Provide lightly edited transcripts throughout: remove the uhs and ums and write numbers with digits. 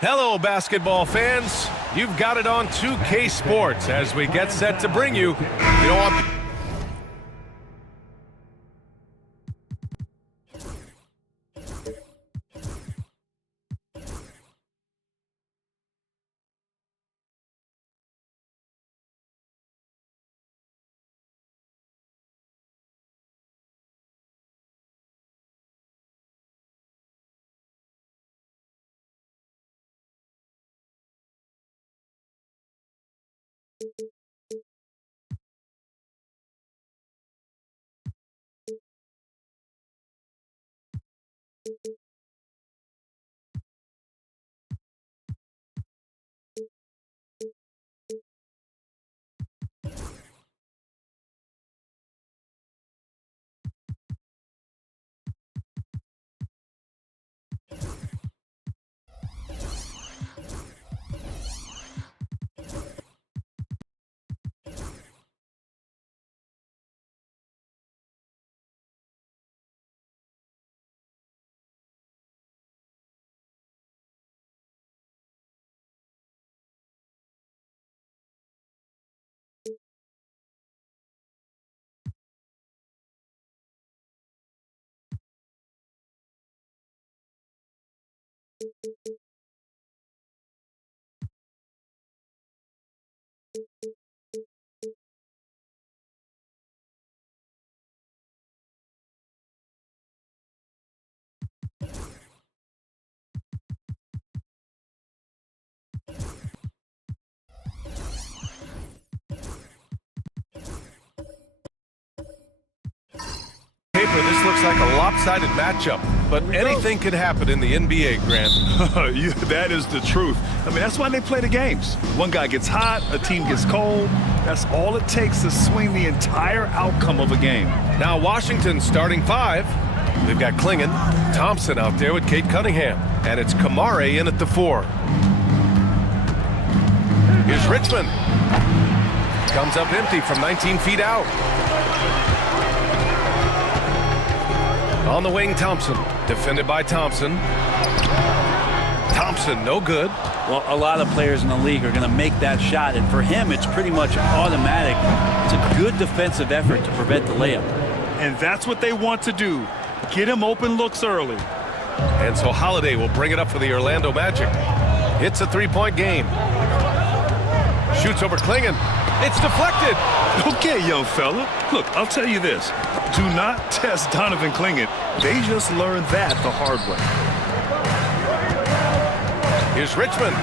Hello, basketball fans. You've got it on 2K Sports as we get set to bring you know, This looks like a lopsided matchup, but anything could happen in the NBA, Grant. Yeah, that is the truth. I mean, that's why they play the games. One guy gets hot, a team gets cold. That's all it takes to swing the entire outcome of a game. Now Washington starting five. We've got Clingan, Thompson out there with Cade Cunningham, and it's Kamare in at the 4. Here's Richmond. Comes up empty from 19 feet out. On the wing, Thompson. Defended by Thompson. Thompson, no good. Well, a lot of players in the league are going to make that shot, and for him, it's pretty much automatic. It's a good defensive effort to prevent the layup. And that's what they want to do. Get him open looks early. And so Holiday will bring it up for the Orlando Magic. It's a three-point game. Shoots over Clingan. It's deflected. Okay, young fella. Look, I'll tell you this. Do not test Donovan Clingan. They just learned that the hard way. Here's Richmond.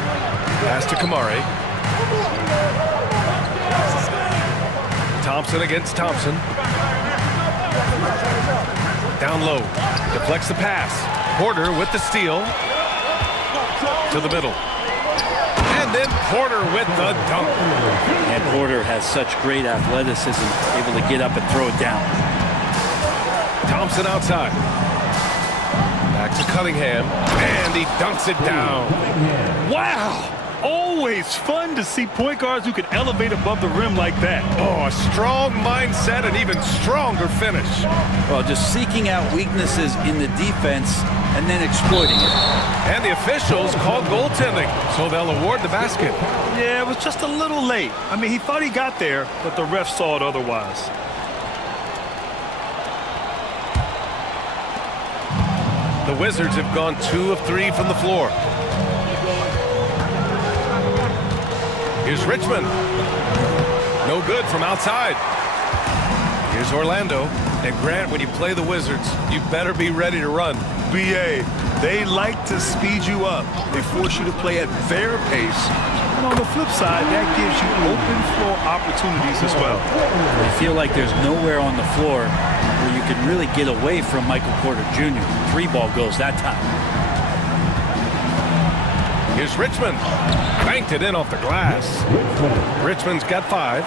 Pass to Kamare. Thompson against Thompson. Down low. Deflects the pass. Porter with the steal. To the middle. And then Porter with the dunk. And Porter has such great athleticism, able to get up and throw it down. Thompson outside. Back to Cunningham. And he dunks it down. Wow! Always fun to see point guards who can elevate above the rim like that. Oh, a strong mindset and even stronger finish. Well, just seeking out weaknesses in the defense and then exploiting it. And the officials called goaltending, so they'll award the basket. Yeah, it was just a little late. I mean, he thought he got there, but the ref saw it otherwise. The Wizards have gone 2 of 3 from the floor. Here's Richmond. No good from outside. Here's Orlando. And Grant, when you play the Wizards, you better be ready to run. BA, they like to speed you up. They force you to play at their pace. And on the flip side, that gives you open floor opportunities as well. I feel like there's nowhere on the floor where you can really get away from Michael Porter Jr. 3-ball goes that time. Here's Richmond. Banked it in off the glass. Richmond's got 5.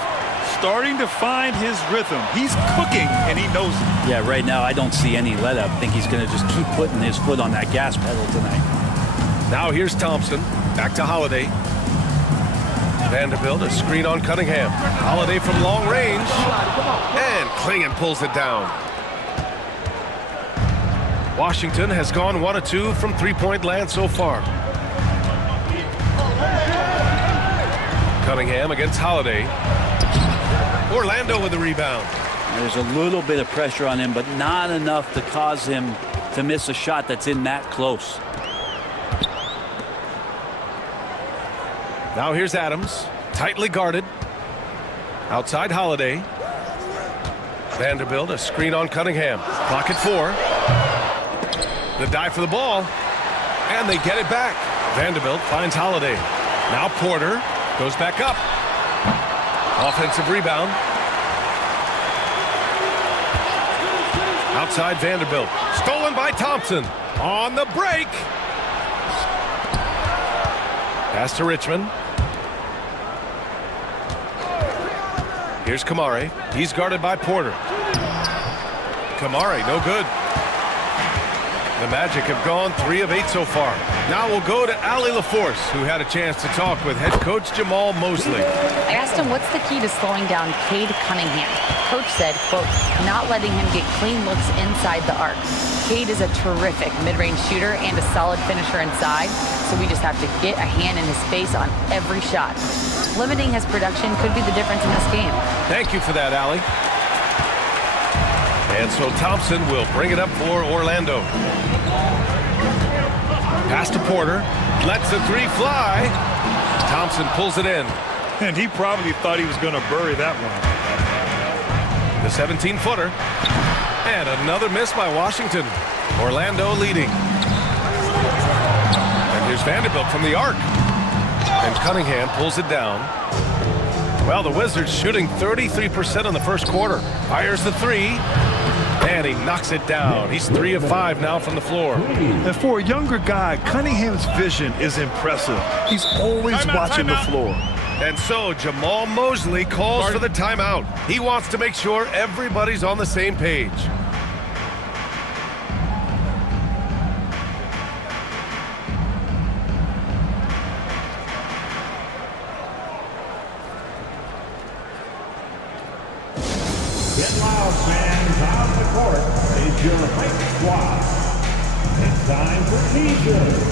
Starting to find his rhythm. He's cooking, and he knows it. Yeah, right now I don't see any let-up. I think he's going to just keep putting his foot on that gas pedal tonight. Now here's Thompson. Back to Holiday. Vanderbilt, a screen on Cunningham. Holiday from long range. And Clingan pulls it down. Washington has gone 1 of 2 from three-point land so far. Cunningham against Holiday. Orlando with the rebound. There's a little bit of pressure on him, but not enough to cause him to miss a shot that's in that close. Now here's Adams, tightly guarded. Outside Holiday. Vanderbilt, a screen on Cunningham. Clock at 4. The dive for the ball. And they get it back. Vanderbilt finds Holiday. Now Porter goes back up. Offensive rebound. Outside Vanderbilt. Stolen by Thompson. On the break. Pass to Richmond. Here's Kamari. He's guarded by Porter. Kamari, no good. The Magic have gone 3 of 8 so far. Now we'll go to Allie LaForce, who had a chance to talk with head coach Jamal Mosley. I asked him what's the key to slowing down Cade Cunningham. Coach said, quote, not letting him get clean looks inside the arc. Cade is a terrific mid-range shooter and a solid finisher inside, so we just have to get a hand in his face on every shot. Limiting his production could be the difference in this game. Thank you for that, Allie. And so Thompson will bring it up for Orlando. Pass to Porter. Lets the 3 fly. Thompson pulls it in. And he probably thought he was going to bury that one. The 17-footer. And another miss by Washington. Orlando leading. And here's Vanderbilt from the arc. And Cunningham pulls it down. Well, the Wizards shooting 33% in the first quarter. Fires the 3. And he knocks it down. He's 3 of 5 now from the floor. And for a younger guy, Cunningham's vision is impressive. He's always watching the floor. And so Jamal Mosley calls for the timeout. He wants to make sure everybody's on the same page. Get loud, fans. On the court is your Hype Squad. It's time for teasers.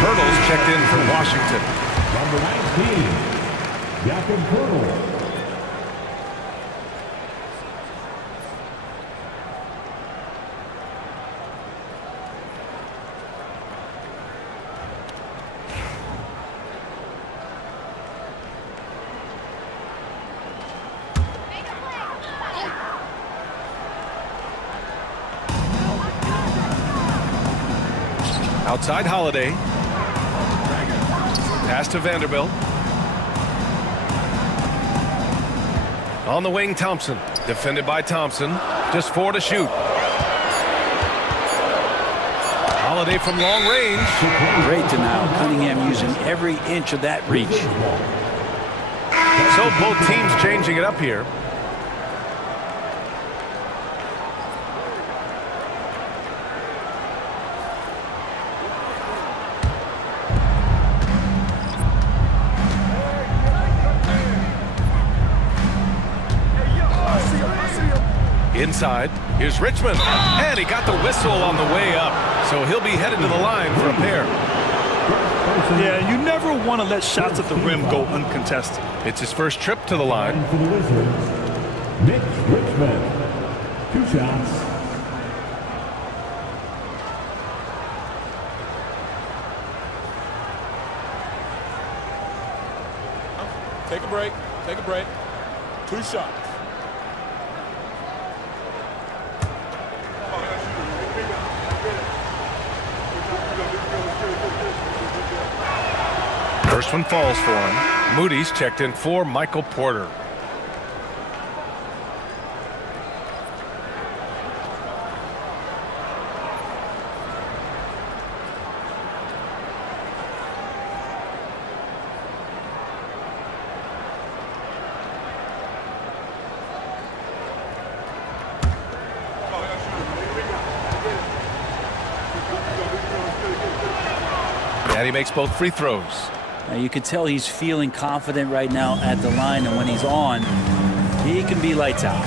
Hurdles checked in for Washington. Number 19, Jakob Poeltl. Outside Holiday. Pass to Vanderbilt. On the wing, Thompson. Defended by Thompson. Just 4 to shoot. Holiday from long range. Great denial. Cunningham using every inch of that reach. So both teams changing it up here. Inside, here's Richmond, and he got the whistle on the way up, so he'll be headed to the line for a pair. Yeah, you never want to let shots at the rim go uncontested. It's his first trip to the line. For the Wizards, Mitch Richmond. 2 shots. Take a break. Take a break. 2 shots. First one falls for him. Moody's checked in for Michael Porter. And he makes both free throws. Now you can tell he's feeling confident right now at the line, and when he's on, he can be lights out.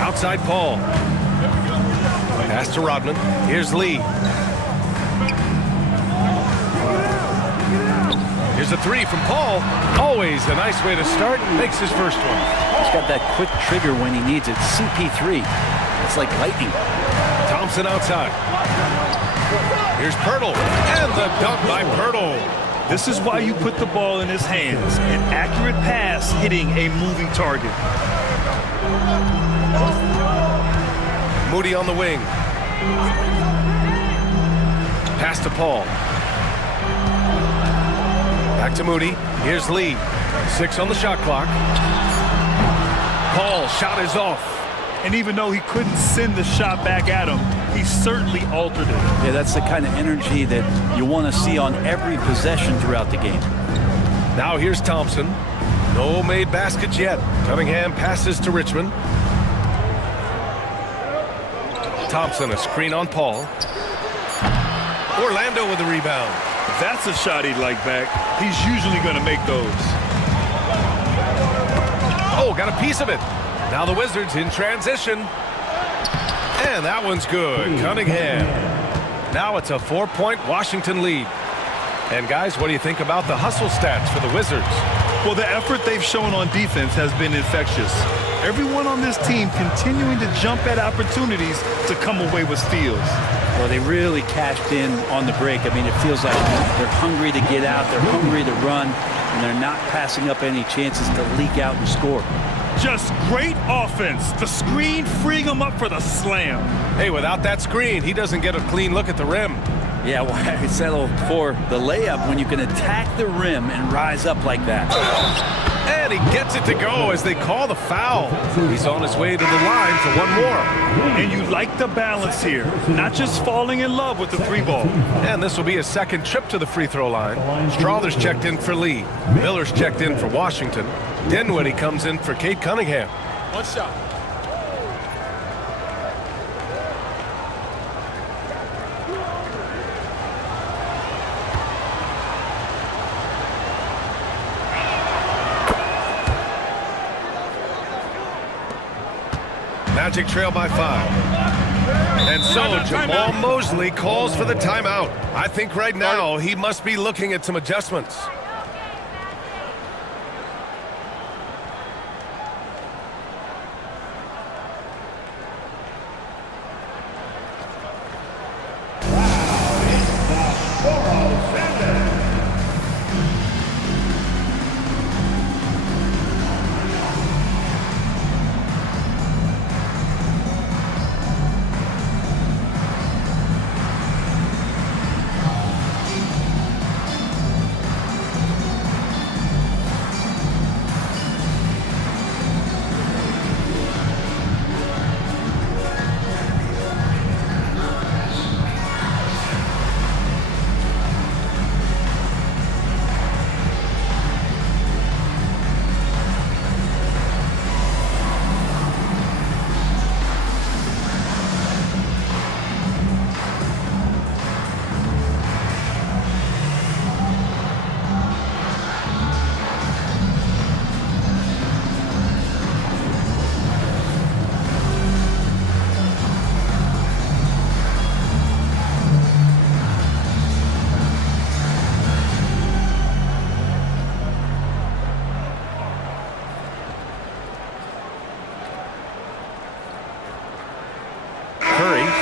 Outside Paul. Pass to Rodman. Here's Lee. Here's a 3 from Paul. Always a nice way to start. Makes his first one. He's got that quick trigger when he needs it. CP3. It's like lightning. Thompson outside. Here's Poeltl, and the dunk by Poeltl. This is why you put the ball in his hands. An accurate pass hitting a moving target. Moody on the wing. Pass to Paul. Back to Moody. Here's Lee. 6 on the shot clock. Paul, shot is off. And even though he couldn't send the shot back at him, he certainly altered it. Yeah, that's the kind of energy that you want to see on every possession throughout the game. Now here's Thompson. No made baskets yet. Cunningham passes to Richmond. Thompson, a screen on Paul. Orlando with the rebound. That's a shot he'd like back. He's usually going to make those. Oh, got a piece of it. Now the Wizards in transition. And that one's good. Cunningham. Now it's a 4-point Washington lead. And guys, what do you think about the hustle stats for the Wizards? Well, the effort they've shown on defense has been infectious. Everyone on this team continuing to jump at opportunities to come away with steals. Well, they really cashed in on the break. I mean, it feels like they're hungry to get out, they're hungry to run, and they're not passing up any chances to leak out and score. Just great offense. The screen freeing him up for the slam. Hey, without that screen, he doesn't get a clean look at the rim. Yeah, why settle for the layup when you can attack the rim and rise up like that? And he gets it to go as they call the foul. He's on his way to the line for one more. And you like the balance here. Not just falling in love with the three ball. And this will be his second trip to the free throw line. Strawther's checked in for Lee. Miller's checked in for Washington. Dinwiddie comes in for Cade Cunningham. One shot. Magic trail by 5. And so Jamal Mosley calls for the timeout. I think right now he must be looking at some adjustments.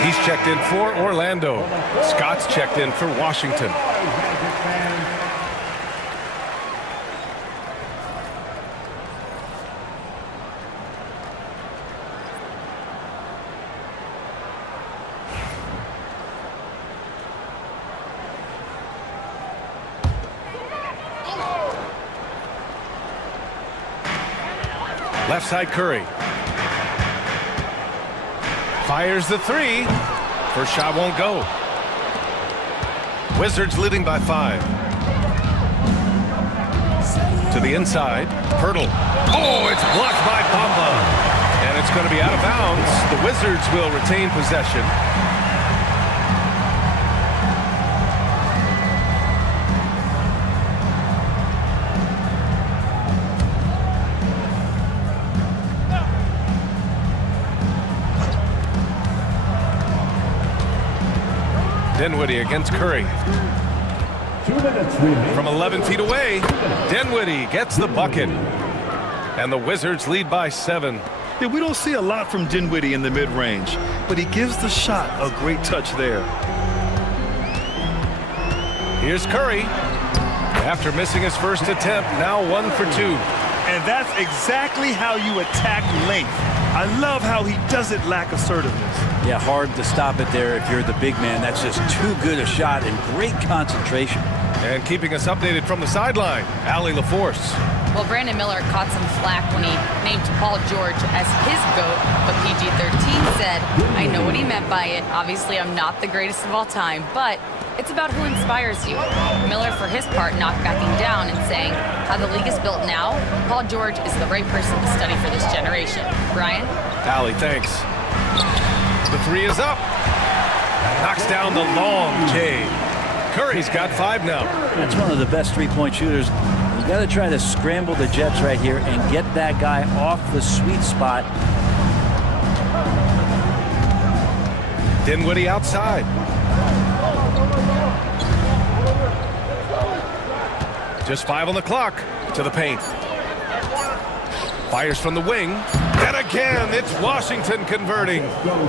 He's checked in for Orlando. Scott's checked in for Washington. Left side Curry. Fires the 3. First shot won't go. Wizards leading by 5. To the inside. Pirtle. Oh, it's blocked by Bamba. And it's going to be out of bounds. The Wizards will retain possession. Dinwiddie against Curry. 2 minutes remaining. From 11 feet away, Dinwiddie gets the bucket. And the Wizards lead by 7. Yeah, we don't see a lot from Dinwiddie in the mid-range, but he gives the shot a great touch there. Here's Curry. After missing his first attempt, now 1 for 2. And that's exactly how you attack length. I love how he doesn't lack assertiveness. Yeah, hard to stop it there if you're the big man. That's just too good a shot and great concentration. And keeping us updated from the sideline, Allie LaForce. Well, Brandon Miller caught some flack when he named Paul George as his GOAT, but PG-13 said, I know what he meant by it. Obviously, I'm not the greatest of all time, but it's about who inspires you. Miller, for his part, not backing down and saying, how the league is built now, Paul George is the right person to study for this generation. Brian? Allie, thanks. The three is up. Knocks down the long J. Curry's got 5 now. That's one of the best three-point shooters. You got to try to scramble the Jets right here and get that guy off the sweet spot. Dinwiddie outside. Just 5 on the clock. To the paint. Fires from the wing. And again, it's Washington converting.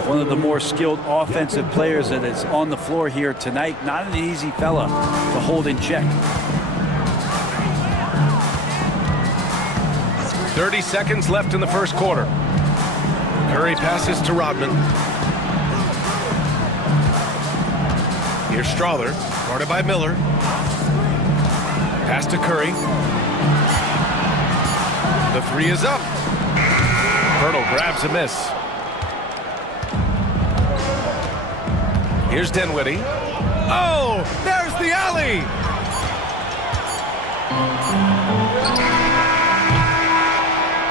One of the more skilled offensive players that is on the floor here tonight. Not an easy fella to hold in check. 30 seconds left in the first quarter. Curry passes to Rodman. Here's Strawther, guarded by Miller. Pass to Curry. The three is up. Pirtle grabs a miss. Here's Dinwiddie. Oh, there's the alley.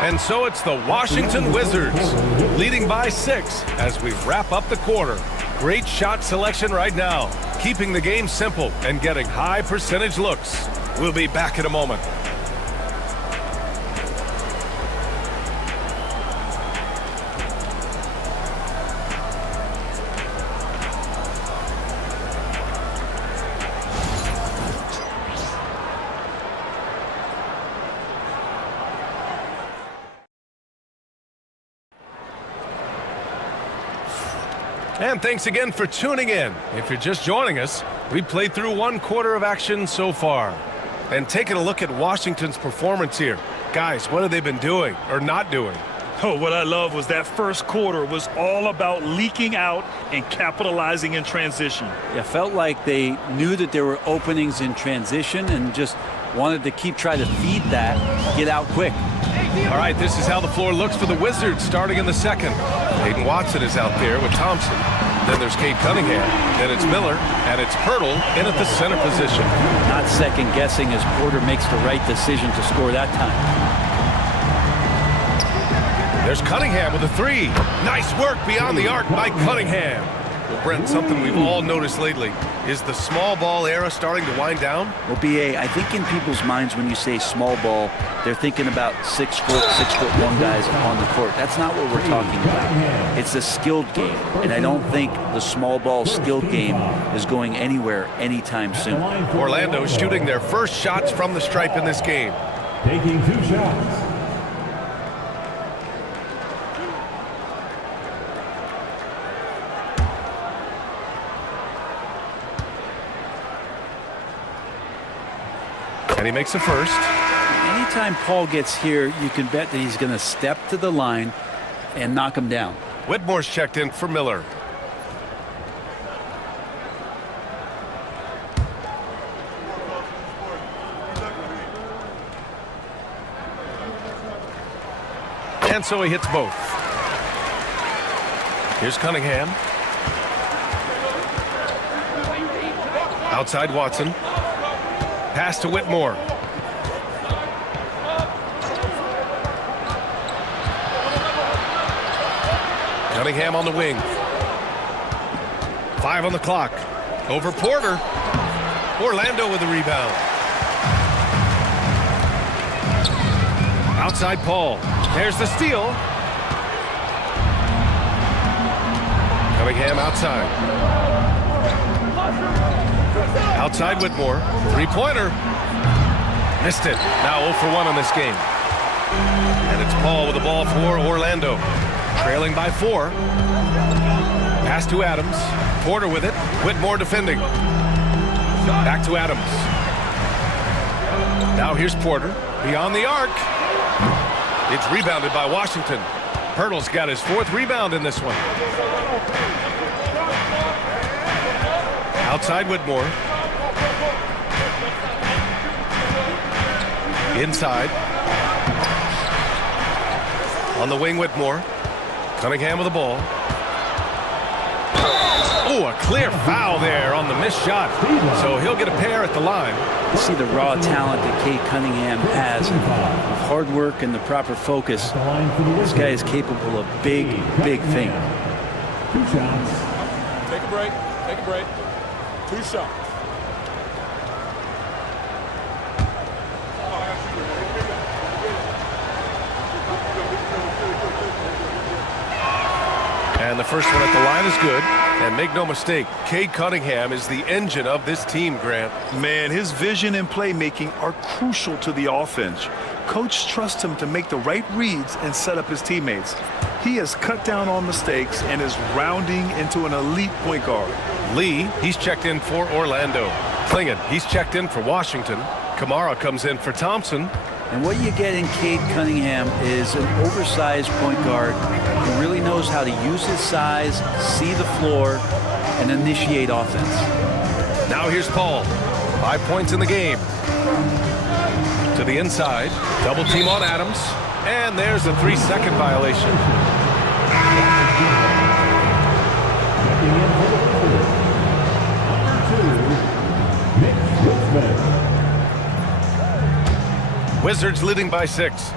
And so it's the Washington Wizards leading by 6 as we wrap up the quarter. Great shot selection right now, keeping the game simple and getting high percentage looks. We'll be back in a moment. And thanks again for tuning in. If you're just joining us, we played through 1 quarter of action so far. And taking a look at Washington's performance here. Guys, what have they been doing or not doing? Oh, what I love was that first quarter was all about leaking out and capitalizing in transition. It felt like they knew that there were openings in transition and just wanted to keep trying to feed that, get out quick. All right, this is how the floor looks for the Wizards starting in the second. Hayden Watson is out there with Thompson. Then there's Cade Cunningham. Then it's Miller, and it's Pirtle in at the center position. Not second guessing as Porter makes the right decision to score that time. There's Cunningham with a 3. Nice work beyond the arc by Cunningham. Well, Brent, something we've all noticed lately. Is the small ball era starting to wind down? Well, B.A., I think in people's minds when you say small ball, they're thinking about 6 foot, 6'1" guys on the court. That's not what we're talking about. It's a skilled game, and I don't think the small ball skilled game is going anywhere anytime soon. Orlando shooting their first shots from the stripe in this game. Taking 2 shots. And he makes a first. Anytime Paul gets here, you can bet that he's going to step to the line and knock him down. Whitmore's checked in for Miller. And so he hits both. Here's Cunningham. Outside Watson. Pass to Whitmore. Cunningham on the wing. 5 on the clock. Over Porter. Orlando with the rebound. Outside Paul. There's the steal. Cunningham outside. Outside Whitmore. 3-pointer. Missed it. Now 0 for 1 on this game. And it's Paul with the ball for Orlando. Trailing by 4. Pass to Adams. Porter with it. Whitmore defending. Back to Adams. Now here's Porter. Beyond the arc. It's rebounded by Washington. Pirtle's got his 4th rebound in this one. Outside Whitmore. Inside. On the wing, Whitmore. Cunningham with the ball. Oh, a clear foul there on the missed shot. So he'll get a pair at the line. You see the raw talent that Cade Cunningham has. With hard work and the proper focus, this guy is capable of big, big things. 2 shots. Take a break. Take a break. 2 shots. And the first one at the line is good. And make no mistake, Cade Cunningham is the engine of this team, Grant. Man, his vision and playmaking are crucial to the offense. Coach trusts him to make the right reads and set up his teammates. He has cut down on mistakes and is rounding into an elite point guard. Lee, he's checked in for Orlando. Clingan, he's checked in for Washington. Kamara comes in for Thompson. And what you get in Cade Cunningham is an oversized point guard who really knows how to use his size, see the floor, and initiate offense. Now here's Paul. 5 points in the game. To the inside. Double team on Adams. And there's a 3-second violation. Checking in for the Wizards. Number 2, Mitch Richmond. Wizards leading by 6.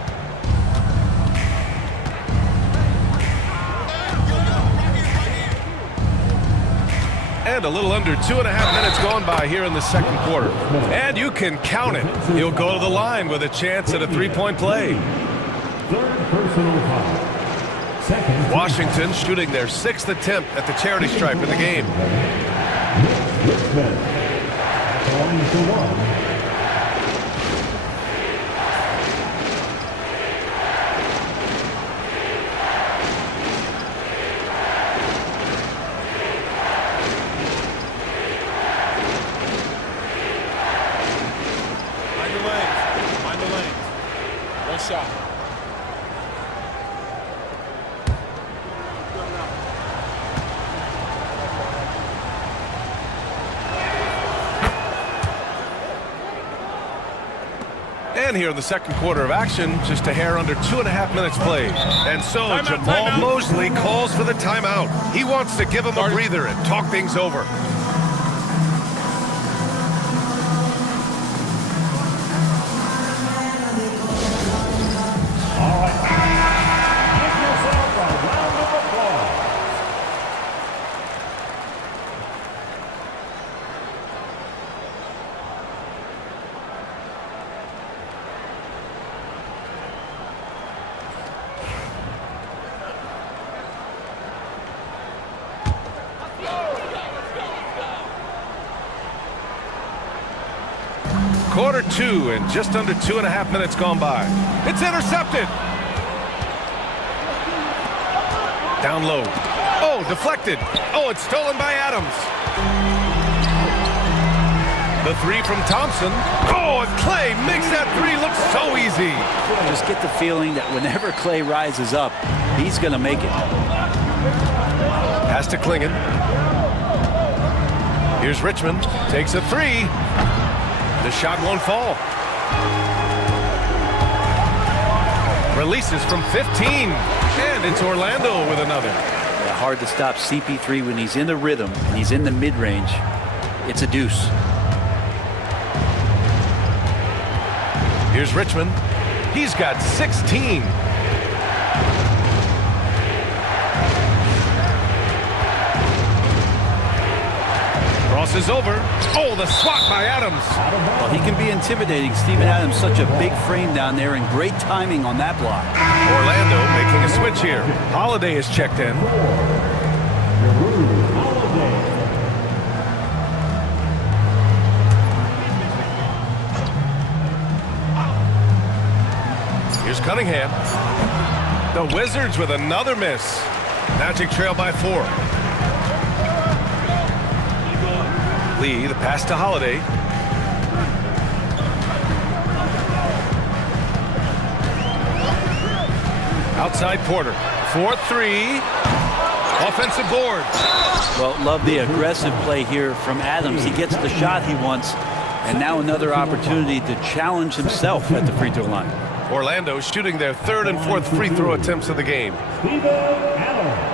And a little under 2.5 minutes gone by here in the second quarter. And you can count it. He'll go to the line with a chance at a 3-point play. 3rd personal foul. 2nd. Washington shooting their 6th attempt at the charity stripe in the game. Mitch Richmond. Going to 1. Shot. And here in the second quarter of action, just a hair under 2.5 minutes played. And so Timeout, Jamal timeout. Mosley calls for the timeout. He wants to give him a breather and talk things over. All right. Give yourself a round of applause. Quarter 2 and just under 2.5 minutes gone by. It's intercepted. Down low. Oh, deflected. Oh, it's stolen by Adams. The 3 from Thompson. Oh, and Clay makes that 3 look so easy. Just get the feeling that whenever Clay rises up, he's going to make it. Pass to Clingan. Here's Richmond. Takes a 3. The shot won't fall. Releases from 15. And it's Orlando with another. Yeah, hard to stop CP3 when he's in the rhythm and he's in the mid-range. It's a deuce. Here's Richmond. He's got 16. Crosses over. Oh, the swat by Adams. Well, he can be intimidating. Steven Adams, such a big frame down there, and great timing on that block. Orlando making a switch here. Holiday is checked in. Here's Cunningham. The Wizards with another miss. Magic trail by 4. Lee, the pass to Holiday. Outside Porter. 4-3. Offensive board. Well, love the aggressive play here from Adams. He gets the shot he wants, and now another opportunity to challenge himself at the free throw line. Orlando shooting their third and fourth free throw attempts of the game. Steven Adams.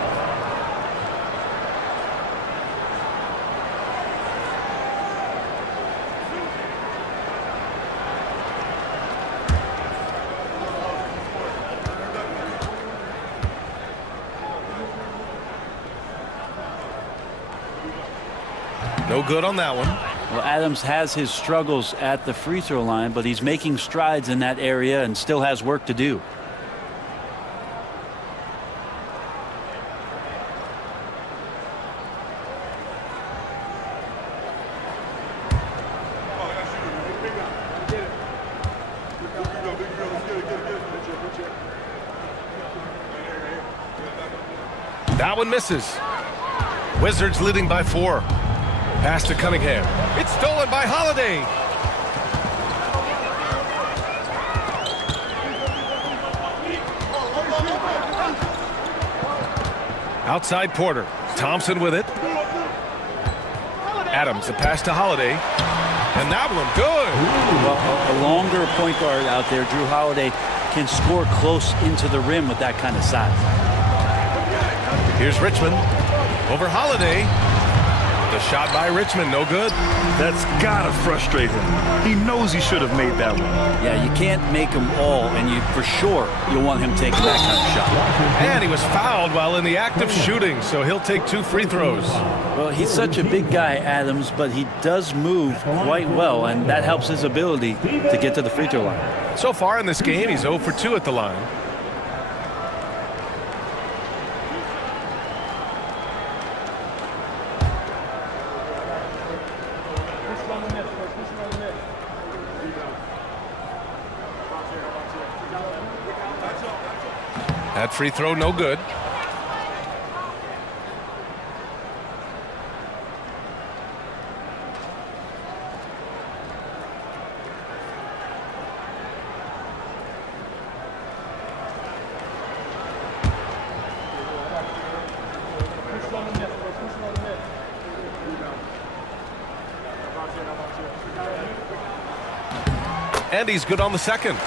No good on that one. Well, Adams has his struggles at the free throw line, but he's making strides in that area and still has work to do. That one misses. Wizards leading by 4. Pass to Cunningham. It's stolen by Holiday. Outside Porter. Thompson with it. Adams, a pass to Holiday. And that one, good. Well, a longer point guard out there, Drew Holiday, can score close into the rim with that kind of size. Here's Richmond. Over Holiday. The shot by Richmond, no good. That's gotta frustrate him. He knows he should have made that one. Yeah, you can't make them all, and you for sure you'll want him taking that kind of shot. And he was fouled while in the act of shooting, so he'll take 2 free throws. Well, he's such a big guy, Adams, but he does move quite well, and that helps his ability to get to the free throw line. So far in this game, he's 0 for 2 at the line. That free throw, no good. And he's good on the second.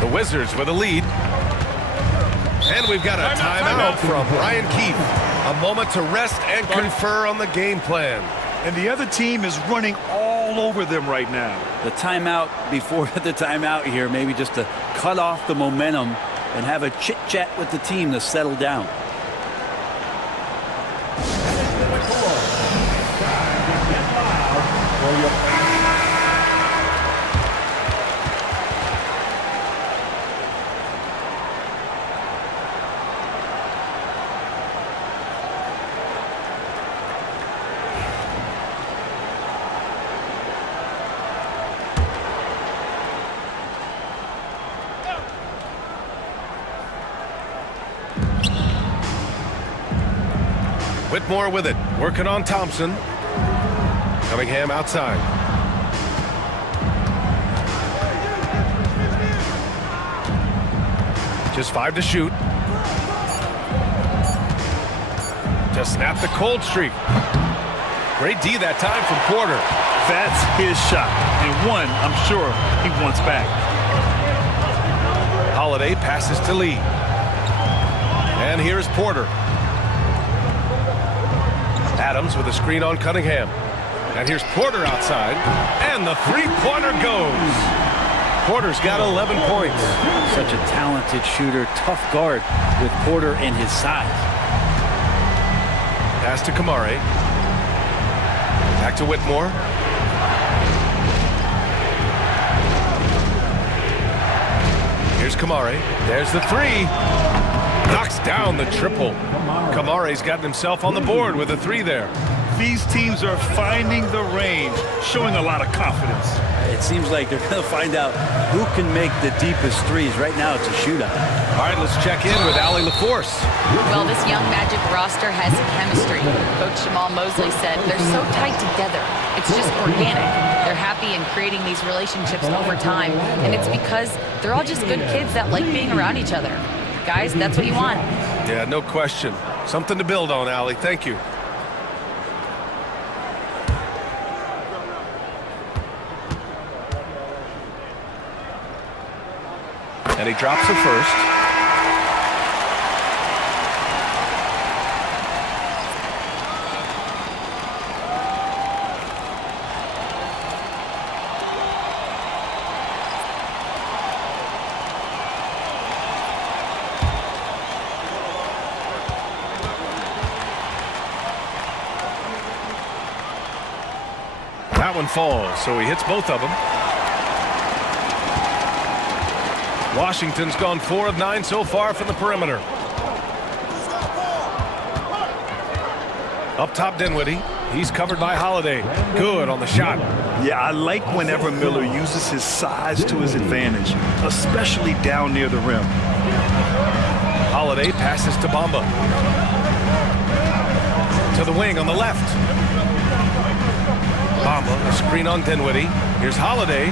The Wizards with a lead. And we've got a timeout from Brian Keith. A moment to rest and confer on the game plan. And the other team is running all over them right now. The timeout before the timeout here, maybe just to cut off the momentum and have a chit-chat with the team to settle down. Whitmore with it, working on Thompson. Cunningham outside. Just 5 to shoot. To snap the cold streak. Great D that time from Porter. That's his shot, and one I'm sure he wants back. Holiday passes to Lee. And here's Porter. Adams with a screen on Cunningham. And here's Porter outside. And the three-pointer goes. Porter's got 11 points. Such a talented shooter, tough guard with Porter and his size. Pass to Kamare. Back to Whitmore. Here's Kamare. There's the 3. Knocks down the triple. Kamare's gotten himself on the board with a 3 there. These teams are finding the range, showing a lot of confidence. It seems like they're going to find out who can make the deepest threes. Right now, it's a shootout. All right, let's check in with Allie LaForce. Well, this young Magic roster has chemistry. Coach Jamal Mosley said they're so tight together. It's just organic. They're happy in creating these relationships over time, and it's because they're all just good kids that like being around each other. Guys, that's what you want. Yeah, no question. Something to build on, Allie. Thank you. And he drops it first. That one falls, so he hits both of them. Washington's gone 4 of 9 so far from the perimeter. Up top, Dinwiddie. He's covered by Holiday. Good on the shot. Yeah, I like whenever Miller uses his size to his advantage, especially down near the rim. Holiday passes to Bamba. To the wing on the left. Bamba, a screen on Dinwiddie. Here's Holiday.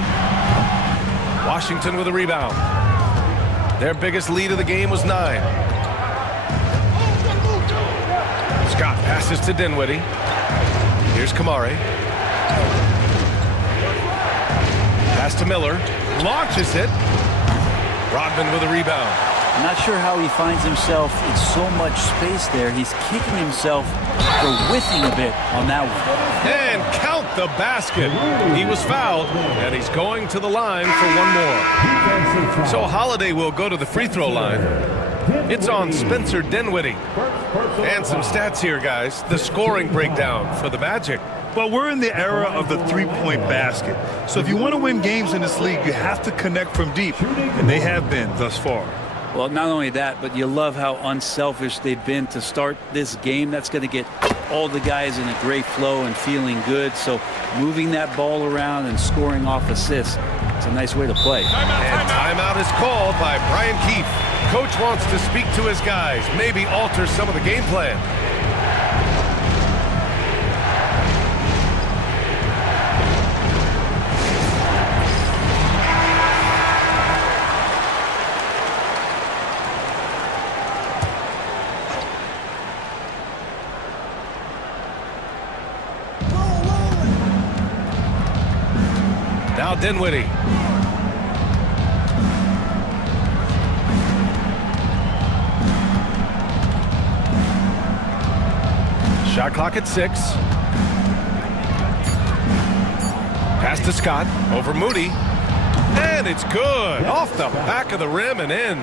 Washington with a rebound. Their biggest lead of the game was 9. Scott passes to Dinwiddie. Here's Kamari. Pass to Miller. Launches it. Rodman with a rebound. I'm not sure how he finds himself in so much space there. He's kicking himself for whiffing a bit on that one. And count the basket. He was fouled, and he's going to the line for one more. So Holiday will go to the free throw line. It's on Spencer Dinwiddie. And some stats here, guys. The scoring breakdown for the Magic. Well, we're in the era of the three-point basket. So if you want to win games in this league, you have to connect from deep, and they have been thus far. Well, not only that, but you love how unselfish they've been to start this game. That's going to get all the guys in a great flow and feeling good. So moving that ball around and scoring off assists, it's a nice way to play. And timeout is called by Brian Keefe. Coach wants to speak to his guys, maybe alter some of the game plan. Now Dinwiddie. Shot clock at 6. Pass to Scott. Over Moody. And it's good. Off the back of the rim and in.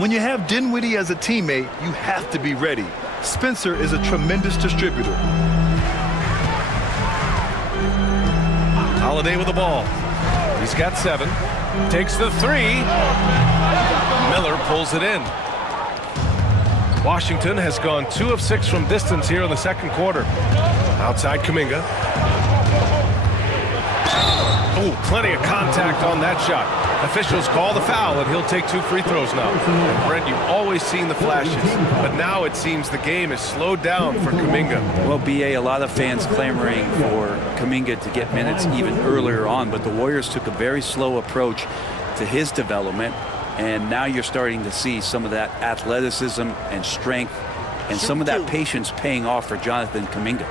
When you have Dinwiddie as a teammate, you have to be ready. Spencer is a tremendous distributor. Holiday with the ball. He's got 7. Takes the 3. Miller pulls it in. Washington has gone 2 of 6 from distance here in the second quarter. Outside Kuminga. Oh, plenty of contact on that shot. Officials call the foul, and he'll take 2 free throws now. And Brent, you've always seen the flashes, but now it seems the game is slowed down for Kuminga. Well, BA, a lot of fans clamoring for Kuminga to get minutes even earlier on, but the Warriors took a very slow approach to his development, and now you're starting to see some of that athleticism and strength and some of that patience paying off for Jonathan Kuminga.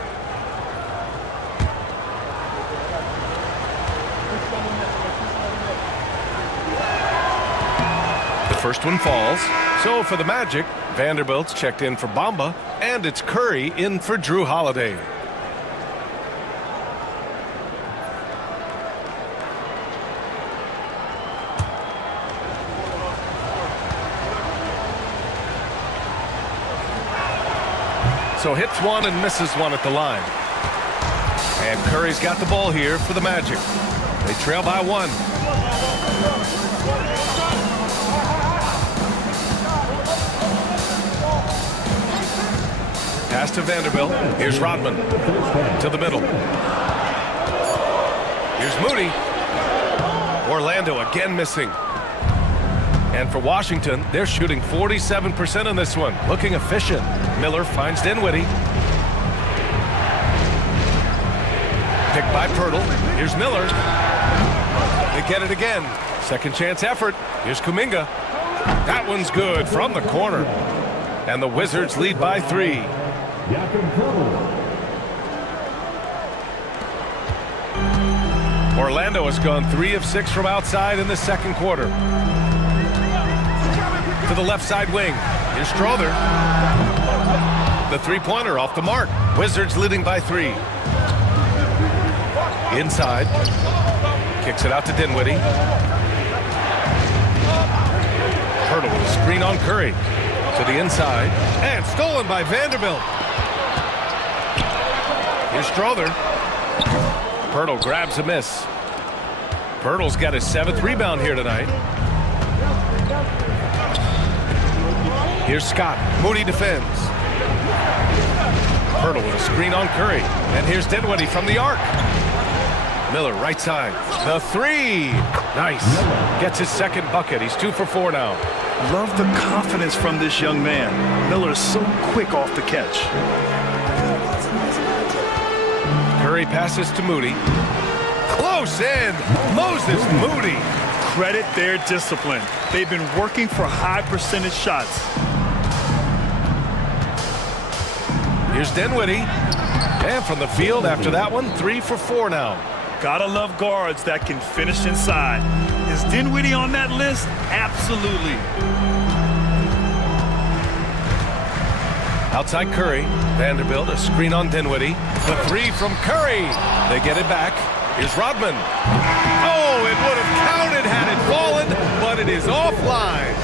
First one falls. So for the Magic, Vanderbilt's checked in for Bamba, and it's Curry in for Drew Holiday. So hits one and misses one at the line. And Curry's got the ball here for the Magic. They trail by 1. Pass to Vanderbilt. Here's Rodman to the middle. Here's Moody. Orlando again missing. And for Washington, they're shooting 47% on this one. Looking efficient. Miller finds Dinwiddie. Picked by Pirtle. Here's Miller. They get it again. Second chance effort. Here's Kuminga. That one's good from the corner. And the Wizards lead by 3. Orlando has gone 3 of 6 from outside in the second quarter. To the left side wing. Here's Strother. The three-pointer off the mark. Wizards leading by 3. Inside. Kicks it out to Dinwiddie. Pirtle with a screen on Curry. To the inside. And stolen by Vanderbilt. Here's Strother. Pirtle grabs a miss. Pirtle's got his 7th rebound here tonight. Here's Scott. Moody defends. Pirtle with a screen on Curry. And here's Dinwiddie from the arc. Miller right side. The 3. Nice. Gets his second bucket. He's 2 for 4 now. Love the confidence from this young man. Miller is so quick off the catch. Curry passes to Moody. Close in. Moses Moody. Credit their discipline. They've been working for high percentage shots. Here's Dinwiddie. And from the field after that one, 3 for 4 now. Gotta love guards that can finish inside. Is Dinwiddie on that list? Absolutely. Outside Curry. Vanderbilt, a screen on Dinwiddie. The 3 from Curry. They get it back. Here's Rodman. Oh, it would have counted had it fallen, but it is offline.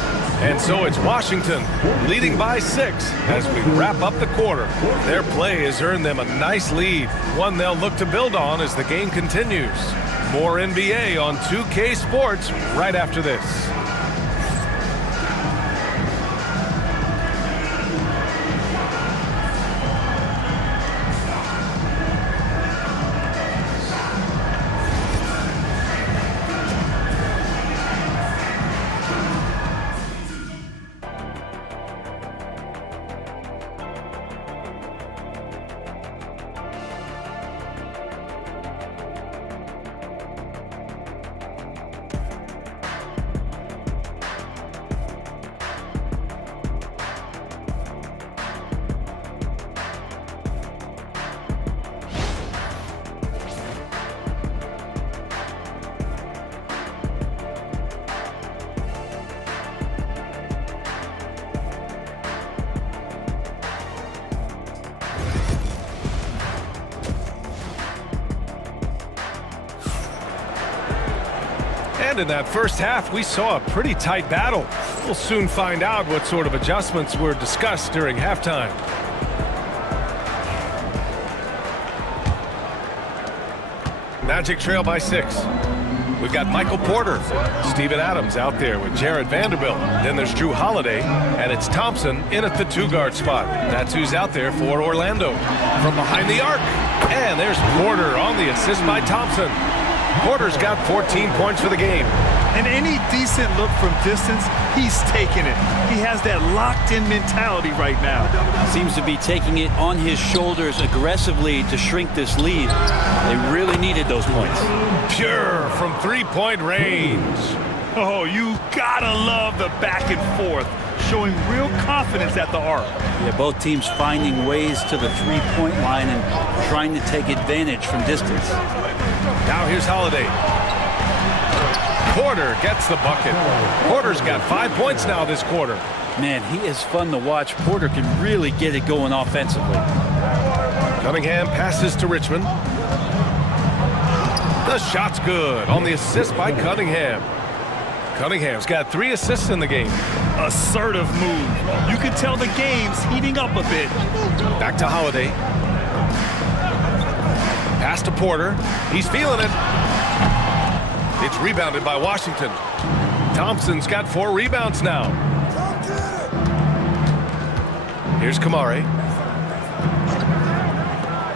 And so it's Washington leading by 6 as we wrap up the quarter. Their play has earned them a nice lead, one they'll look to build on as the game continues. More NBA on 2K Sports right after this. And in that first half, we saw a pretty tight battle. We'll soon find out what sort of adjustments were discussed during halftime. Magic trail by 6. We've got Michael Porter, Steven Adams out there with Jared Vanderbilt. Then there's Drew Holiday, and it's Thompson in at the 2-guard spot. That's who's out there for Orlando. From behind the arc, and there's Porter on the assist by Thompson. Porter's got 14 points for the game. And any decent look from distance, he's taking it. He has that locked-in mentality right now. Seems to be taking it on his shoulders aggressively to shrink this lead. They really needed those points. Pure from 3-point range. Oh, you gotta love the back and forth, showing real confidence at the arc. Yeah, both teams finding ways to the 3-point line and trying to take advantage from distance. Now here's Holiday. Porter gets the bucket. Porter's got 5 points now this quarter. Man, he is fun to watch. Porter can really get it going offensively. Cunningham passes to Richmond. The shot's good on the assist by Cunningham. Cunningham's got 3 assists in the game. Assertive move. You can tell the game's heating up a bit. Back to Holiday. Pass to Porter. He's feeling it. It's rebounded by Washington. Thompson's got 4 rebounds now. Here's Kamari.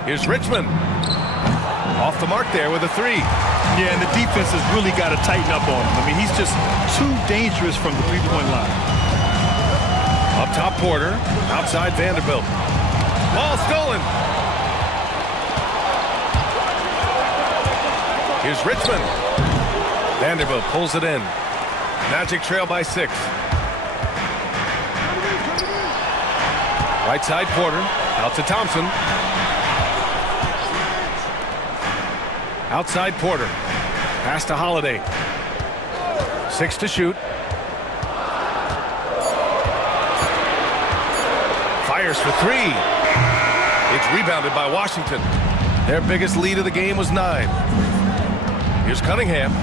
Here's Richmond. Off the mark there with a 3. Yeah, and the defense has really got to tighten up on him. I mean, he's just too dangerous from the three-point line. Up top, Porter. Outside, Vanderbilt. Ball stolen. Here's Richmond. Vanderbilt pulls it in. Magic trail by 6. Right side, Porter. Out to Thompson. Outside, Porter. Pass to Holiday. 6 to shoot. Fires for 3. It's rebounded by Washington. Their biggest lead of the game was 9. Here's Cunningham.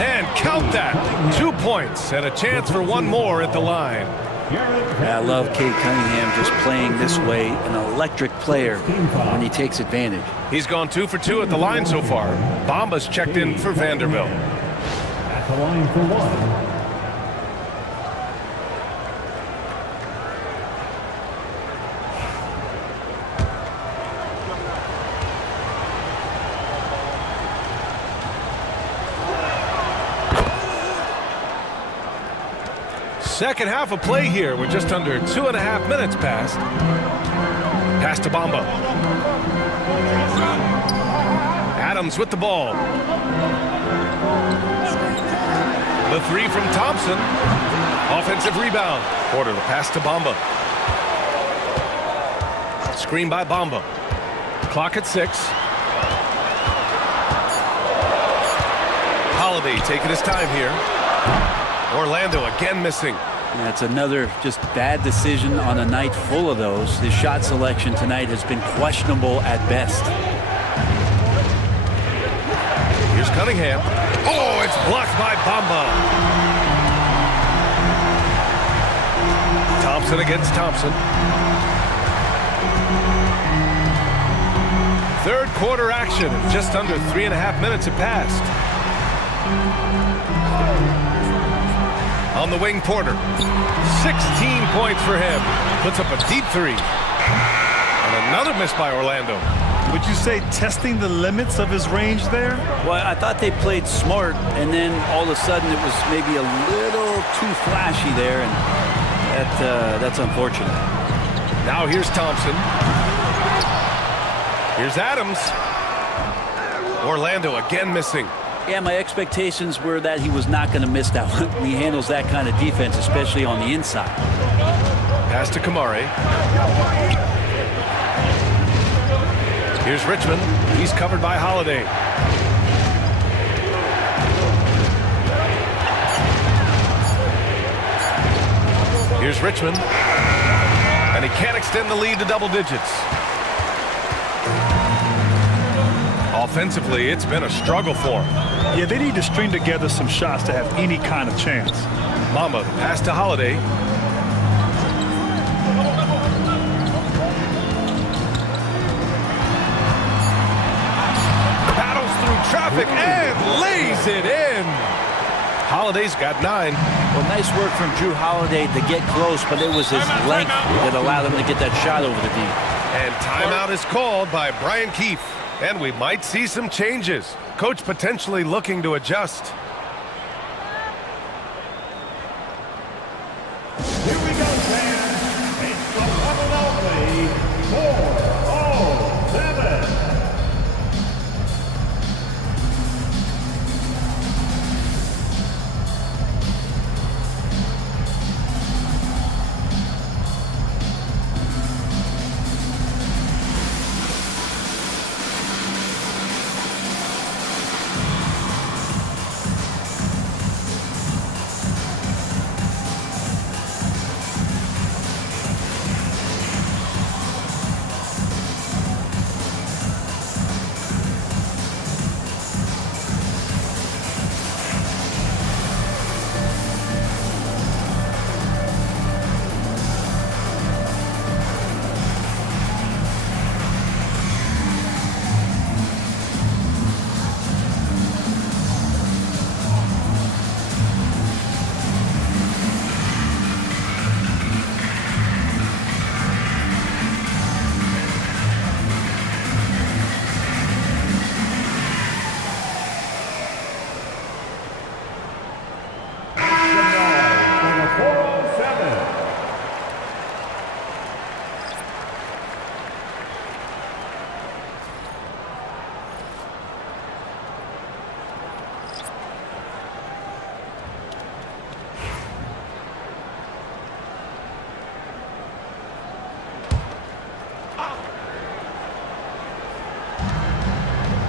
And count that. 2 points and a chance for one more at the line. I love Cade Cunningham just playing this way, an electric player when he takes advantage. He's gone 2 for 2 at the line so far. Bamba's checked in for Vanderbilt. At the line for 1. Second half of play here with just under 2.5 minutes passed. Pass to Bamba. Adams with the ball. The 3 from Thompson. Offensive rebound. Porter the pass to Bamba. Screen by Bamba. Clock at 6. Holiday taking his time here. Orlando again missing. That's another just bad decision on a night full of those. His shot selection tonight has been questionable at best. Here's Cunningham. Oh, it's blocked by Bamba. Thompson against Thompson. Third quarter action. Just under 3.5 minutes have passed. On the wing, Porter. 16 points for him. Puts up a deep 3. And another miss by Orlando. Would you say testing the limits of his range there? Well, I thought they played smart, and then all of a sudden it was maybe a little too flashy there, and that's unfortunate. Now here's Thompson. Here's Adams. Orlando again missing. Yeah, my expectations were that he was not going to miss that one. He handles that kind of defense, especially on the inside. Pass to Kamari. Here's Richmond. He's covered by Holiday. Here's Richmond. And he can't extend the lead to double digits. Offensively, it's been a struggle for him. Yeah, they need to string together some shots to have any kind of chance. Bamba, pass to Holiday. Battles through traffic and lays it in. Holiday's got 9. Well, nice work from Drew Holiday to get close, but it was his length that allowed him to get that shot over the D. And timeout is called by Brian Keefe. And we might see some changes. Coach potentially looking to adjust. Here we go, fans. It's the Philadelphia 407.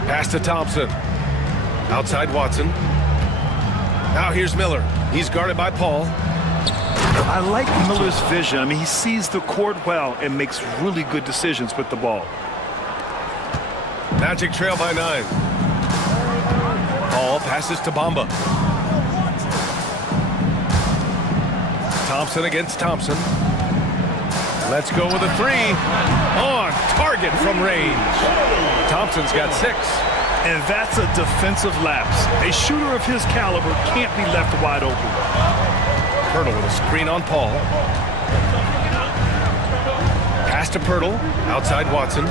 Pass to Thompson. Outside Watson. Now here's Miller. He's guarded by Paul. I like Miller's vision. I mean, he sees the court well and makes really good decisions with the ball. Magic trail by 9. Paul passes to Bamba. Thompson against Thompson. Let's go with a 3. On target from range. Thompson's got 6. And that's a defensive lapse. A shooter of his caliber can't be left wide open. Pirtle with a screen on Paul. Pass to Pirtle. Outside Watson.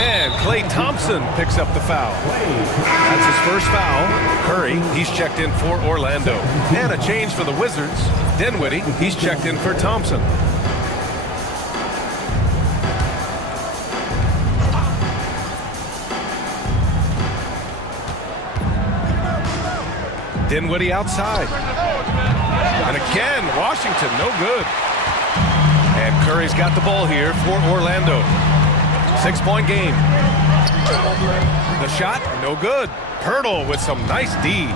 And Klay Thompson picks up the foul. That's his first foul. Curry, he's checked in for Orlando. And a change for the Wizards. Dinwiddie, he's checked in for Thompson. Dinwiddie outside. And again, Washington, no good. And Curry's got the ball here for Orlando. 6-point game. The shot, no good. Pirtle with some nice D.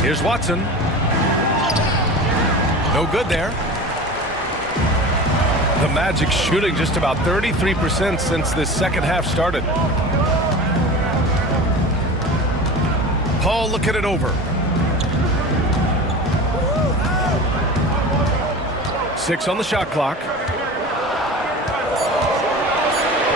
Here's Watson. No good there. The Magic shooting just about 33% since this second half started. Paul looking it over. 6 on the shot clock.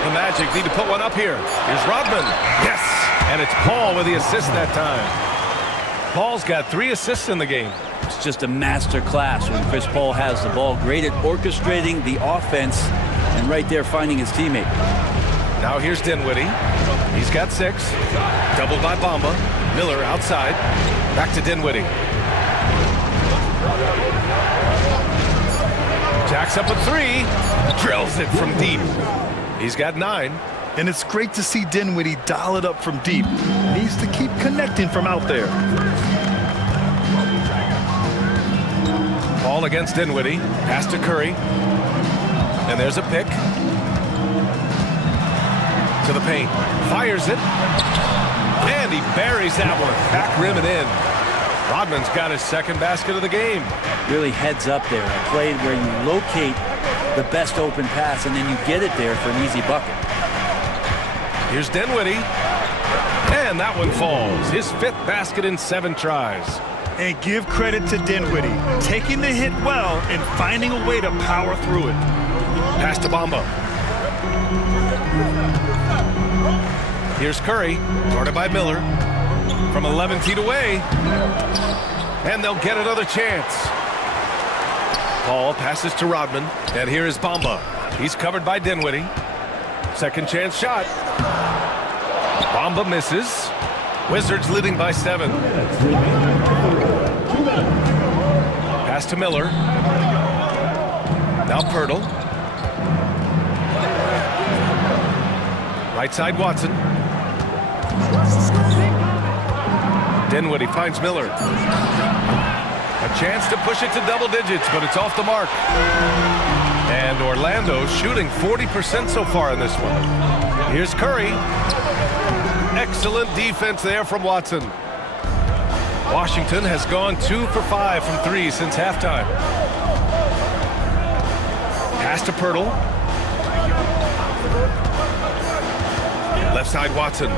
The Magic need to put one up here. Here's Rodman. Yes! And it's Paul with the assist that time. Paul's got 3 assists in the game. It's just a master class when Chris Paul has the ball. Great at orchestrating the offense and right there finding his teammate. Now here's Dinwiddie. He's got 6. Doubled by Bamba. Miller outside. Back to Dinwiddie. Jacks up a 3. Drills it from deep. He's got 9. And it's great to see Dinwiddie dial it up from deep. Needs to keep connecting from out there. Paul against Dinwiddie. Pass to Curry. And there's a pick. To the paint. Fires it. And he buries that one. Back rim and in. Rodman's got his second basket of the game. Really heads up there. A play where you locate the best open pass and then you get it there for an easy bucket. Here's Dinwiddie. And that one falls. His 5th basket in 7 tries. And give credit to Dinwiddie. Taking the hit well and finding a way to power through it. Pass to Bamba. Here's Curry. Guarded by Miller. From 11 feet away. And they'll get another chance. Paul passes to Rodman. And here is Bamba. He's covered by Dinwiddie. Second chance shot. Bamba misses. Wizards leading by 7. Pass to Miller. Now Pirtle. Right side Watson. Dinwiddie finds Miller. A chance to push it to double digits, but it's off the mark. And Orlando shooting 40% so far in this one. Here's Curry. Excellent defense there from Watson. Washington has gone 2 for 5 from 3 since halftime. Pass to Pirtle. Left side Watson.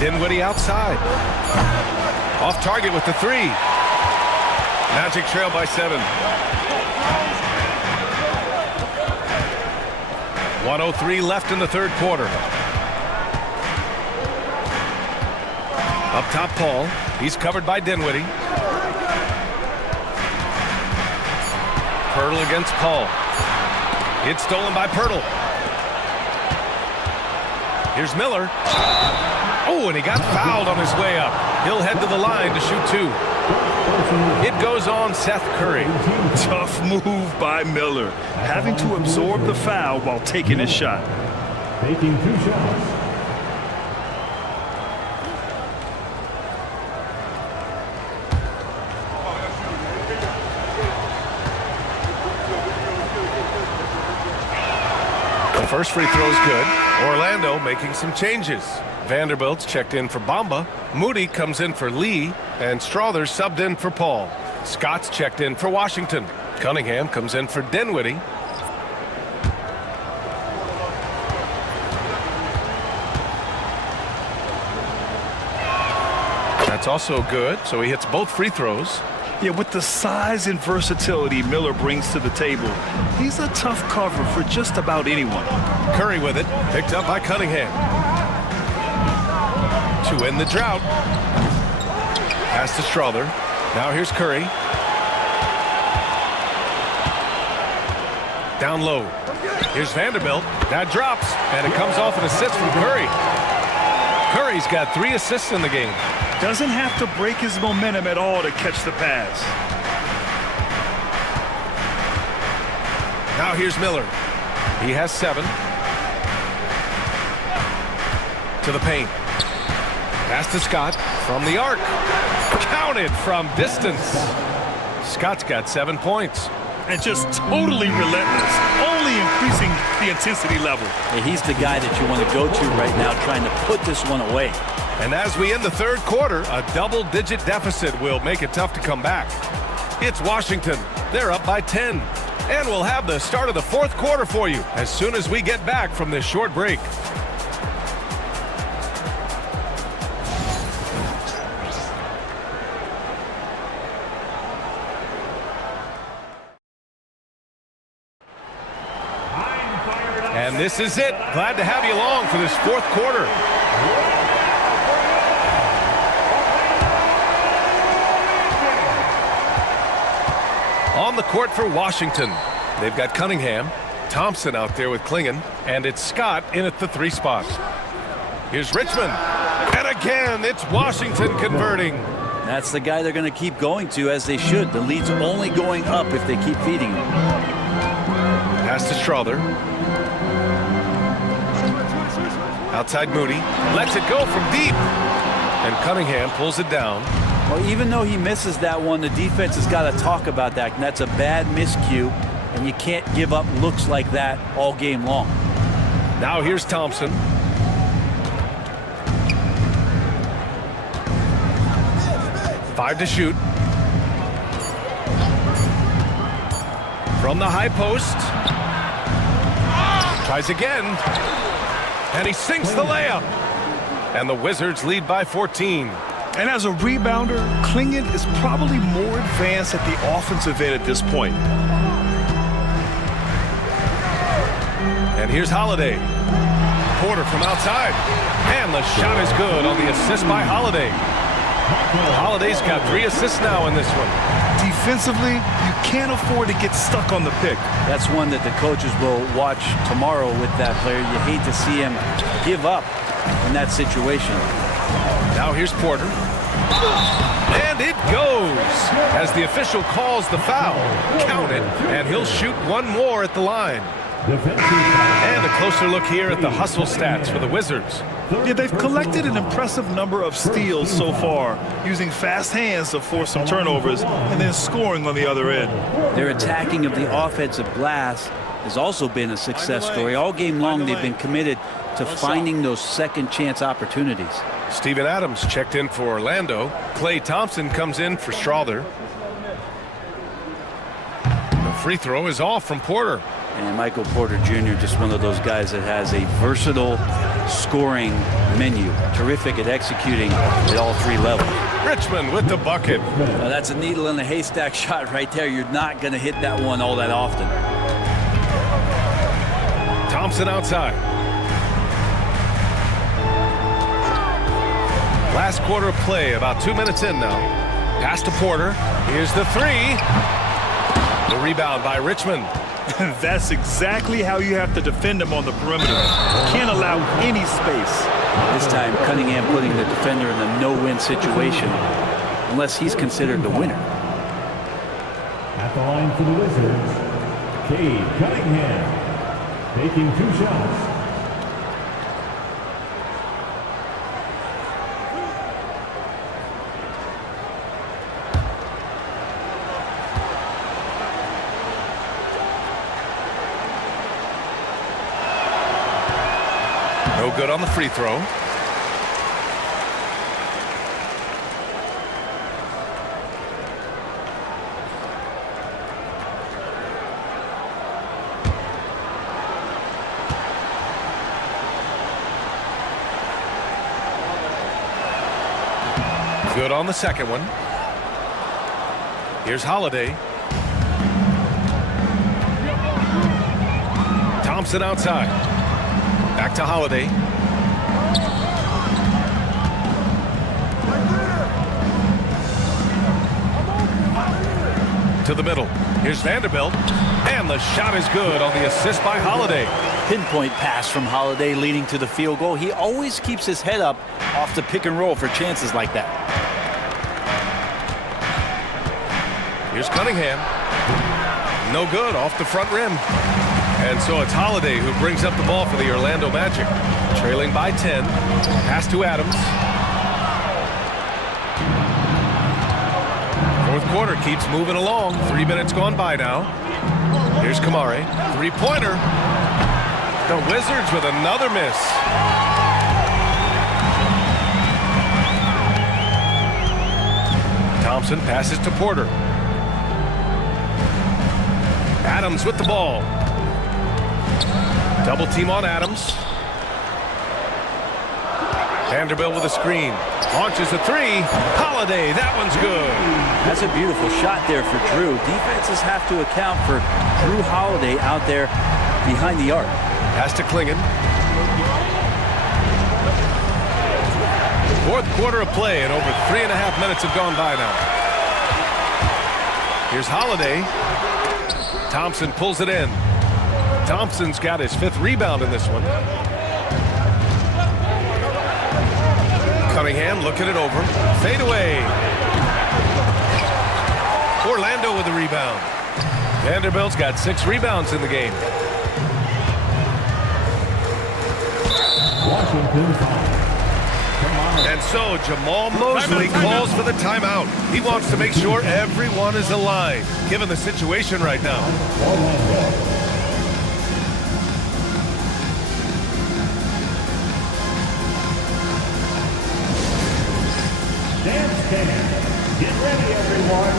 Dinwiddie outside. Off target with the 3. Magic trail by 7. 1:03 left in the third quarter. Up top, Paul. He's covered by Dinwiddie. Pirtle against Paul. It's stolen by Pirtle. Here's Miller. Oh, and he got fouled on his way up. He'll head to the line to shoot 2. It goes on Seth Curry. Tough move by Miller. Having to absorb the foul while taking his shot. Taking 2 shots. First free throw is good. Orlando making some changes. Vanderbilt's checked in for Bamba. Moody comes in for Lee. And Strother subbed in for Paul. Scott's checked in for Washington. Cunningham comes in for Dinwiddie. That's also good, so he hits both free throws. Yeah, with the size and versatility Miller brings to the table, he's a tough cover for just about anyone. Curry with it, picked up by Cunningham. To end the drought. Pass to Strother. Now here's Curry. Down low. Here's Vanderbilt. That drops, and it comes off an assist from Curry. Curry's got 3 assists in the game. Doesn't have to break his momentum at all to catch the pass. Now here's Miller. He has 7. To the paint. Pass to Scott from the arc. Counted from distance. Scott's got 7 points. And just totally relentless, only increasing the intensity level. Yeah, he's the guy that you want to go to right now, trying to put this one away. And as we end the third quarter, a double-digit deficit will make it tough to come back. It's Washington. They're up by 10. And we'll have the start of the fourth quarter for you as soon as we get back from this short break. And this is it. Glad to have you along for this fourth quarter. On the court for Washington, they've got Cunningham, Thompson out there with Klingon, and it's Scott in at the 3 spot. Here's Richmond, and again, it's Washington converting. That's the guy they're going to keep going to, as they should. The lead's only going up if they keep feeding him. Pass to Strother. Outside Moody, lets it go from deep, and Cunningham pulls it down. Well, even though he misses that one, the defense has got to talk about that, and that's a bad miscue, and you can't give up looks like that all game long. Now here's Thompson. Five to shoot. From the high post. Tries again. And he sinks the layup. And the Wizards lead by 14. And as a rebounder, Klingon is probably more advanced at the offensive end at this point. And here's Holiday. Porter from outside. And the shot is good on the assist by Holiday. Holiday's got 3 assists now in this one. Defensively, you can't afford to get stuck on the pick. That's one that the coaches will watch tomorrow with that player. You hate to see him give up in that situation. Now here's Porter. And it goes as the official calls the foul. Count it, and he'll shoot one more at the line. And a closer look here at the hustle stats for the Wizards. Yeah, they've collected an impressive number of steals so far, using fast hands to force some turnovers and then scoring on the other end. Their attacking of the offensive glass has also been a success story. All game long, they've been committed to finding those second chance opportunities. Steven Adams checked in for Orlando. Klay Thompson comes in for Strother. The free throw is off from Porter. And Michael Porter Jr., just one of those guys that has a versatile scoring menu. Terrific at executing at all 3 levels. Richmond with the bucket. Now that's a needle in a haystack shot right there. You're not going to hit that one all that often. Thompson outside. Last quarter of play, about 2 minutes in now. Pass to Porter. Here's the 3. The rebound by Richmond. That's exactly how you have to defend him on the perimeter. Can't allow any space. This time, Cunningham putting the defender in a no-win situation, unless he's considered the winner. At the line for the Wizards, Cade Cunningham, taking 2 shots. No good on the free throw. Good on the second one. Here's Holiday. Thompson outside. Back to Holiday. To the middle. Here's Vanderbilt. And the shot is good on the assist by Holiday. Pinpoint pass from Holiday leading to the field goal. He always keeps his head up off the pick and roll for chances like that. Here's Cunningham. No good off the front rim. And so it's Holiday who brings up the ball for the Orlando Magic. Trailing by 10. Pass to Adams. Fourth quarter keeps moving along. 3 minutes gone by now. Here's Kamare. Three-pointer. The Wizards with another miss. Thompson passes to Porter. Adams with the ball. Double team on Adams. Vanderbilt with a screen. Launches a three. Holiday, that one's good. That's a beautiful shot there for Drew. Defenses have to account for Drew Holiday out there behind the arc. Pass to Klingon. Fourth quarter of play and over 3.5 minutes have gone by now. Here's Holiday. Thompson pulls it in. Thompson's got his 5th rebound in this one. Cunningham looking it over. Fade away. Orlando with the rebound. Vanderbilt's got 6 rebounds in the game. Washington foul. And so Jamal Mosley calls for the timeout. He wants to make sure everyone is aligned, given the situation right now. Dance cam. Get ready, everyone.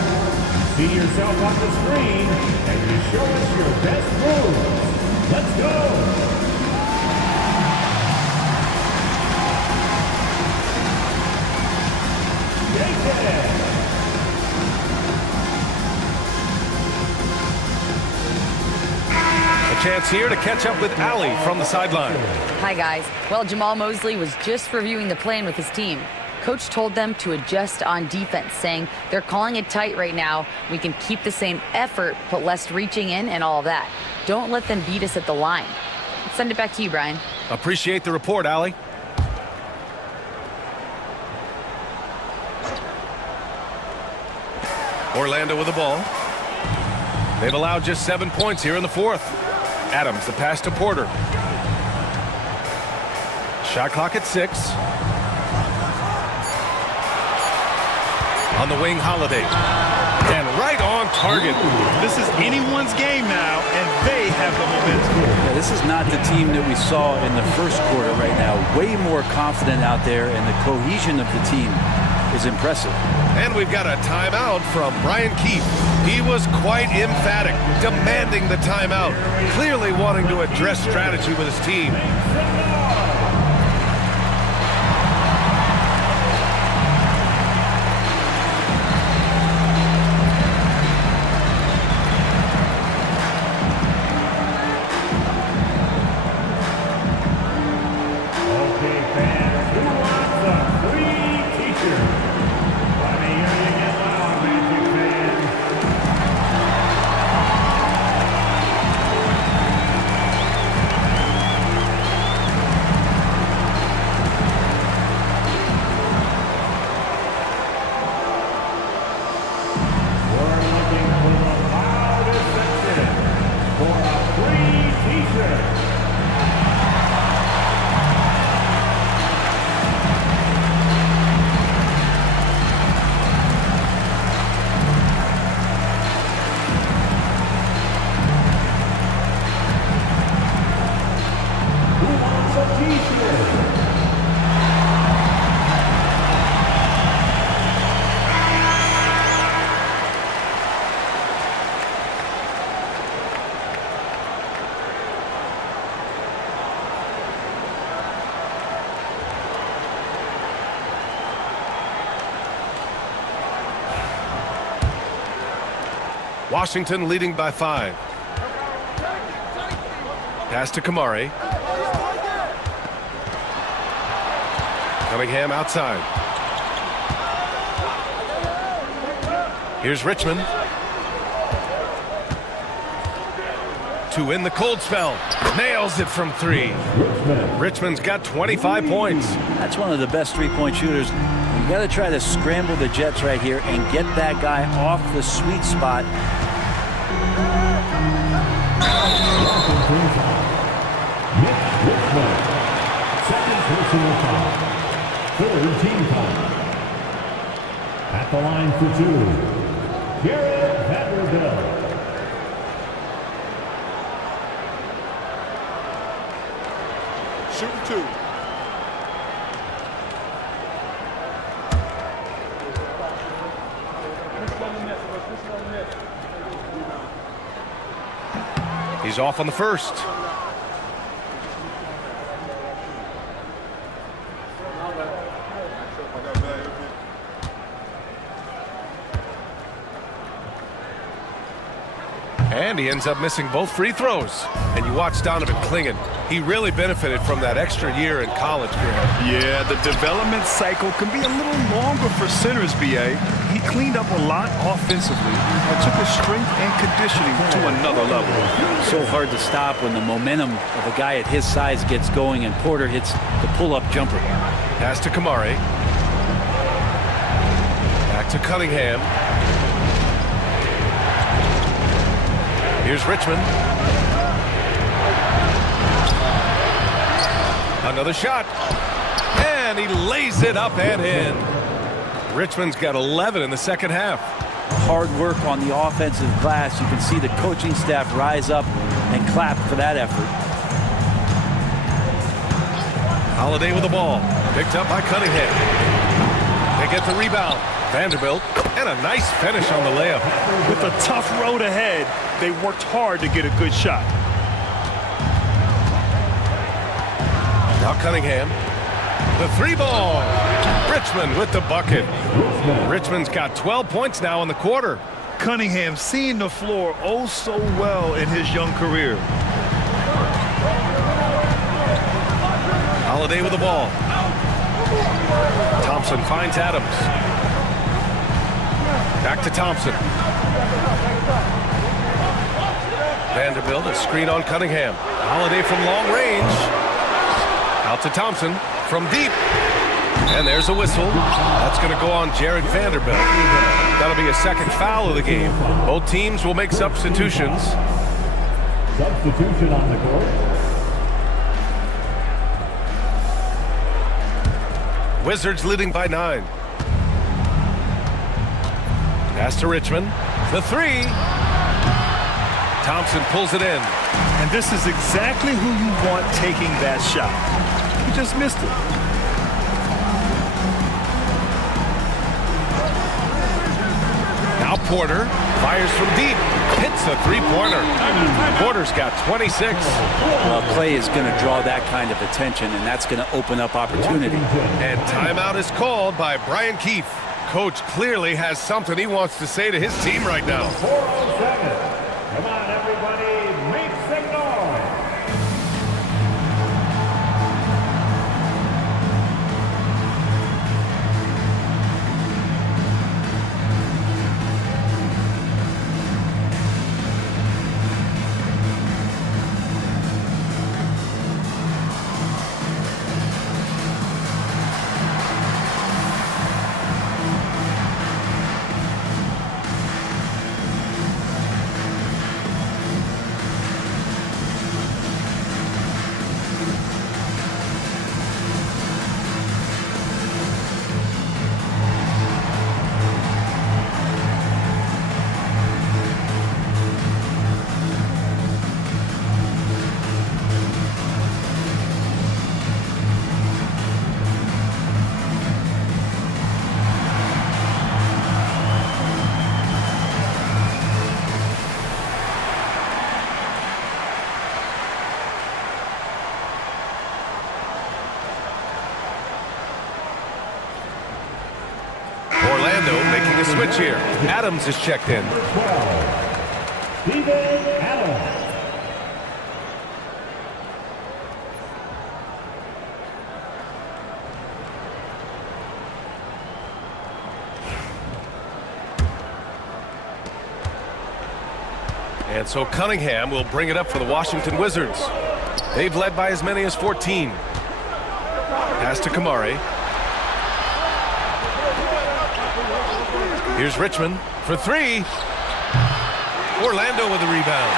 See yourself on the screen and you show us your best moves. Let's go. A chance here to catch up with Allie from the sideline. Hi, guys. Well, Jamal Mosley was just reviewing the plan with his team. Coach told them to adjust on defense, saying they're calling it tight right now. We can keep the same effort, but less reaching in and all of that. Don't let them beat us at the line. Send it back to you, Brian. Appreciate the report, Allie. Orlando with the ball. They've allowed just 7 points here in the fourth. Adams, the pass to Porter. Shot clock at 6. On the wing, Holiday. And right on target. This is anyone's game now, and they have the momentum. Yeah, this is not the team that we saw in the first quarter right now. Way more confident out there, and the cohesion of the team is impressive. And we've got a timeout from Brian Keefe. He was quite emphatic, demanding the timeout, clearly wanting to address strategy with his team. Okay, fans, who wants a free t-shirt? Let me hear you get loud, Magic fans. Washington leading by 5. Pass to Kamari. Cunningham outside. Here's Richmond. To win the cold spell. Nails it from 3. Richmond's got 25 points. That's one of the best three-point shooters. You got to try to scramble the Jets right here and get that guy off the sweet spot. Mitch Richmond. Second personal foul. Third team foul. At the line for 2, Jared Vanderbilt. Shooting 2. He's off on the first. And he ends up missing both free throws. And you watch Donovan Clingan. He really benefited from that extra year in college, Graham. Yeah, the development cycle can be a little longer for centers, B.A. He cleaned up a lot offensively and took his strength and conditioning to another level. So hard to stop when the momentum of a guy at his size gets going and Porter hits the pull-up jumper. Pass to Kamari. Back to Cunningham. Here's Richmond. Another shot. And he lays it up and in. Richmond's got 11 in the second half. Hard work on the offensive glass. You can see the coaching staff rise up and clap for that effort. Holiday with the ball. Picked up by Cunningham. They get the rebound. Vanderbilt. And a nice finish on the layup. With a tough road ahead, they worked hard to get a good shot. Now Cunningham. The 3-ball. Richmond with the bucket. Richmond's got 12 points now in the quarter. Cunningham seeing the floor oh so well in his young career. Holiday with the ball. Thompson finds Adams. Back to Thompson. Vanderbilt, a screen on Cunningham. Holiday from long range. Out to Thompson from deep. And there's a whistle. That's going to go on Jared Vanderbilt. That'll be a second foul of the game. Both teams will make substitutions. Substitution on the court. Wizards leading by 9. Pass to Richmond. The 3. Thompson pulls it in. And this is exactly who you want taking that shot. He just missed it. Now Porter fires from deep. Hits a 3-pointer. Porter's got 26. Well, Clay is going to draw that kind of attention, and that's going to open up opportunity. And timeout is called by Brian Keefe. Coach clearly has something he wants to say to his team right now. 4:07. Come on, everybody, make some noise. Orlando making a switch here. Adams is checked in. Steven Adams. And so Cunningham will bring it up for the Washington Wizards. They've led by as many as 14. Pass to Kamari. Here's Richmond for three. Orlando with the rebound.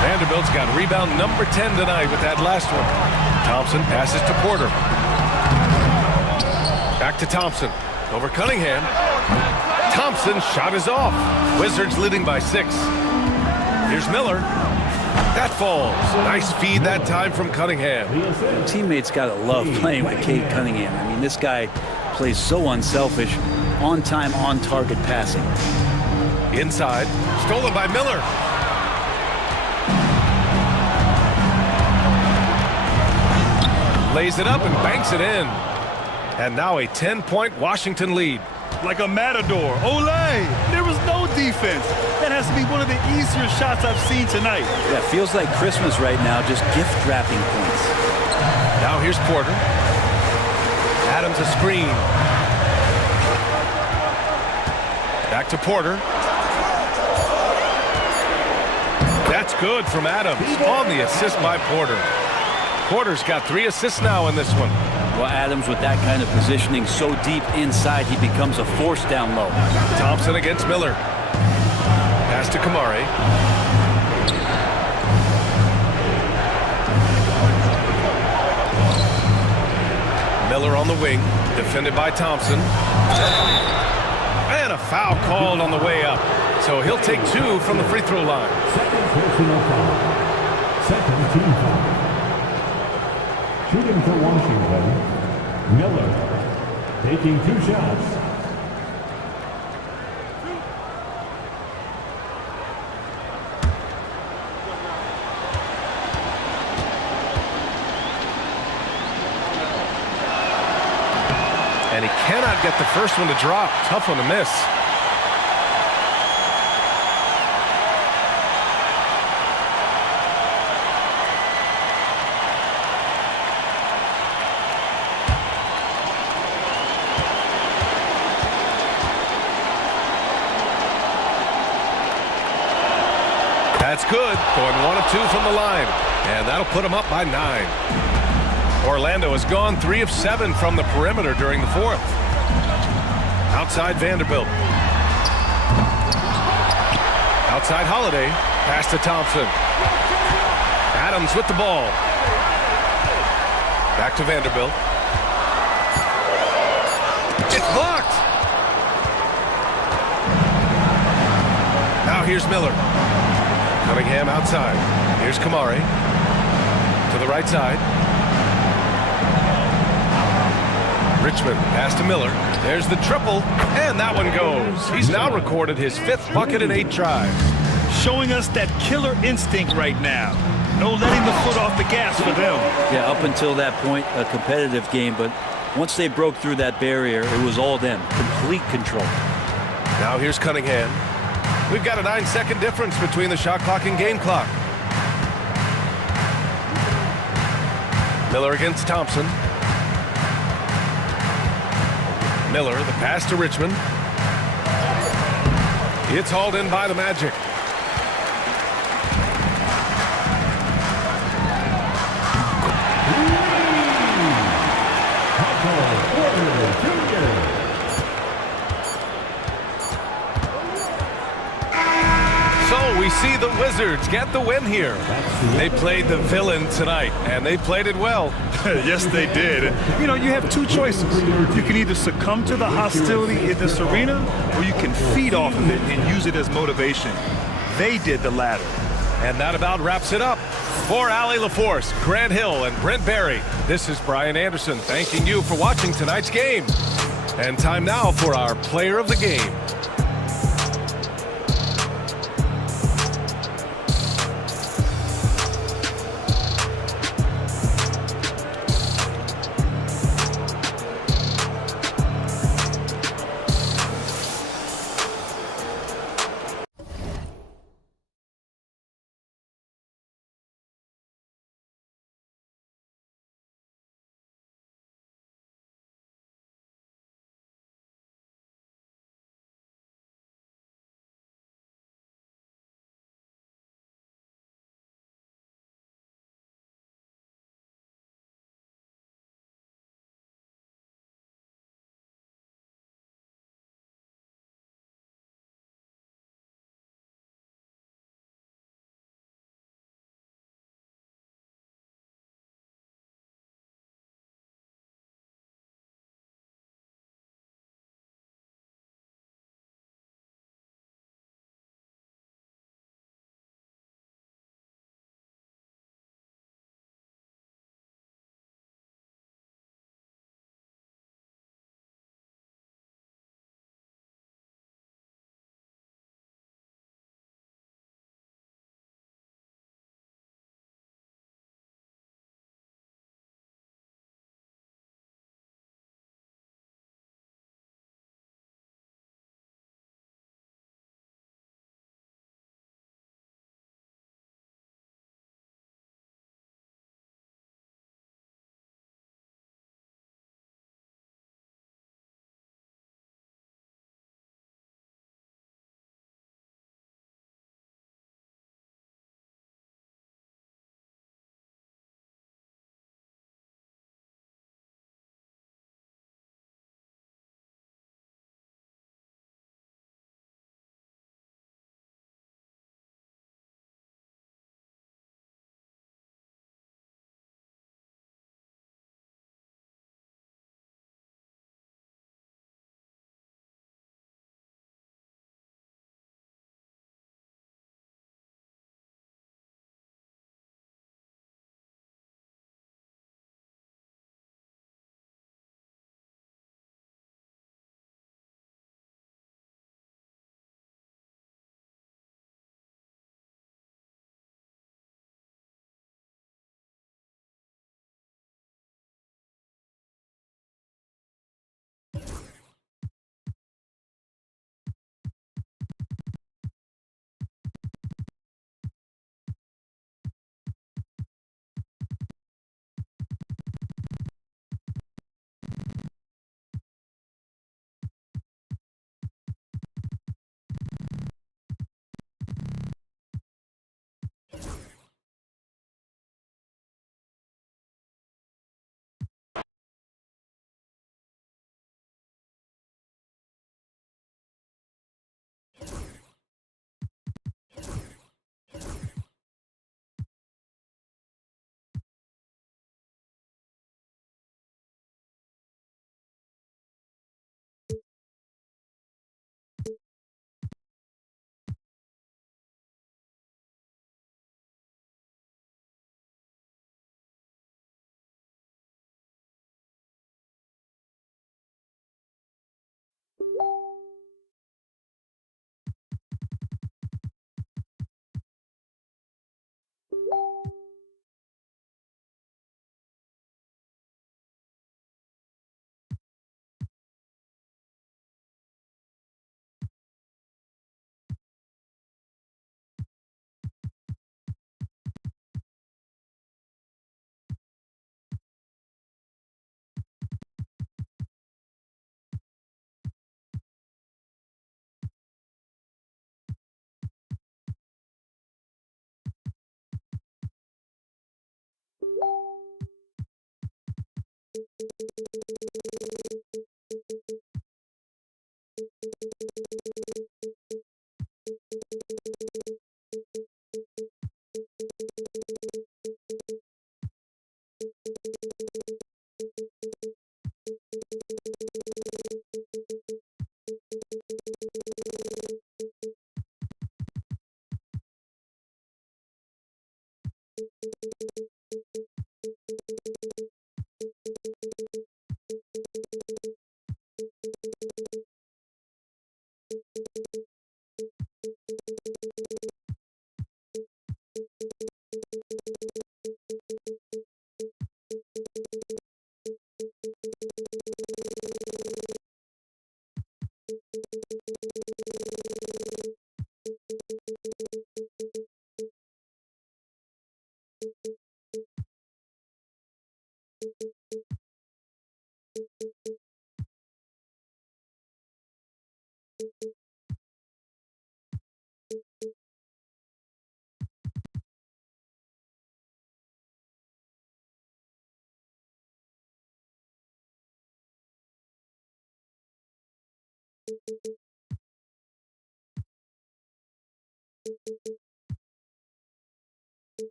Vanderbilt's got rebound number 10 tonight with that last one. Thompson passes to Porter. Back to Thompson. Over Cunningham. Thompson's shot is off. Wizards leading by 6. Here's Miller. That falls. Nice feed that time from Cunningham. Teammates got to love playing with Cade Cunningham. I mean, this guy plays so unselfish, on time, on target passing. Inside. Stolen by Miller. Lays it up and banks it in. And now a 10-point Washington lead. Like a matador. Olay! There was no defense. That has to be one of the easier shots I've seen tonight. Yeah, feels like Christmas right now, just gift wrapping points. Now here's Porter. Adams a screen. Back to Porter. That's good from Adams on the assist by Porter. Porter's got 3 assists now in this one. Well, Adams with that kind of positioning so deep inside, he becomes a force down low. Thompson against Miller. Pass to Kamari. Miller on the wing, defended by Thompson. And a foul called on the way up. So he'll take 2 from the free throw line. Second personal foul. Second team foul. Shooting for Washington, Miller, taking 2 shots. And he cannot get the first one to drop. Tough one to miss. That's good. Going 1 of 2 from the line. And that'll put him up by 9. Orlando has gone 3 of 7 from the perimeter during the 4th. Outside Vanderbilt. Outside Holiday. Pass to Thompson. Adams with the ball. Back to Vanderbilt. It's blocked. Now here's Miller. Cunningham outside. Here's Kamari. To the right side. Richmond pass to Miller. There's the triple, and that one goes. He's now recorded his 5th bucket in 8 tries. Showing us that killer instinct right now. No letting the foot off the gas for them. Yeah, up until that point, a competitive game, but once they broke through that barrier, it was all them. Complete control. Now here's Cunningham. We've got a 9-second difference between the shot clock and game clock. Miller against Thompson. Miller, the pass to Richmond. It's hauled in by the Magic. So we see the Wizards get the win here. They played the villain tonight, and they played it well. Yes, they did. You know, you have 2 choices. You can either succumb to the hostility in this arena, or you can feed off of it and use it as motivation. They did the latter. And that about wraps it up. For Allie LaForce, Grant Hill, and Brent Barry, this is Brian Anderson thanking you for watching tonight's game. And time now for our player of the game.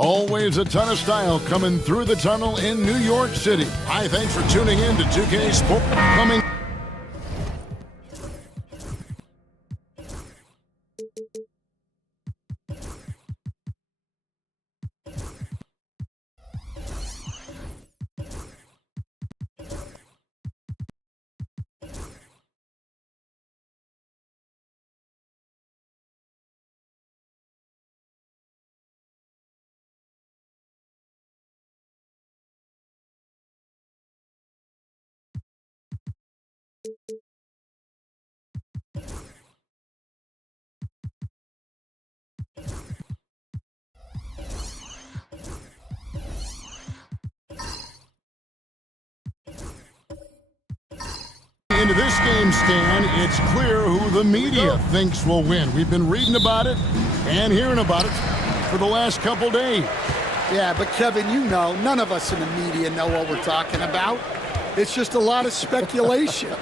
Always a ton of style coming through the tunnel in New York City. Hi, thanks for tuning in to 2K Sports. Coming. into this game, Stan, it's clear who the media thinks will win. We've been reading about it and hearing about it for the last couple days. Yeah, but Kevin, you know, none of us in the media know what we're talking about. It's just a lot of speculation.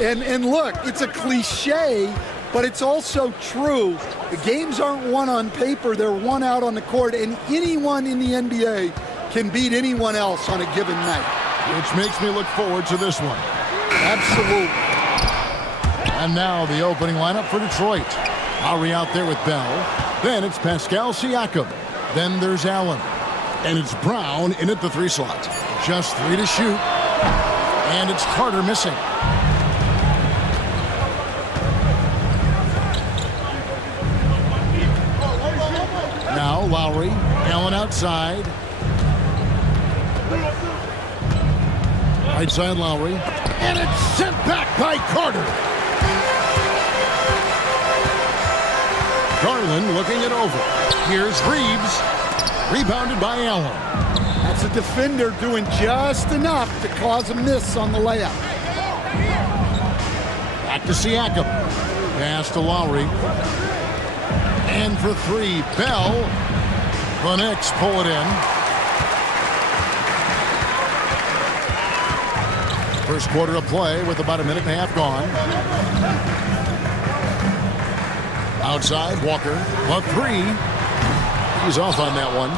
and look, it's a cliche, but it's also true. The games aren't won on paper, they're won out on the court, and anyone in the NBA can beat anyone else on a given night. Which makes me look forward to this one. Absolutely. And now the opening lineup for Detroit. Lowry out there with Bell. Then it's Pascal Siakam. Then there's Allen. And it's Brown in at the 3 slot. Just 3 to shoot. And it's Carter missing. Now Lowry. Allen outside. Right side Lowry. And it's sent back by Carter. Garland looking it over. Here's Reeves. Rebounded by Allen. That's a defender doing just enough to cause a miss on the layup. Back to Siakam. Pass to Lowry. And for 3, Bell. The Knicks pull it in. First quarter of play with about a minute and a half gone. Outside, Walker. A 3. He's off on that one.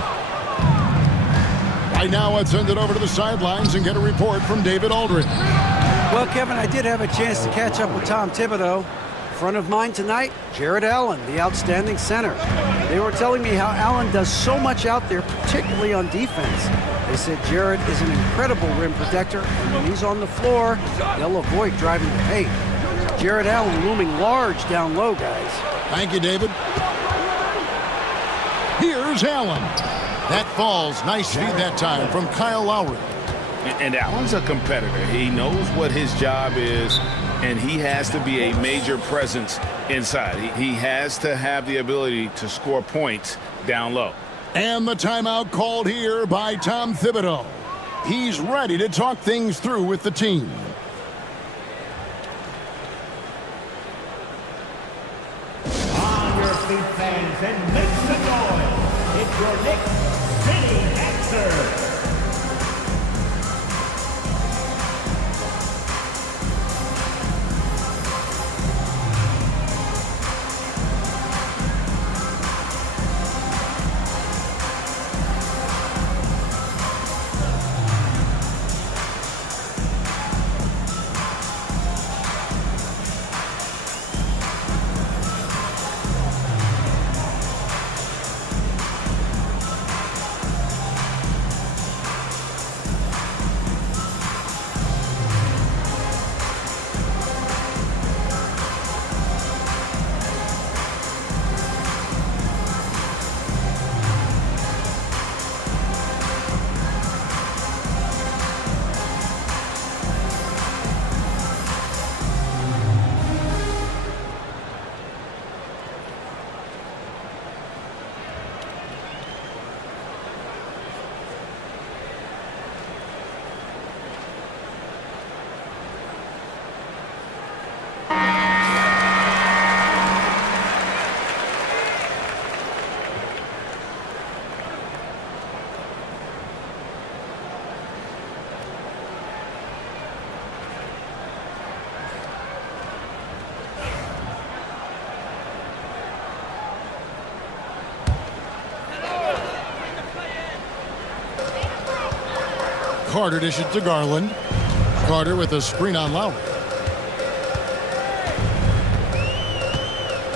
Right now, let's send it over to the sidelines and get a report from David Aldridge. Well, Kevin, I did have a chance to catch up with Tom Thibodeau. Front of mind tonight, Jared Allen, the outstanding center. They were telling me how Allen does so much out there, particularly on defense. They said Jared is an incredible rim protector, and when he's on the floor, they'll avoid driving the paint. Jared Allen looming large down low, guys. Thank you, David. Here's Allen. That falls. Nice feed that time from Kyle Lowry. And Allen's a competitor. He knows what his job is, and he has to be a major presence inside. He has to have the ability to score points down low. And the timeout called here by Tom Thibodeau. He's ready to talk things through with the team. On your feet, fans, and make some noise. It's your Knicks City Answer. Carter dishes to Garland. Carter with a screen on Lowry.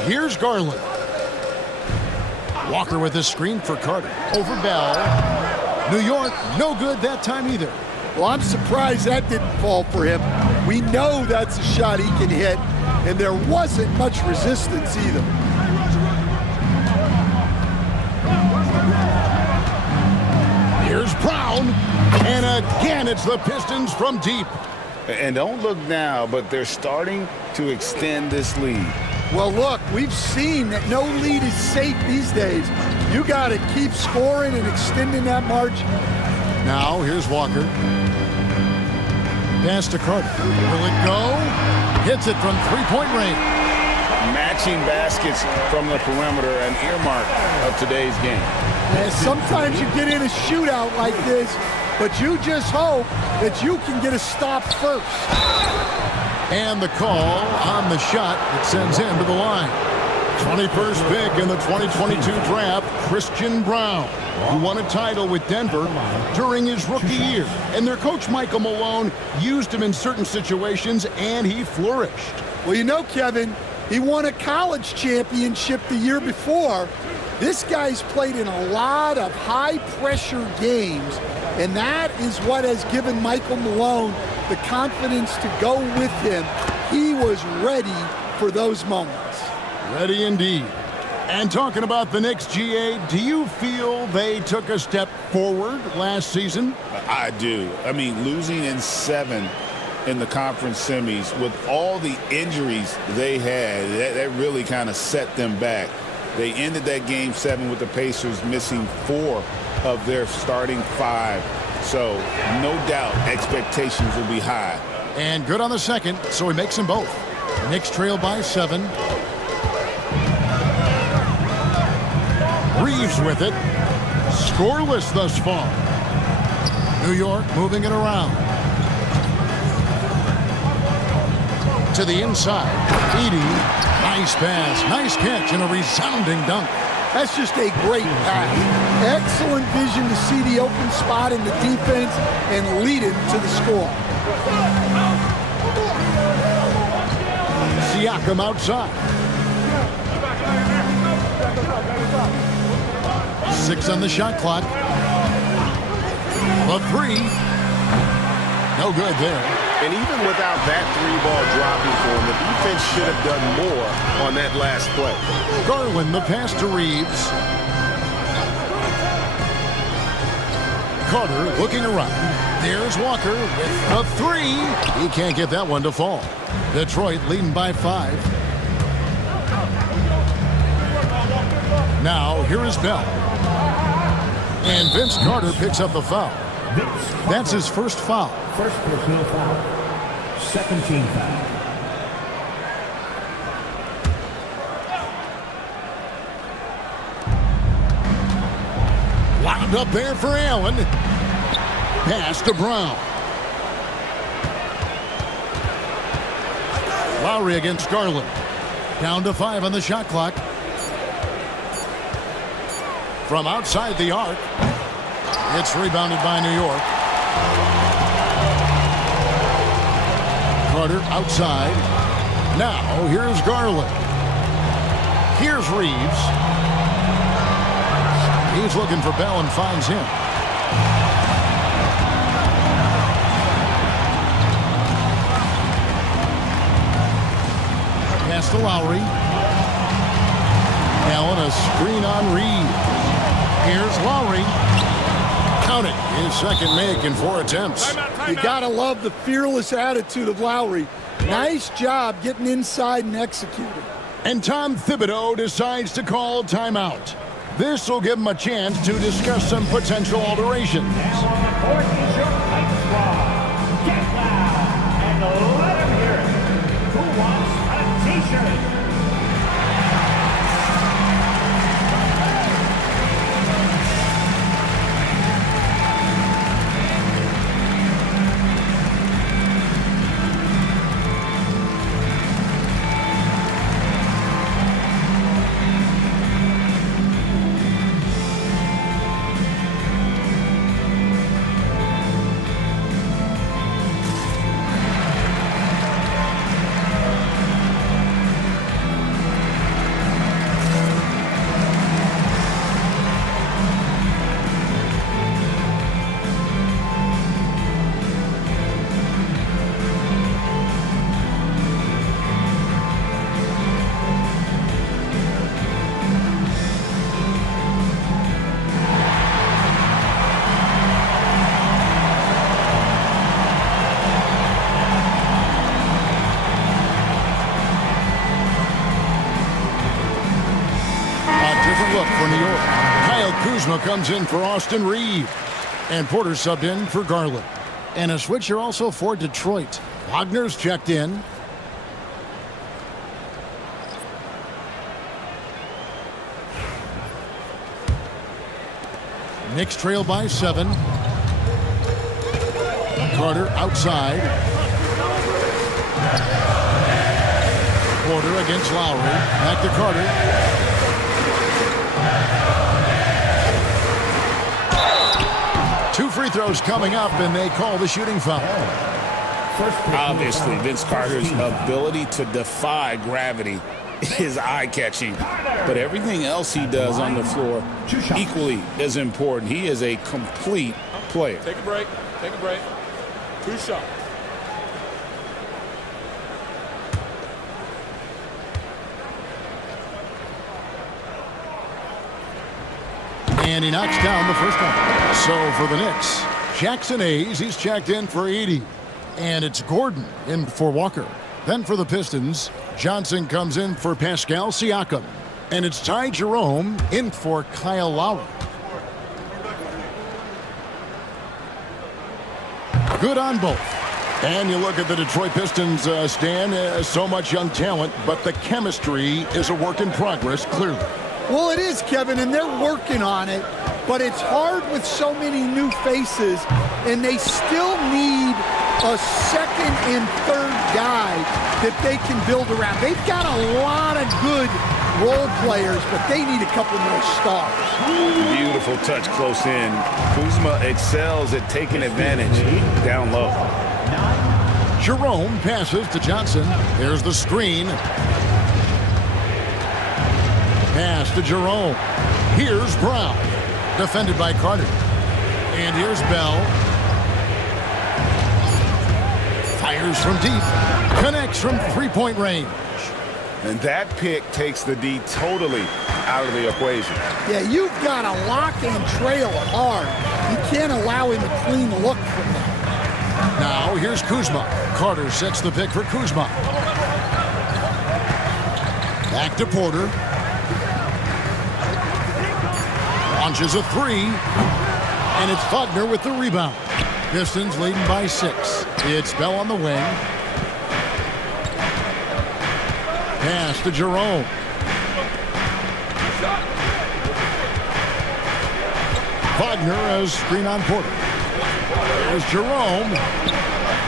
Here's Garland. Walker with a screen for Carter. Over Bell. New York, no good that time either. Well, I'm surprised that didn't fall for him. We know that's a shot he can hit, and there wasn't much resistance either. Here's Brown. And again, it's the Pistons from deep. And don't look now, but they're starting to extend this lead. Well, look, we've seen that no lead is safe these days. You got to keep scoring and extending that margin. Now, here's Walker. Pass to Carter. Will it go? Hits it from three-point range. Matching baskets from the perimeter, an earmark of today's game. And sometimes you get in a shootout like this, but you just hope that you can get a stop first. And the call on the shot that sends him to the line. 21st pick in the 2022 draft, Christian Braun, who won a title with Denver during his rookie year. And their coach, Michael Malone, used him in certain situations, and he flourished. Well, you know, Kevin, he won a college championship the year before. This guy's played in a lot of high-pressure games, and that is what has given Michael Malone the confidence to go with him. He was ready for those moments. Ready indeed. And talking about the Knicks, GA, do you feel they took a step forward last season? I do. I mean, losing in 7 in the conference semis with all the injuries they had, that really kind of set them back. They ended that game 7 with the Pacers missing 4 of their starting 5. So no doubt expectations will be high. And good on the second, so he makes them both. Knicks trail by 7. Reeves with it. Scoreless thus far. New York moving it around. To the inside. Edey. Nice pass. Nice catch and a resounding dunk. That's just a great pass. Excellent vision to see the open spot in the defense and lead it to the score. Siakam outside. 6 on the shot clock. A 3. No good there. And even without that 3-ball dropping for him, the defense should have done more on that last play. Garland, the pass to Reeves. Carter looking around. There's Walker with a 3. He can't get that one to fall. Detroit leading by 5. Now, here is Bell. And Vince Carter picks up the foul. That's his first foul. First personal foul. Second team foul. Wound up there for Allen. Pass to Brown. Lowry against Garland. Down to 5 on the shot clock. From outside the arc. It's rebounded by New York. Carter outside. Now here's Garland. Here's Reeves. He's looking for Bell and finds him. Pass to Lowry. Allen, a screen on Reeves. Here's Lowry. Count it. His second make in 4 attempts. You gotta love the fearless attitude of Lowry. Nice job getting inside and executing. And Tom Thibodeau decides to call timeout. This will give him a chance to discuss some potential alterations. Now on the court is your Pipe Squad. Get loud and let them hear it. Who wants a t-shirt? Kuzma comes in for Austin Reeves. And Porter subbed in for Garland. And a switcher also for Detroit. Wagner's checked in. Knicks trail by 7. Carter outside. Porter against Lowry. Back to Carter. Two free throws coming up, and they call the shooting foul. Obviously, Vince Carter's ability to defy gravity is eye-catching. But everything else he does on the floor equally as important. He is a complete player. Take a break. Take a break. 2 shots. And he knocks down the first one. So for the Knicks, Jackson Hayes, he's checked in for 80. And it's Gordon in for Walker. Then for the Pistons, Johnson comes in for Pascal Siakam. And it's Ty Jerome in for Kyle Lowry. Good on both. And you look at the Detroit Pistons, Stan, so much young talent, but the chemistry is a work in progress, clearly. Well, it is, Kevin, and they're working on it, but it's hard with so many new faces, and they still need a second and third guy that they can build around. They've got a lot of good role players, but they need a couple more stars. Beautiful touch close in. Kuzma excels at taking advantage down low. Jerome passes to Johnson. There's the screen. Pass to Jerome. Here's Brown. Defended by Carter. And here's Bell. Fires from deep. Connects from three-point range. And that pick takes the D totally out of the equation. Yeah, you've got to lock and trail hard. You can't allow him a clean look from that. Now here's Kuzma. Carter sets the pick for Kuzma. Back to Porter. Launches a three. And it's Wagner with the rebound. Pistons leading by 6. It's Bell on the wing. Pass to Jerome. Wagner as screen on Porter. There's Jerome.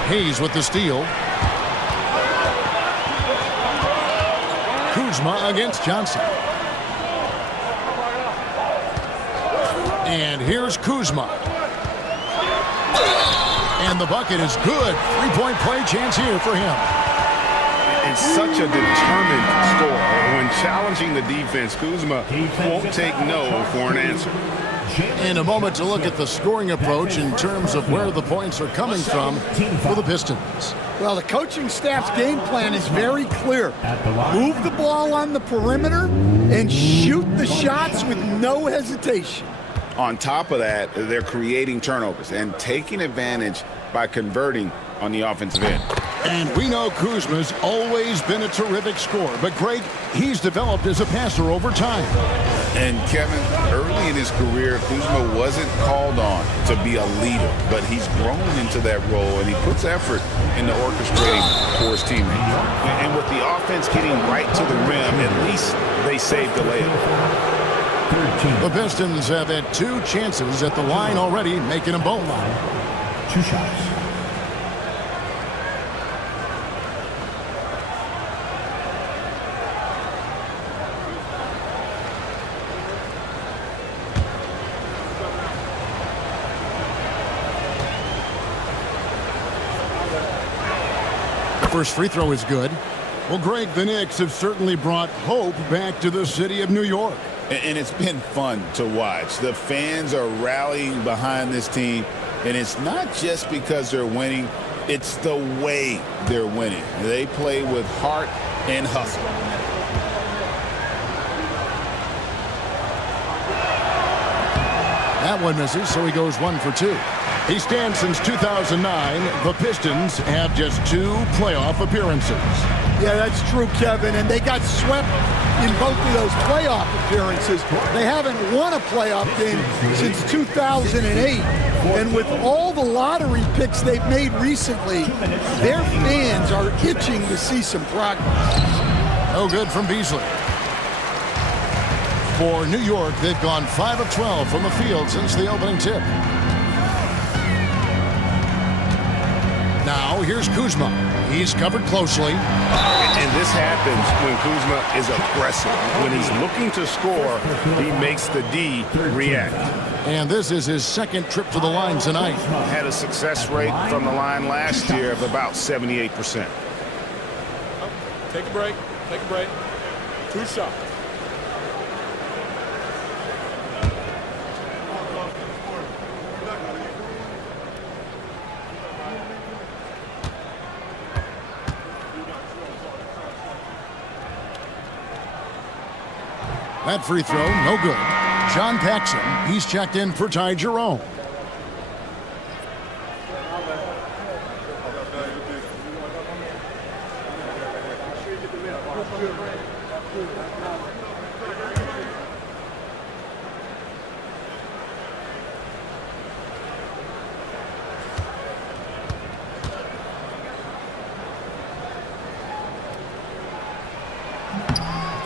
Hayes with the steal. Kuzma against Johnson. And here's Kuzma. And the bucket is good. Three-point play chance here for him. It's such a determined score. When challenging the defense, Kuzma won't take no for an answer. In a moment to look at the scoring approach in terms of where the points are coming from for the Pistons. Well, the coaching staff's game plan is very clear. Move the ball on the perimeter and shoot the shots with no hesitation. On top of that, they're creating turnovers and taking advantage by converting on the offensive end. And we know Kuzma's always been a terrific scorer, but Greg, he's developed as a passer over time. And Kevin, early in his career, Kuzma wasn't called on to be a leader, but he's grown into that role, and he puts effort into orchestrating for his teammates. And with the offense getting right to the rim, at least they saved the layup. The Pistons have had 2 chances at the line already, making them both. 2 shots. First free throw is good. Well, Greg, the Knicks have certainly brought hope back to the city of New York. And it's been fun to watch. The fans are rallying behind this team, and it's not just because they're winning, it's the way they're winning. They play with heart and hustle. That one misses, so he goes 1 for 2. He stands since 2009. The Pistons have just 2 playoff appearances. Yeah, that's true, Kevin. And they got swept in both of those playoff appearances. They haven't won a playoff game since 2008. And with all the lottery picks they've made recently, their fans are itching to see some progress. No good from Beasley. For New York, they've gone 5 of 12 from the field since the opening tip. Now, here's Kuzma. He's covered closely. And this happens when Kuzma is aggressive. When he's looking to score, he makes the D react. And this is his second trip to the line tonight. Had a success rate from the line last year of about 78%. Take a break. Take a break. 2 shots. That free throw, no good. John Paxson, he's checked in for Ty Jerome.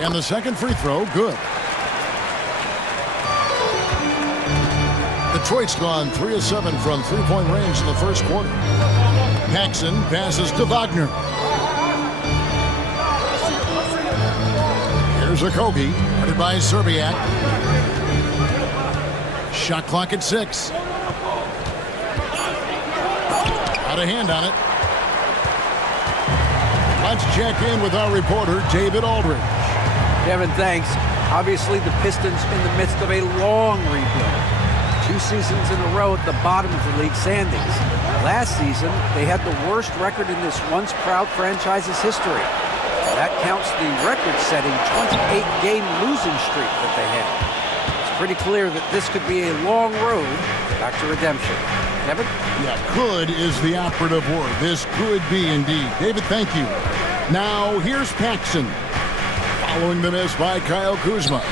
And the second free throw, good. Detroit's gone 3 of 7 from three-point range in the first quarter. Paxson passes to Wagner. Here's Okogie, guarded by Serbiak. Shot clock at 6. Out of hand on it. Let's check in with our reporter, David Aldridge. Kevin, thanks. Obviously, the Pistons in the midst of a long rebuild. 2 seasons in a row at the bottom of the league standings. Last season, they had the worst record in this once proud franchise's history. That counts the record-setting 28-game losing streak that they had. It's pretty clear that this could be a long road back to redemption. Kevin? Yeah, could is the operative word. This could be indeed. David, thank you. Now, here's Paxson. Following the miss by Kyle Kuzma.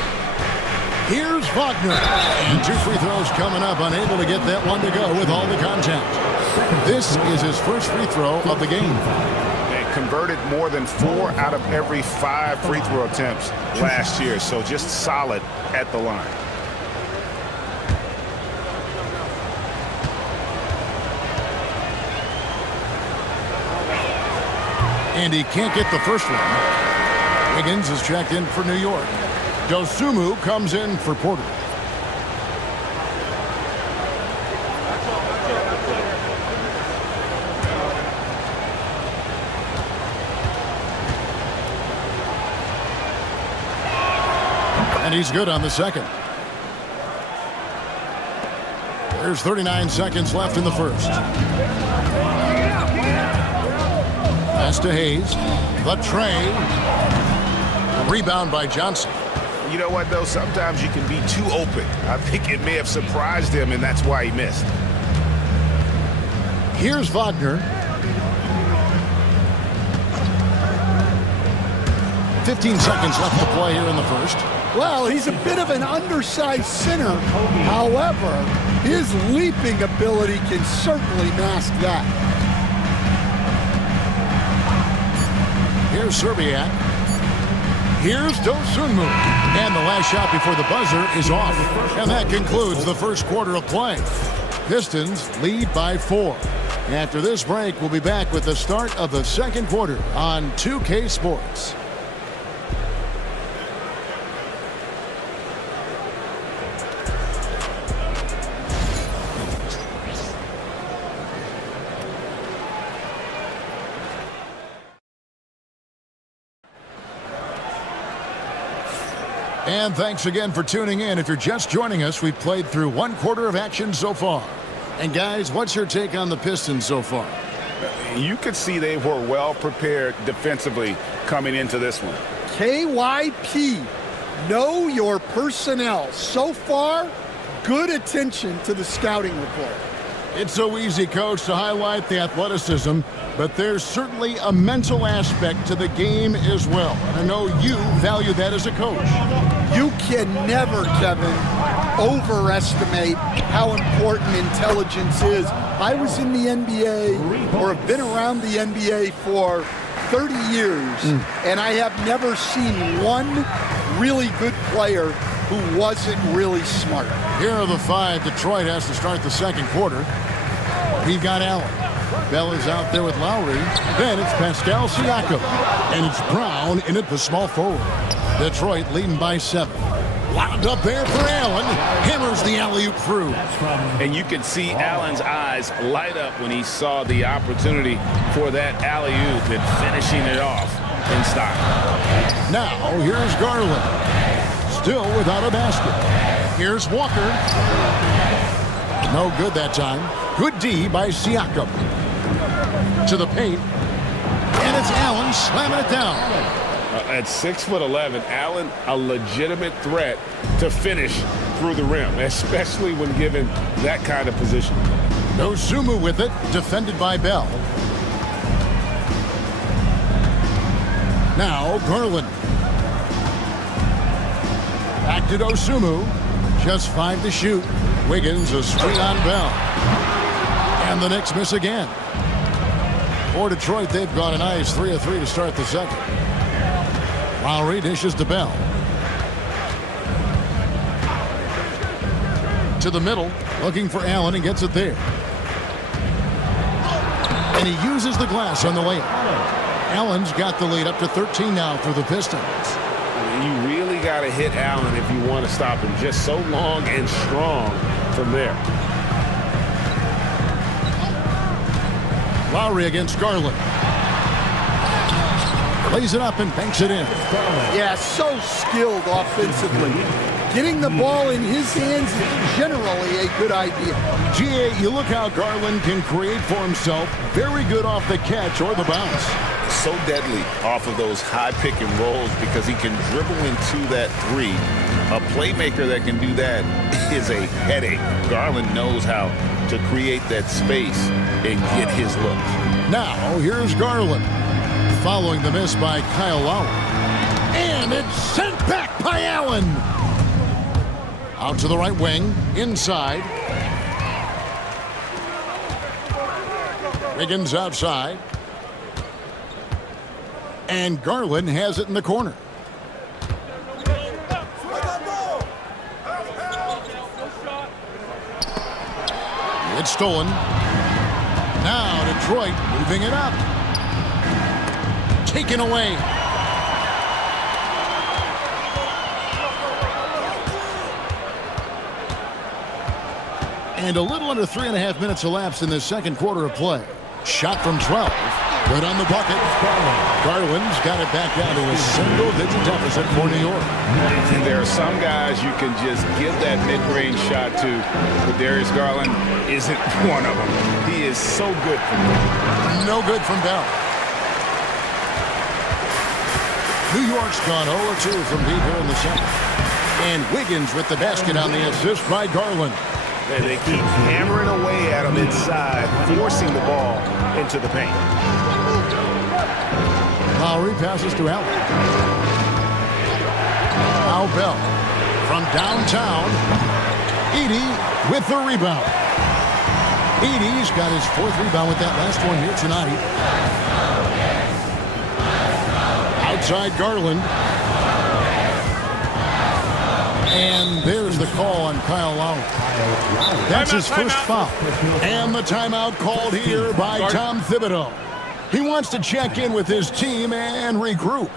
Here's Wagner. And 2 free throws coming up, unable to get that one to go with all the contact. This is his first free throw of the game. They converted more than 4 out of every 5 free throw attempts last year, so just solid at the line. And he can't get the first one. Higgins is checked in for New York. Dosunmu comes in for Porter. And he's good on the second. There's 39 seconds left in the first. Pass to Hayes. The tray. Rebound by Johnson. You know what, though? Sometimes you can be too open. I think it may have surprised him, and that's why he missed. Here's Wagner. 15 seconds left to play here in the first. Well, he's a bit of an undersized center. However, his leaping ability can certainly mask that. Here's Serbiak. Here's Dosunmu. And the last shot before the buzzer is off. And that concludes the first quarter of play. Pistons lead by 4. After this break, we'll be back with the start of the second quarter on 2K Sports. And thanks again for tuning in. If you're just joining us, we've played through 1 quarter of action so far. And guys, what's your take on the Pistons so far? You could see they were well prepared defensively coming into this one. KYP, know your personnel. So far, good attention to the scouting report. It's so easy, Coach, to highlight the athleticism, but there's certainly a mental aspect to the game as well. And I know you value that as a coach. You can never, Kevin, overestimate how important intelligence is. I was in the NBA, or have been around the NBA for 30 years, and I have never seen one really good player who wasn't really smart. Here are the 5 Detroit has to start the second quarter. We've got Allen. Bell is out there with Lowry. Then it's Pascal Siakam. And it's Brown in at the small forward. Detroit leading by 7. Wound up there for Allen. Hammers the alley-oop through. And you could see Allen's eyes light up when he saw the opportunity for that alley-oop and finishing it off in style. Now, here's Garland. Still without a basket. Here's Walker. No good that time. Good D by Siakam. To the paint. And it's Allen slamming it down. At 6'11", Allen, a legitimate threat to finish through the rim, especially when given that kind of position. Dosunmu with it, defended by Bell. Now Garland. Back to Dosunmu. Just 5 to shoot. Wiggins a screen on Bell. And the Knicks miss again. For Detroit, they've got a nice 3 of 3 to start the second. Lowry dishes to Bell. To the middle, looking for Allen and gets it there. And he uses the glass on the layup. Allen's got the lead up to 13 now for the Pistons. You really got to hit Allen if you want to stop him. Just so long and strong from there. Lowry against Garland. Plays it up and banks it in. Yeah, so skilled offensively. Getting the ball in his hands is generally a good idea. GA, you look how Garland can create for himself. Very good off the catch or the bounce. So deadly off of those high pick and rolls because he can dribble into that 3. A playmaker that can do that is a headache. Garland knows how to create that space and get his look. Now, here's Garland. Following the miss by Kyle Lowry. And it's sent back by Allen. Out to the right wing, inside. Wiggins outside. And Garland has it in the corner. It's stolen. Now Detroit moving it up. Taken away. And a little under 3.5 minutes elapsed in the second quarter of play. Shot from 12. Good on the bucket. Garland's got it back down to a single-digit deficit for New York. There are some guys you can just give that mid-range shot to, but Darius Garland isn't one of them. He is so good from there. No good from Bell. New York's gone 0-2 from deep here in the second. And Wiggins with the basket on the assist by Garland. And they keep hammering away at him inside, forcing the ball into the paint. Lowry passes to Allen. Now Bell from downtown. Edey with the rebound. Edey's got his 4th rebound with that last one here tonight. Outside Garland. And there's the call on Kyle Lowry. That's his first foul. And the timeout called here by Tom Thibodeau. He wants to check in with his team and regroup.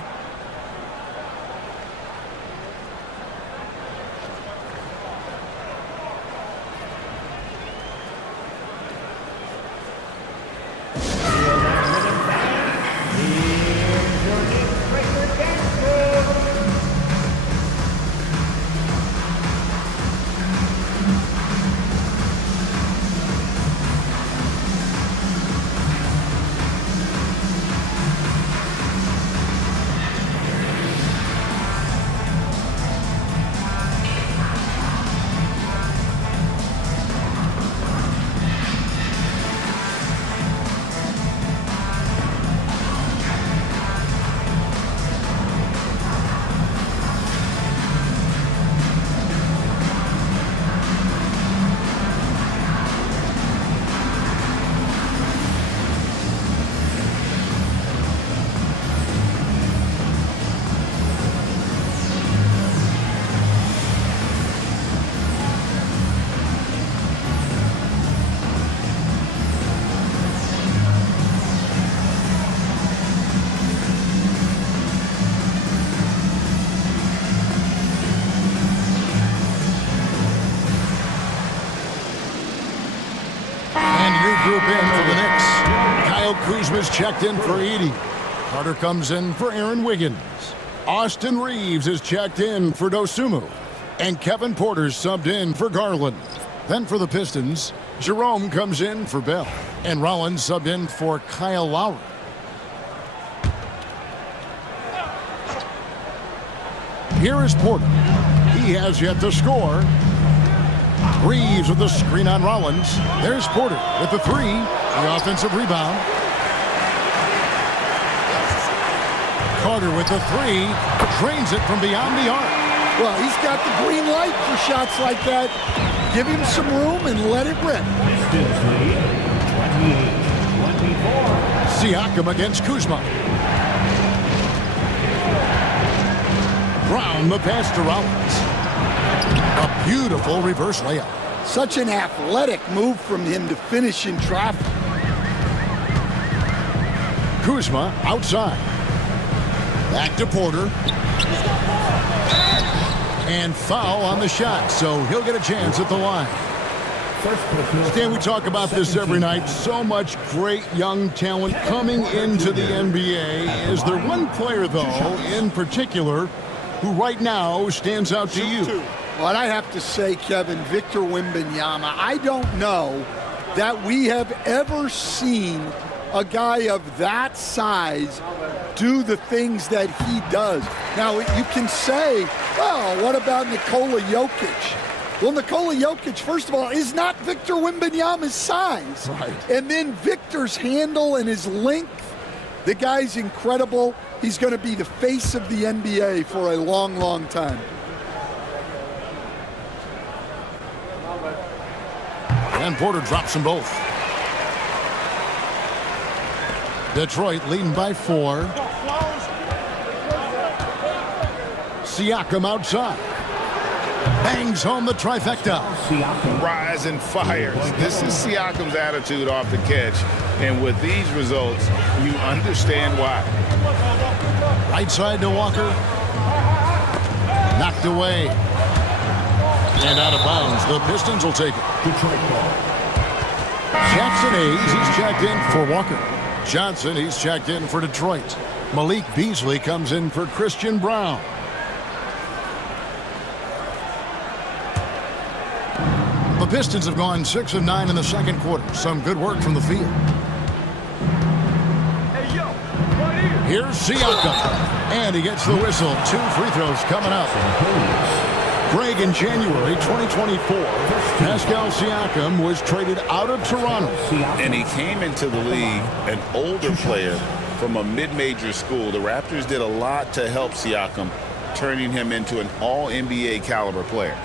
Kuzma's checked in for Edey. Carter comes in for Aaron Wiggins. Austin Reeves is checked in for Dosunmu. And Kevin Porter's subbed in for Garland. Then for the Pistons, Jerome comes in for Bell. And Rollins subbed in for Kyle Lowry. Here is Porter. He has yet to score. Reeves with the screen on Rollins. There's Porter with the three. The offensive rebound. Carter with the three. Drains it from beyond the arc. Well, he's got the green light for shots like that. Give him some room and let it rip. Pistons lead 28-24. Siakam against Kuzma. Brown the pass to Rollins. A beautiful reverse layup. Such an athletic move from him to finish in traffic. Kuzma outside. Back to Porter. And foul on the shot, so he'll get a chance at the line. Stan, we talk about this every night. So much great young talent coming into the NBA. Is there one player, though, in particular, who right now stands out to you? Well, I have to say, Kevin, Victor Wembanyama. I don't know that we have ever seen a guy of that size do the things that he does. Now, you can say, well, what about Nikola Jokic? Well, Nikola Jokic, first of all, is not Victor Wembanyama's size. Right. And then Victor's handle and his length, the guy's incredible. He's going to be the face of the NBA for a long, long time. And Porter drops them both. Detroit leading by 4. Siakam outside. Bangs home the trifecta. Rise and fires. This is Siakam's attitude off the catch. And with these results, you understand why. Right side to Walker. Knocked away. And out of bounds. The Pistons will take it. Jackson Hayes, he's checked in for Walker. Johnson, he's checked in for Detroit. Malik Beasley comes in for Christian Brown. The Pistons have gone 6 of 9 in the second quarter. Some good work from the field. Here's Siakam. And he gets the whistle. 2 free throws coming up. Greg, in January 2024, Pascal Siakam was traded out of Toronto. And he came into the league an older player from a mid-major school. The Raptors did a lot to help Siakam, turning him into an all-NBA caliber player.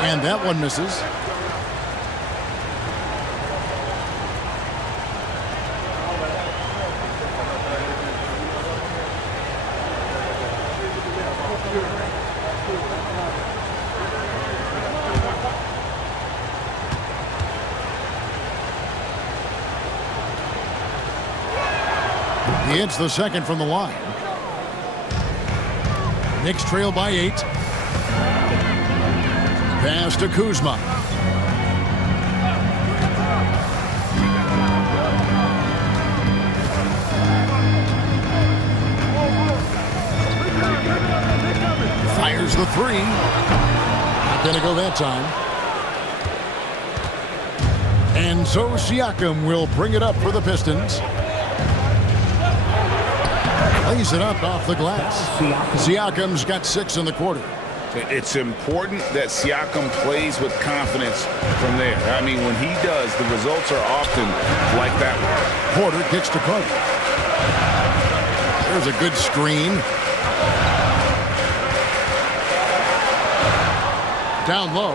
And that one misses. He hits the second from the line. Knicks trail by 8. Pass to Kuzma. Fires the 3. Not going to go that time. And so Siakam will bring it up for the Pistons. Lays it up off the glass. Siakam's got 6 in the quarter. It's important that Siakam plays with confidence from there. I mean, when he does, the results are often like that one. Porter kicks to Carter. There's a good screen. Down low.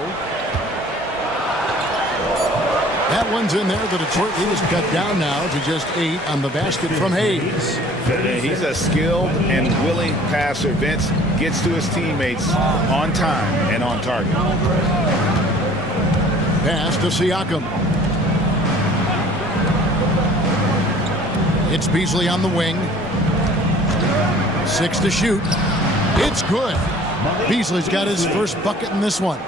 That one's in there. The Detroit lead is cut down now to just 8 on the basket from Hayes. Yeah, he's a skilled and willing passer. Vince gets to his teammates on time and on target. Pass to Siakam. It's Beasley on the wing. 6 to shoot. It's good. Beasley's got his first bucket in this one.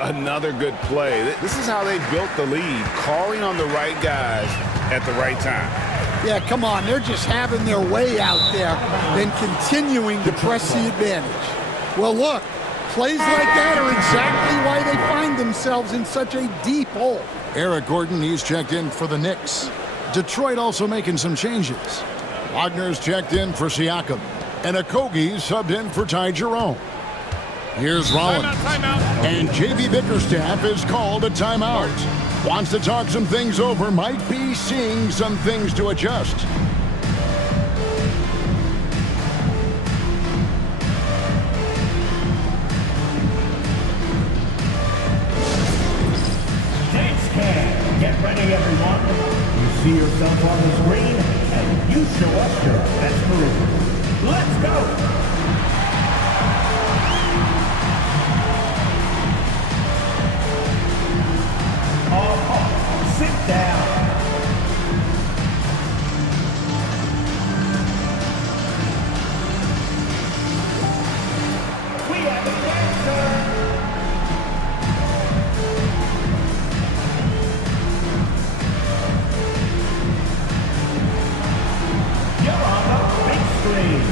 Another good play. This is how they built the lead, calling on the right guys at the right time. Yeah, come on. They're just having their way out there and continuing to press the advantage. Well, look, plays like that are exactly why they find themselves in such a deep hole. Eric Gordon, he's checked in for the Knicks. Detroit also making some changes. Wagner's checked in for Siakam. And Okogie subbed in for Ty Jerome. Here's Rollins. Timeout. And J.B. Bickerstaff is called a timeout. Wants to talk some things over. Might be seeing some things to adjust. James Cam, get ready, everyone. You see yourself on the screen, and you show us your best move. Let's go. Sit down. We have a dancer. You're on the big screen.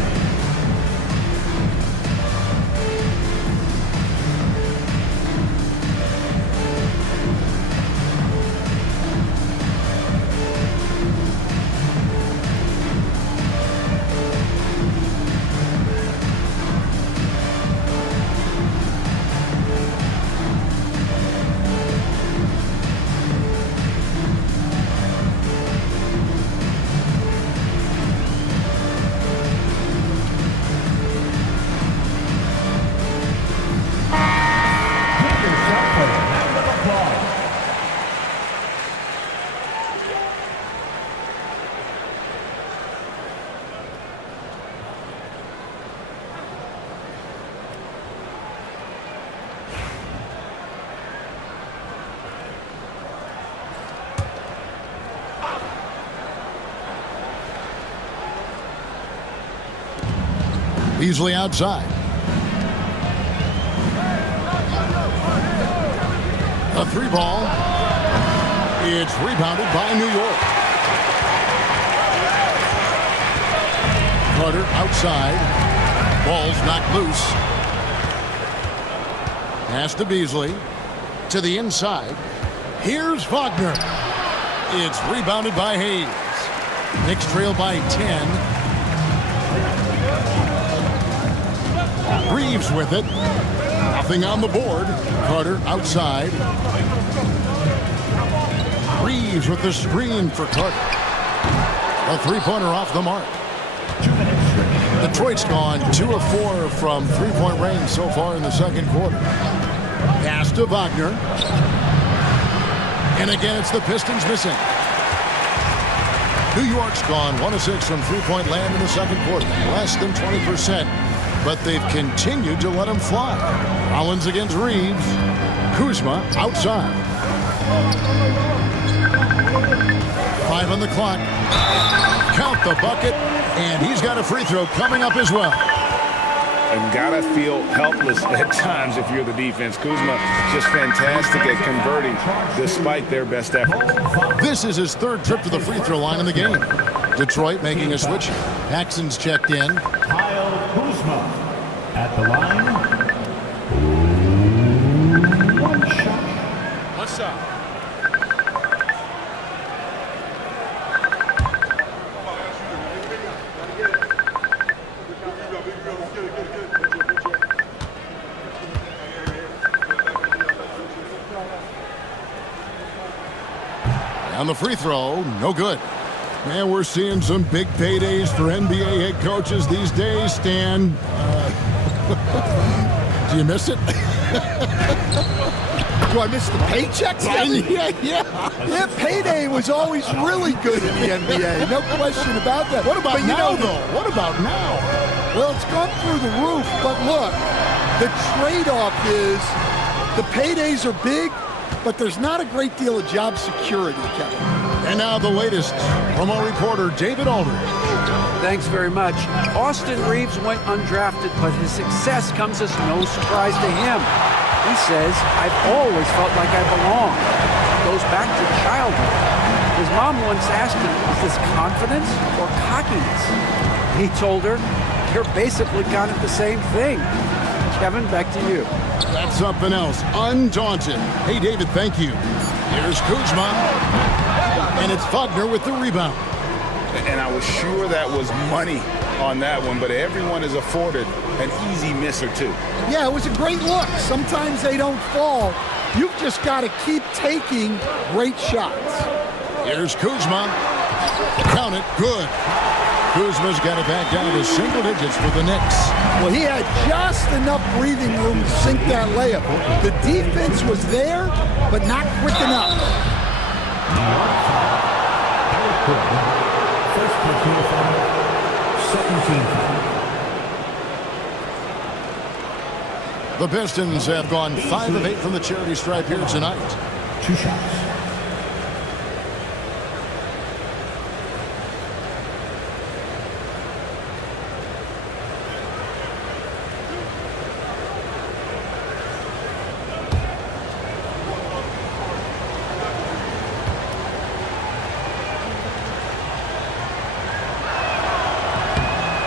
Beasley outside. A three ball. It's rebounded by New York. Carter outside. Ball's knocked loose. Pass to Beasley. To the inside. Here's Wagner. It's rebounded by Hayes. Knicks trail by 10. Reeves with it. Nothing on the board. Carter outside. Reeves with the screen for Carter. A three-pointer off the mark. Detroit's gone 2 of 4 from three-point range so far in the second quarter. Pass to Wagner. And again, it's the Pistons missing. New York's gone 1 of 6 from three-point land in the second quarter. Less than 20%. But they've continued to let him fly. Rollins against Reeves. Kuzma outside. 5 on the clock. Count the bucket. And he's got a free throw coming up as well. And gotta feel helpless at times if you're the defense. Kuzma just fantastic at converting despite their best efforts. This is his third trip to the free throw line in the game. Detroit making a switch. Paxson's checked in. Kyle Kuzma at the line. One shot. One shot. On the free throw, no good. Man, we're seeing some big paydays for NBA head coaches these days, Stan. Do you miss it? Do I miss the paychecks? Yeah, payday was always really good in the NBA. No question about that. What about now, though? What about now? Well, it's gone through the roof, but look, the trade-off is the paydays are big, but there's not a great deal of job security, Kevin. And now the latest from our reporter, David Aldridge. Thanks very much. Austin Reeves went undrafted, but his success comes as no surprise to him. He says, "I've always felt like I belong." It goes back to childhood. His mom once asked him, "Is this confidence or cockiness?" He told her, "You're basically kind of the same thing." Kevin, back to you. That's something else. Undaunted. Hey, David, thank you. Here's Kuzma. And it's Wagner with the rebound. And I was sure that was money on that one, but everyone is afforded an easy miss or two. Yeah, it was a great look. Sometimes they don't fall. You've just got to keep taking great shots. Here's Kuzma. Count it. Good. Kuzma's got it back down to single digits for the Knicks. Well, he had just enough breathing room to sink that layup. The defense was there, but not quick enough. First personal foul, second team foul. The Pistons have gone 5 of 8 from the charity stripe here tonight. 2 shots.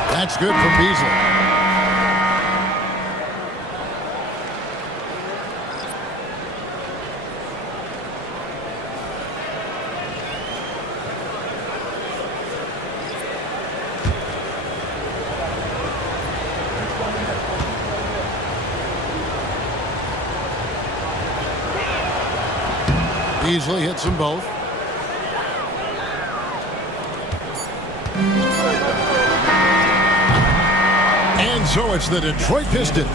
That's good for Beasley. Beasley hits them both. So it's the Detroit Pistons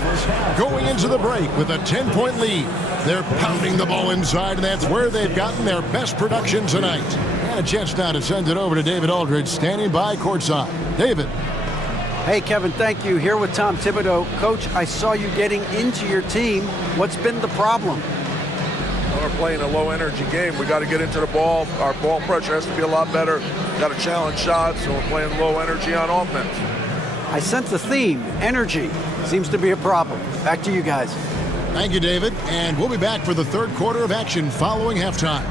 going into the break with a 10-point lead. They're pounding the ball inside, and that's where they've gotten their best production tonight. And a chance now to send it over to David Aldridge, standing by courtside. David. Hey, Kevin, thank you. Here with Tom Thibodeau. Coach, I saw you getting into your team. What's been the problem? We're playing a low-energy game. We got to get into the ball. Our ball pressure has to be a lot better. Got to challenge shots, so we're playing low energy on offense. I sense a theme. Energy seems to be a problem. Back to you guys. Thank you, David. And we'll be back for the third quarter of action following halftime.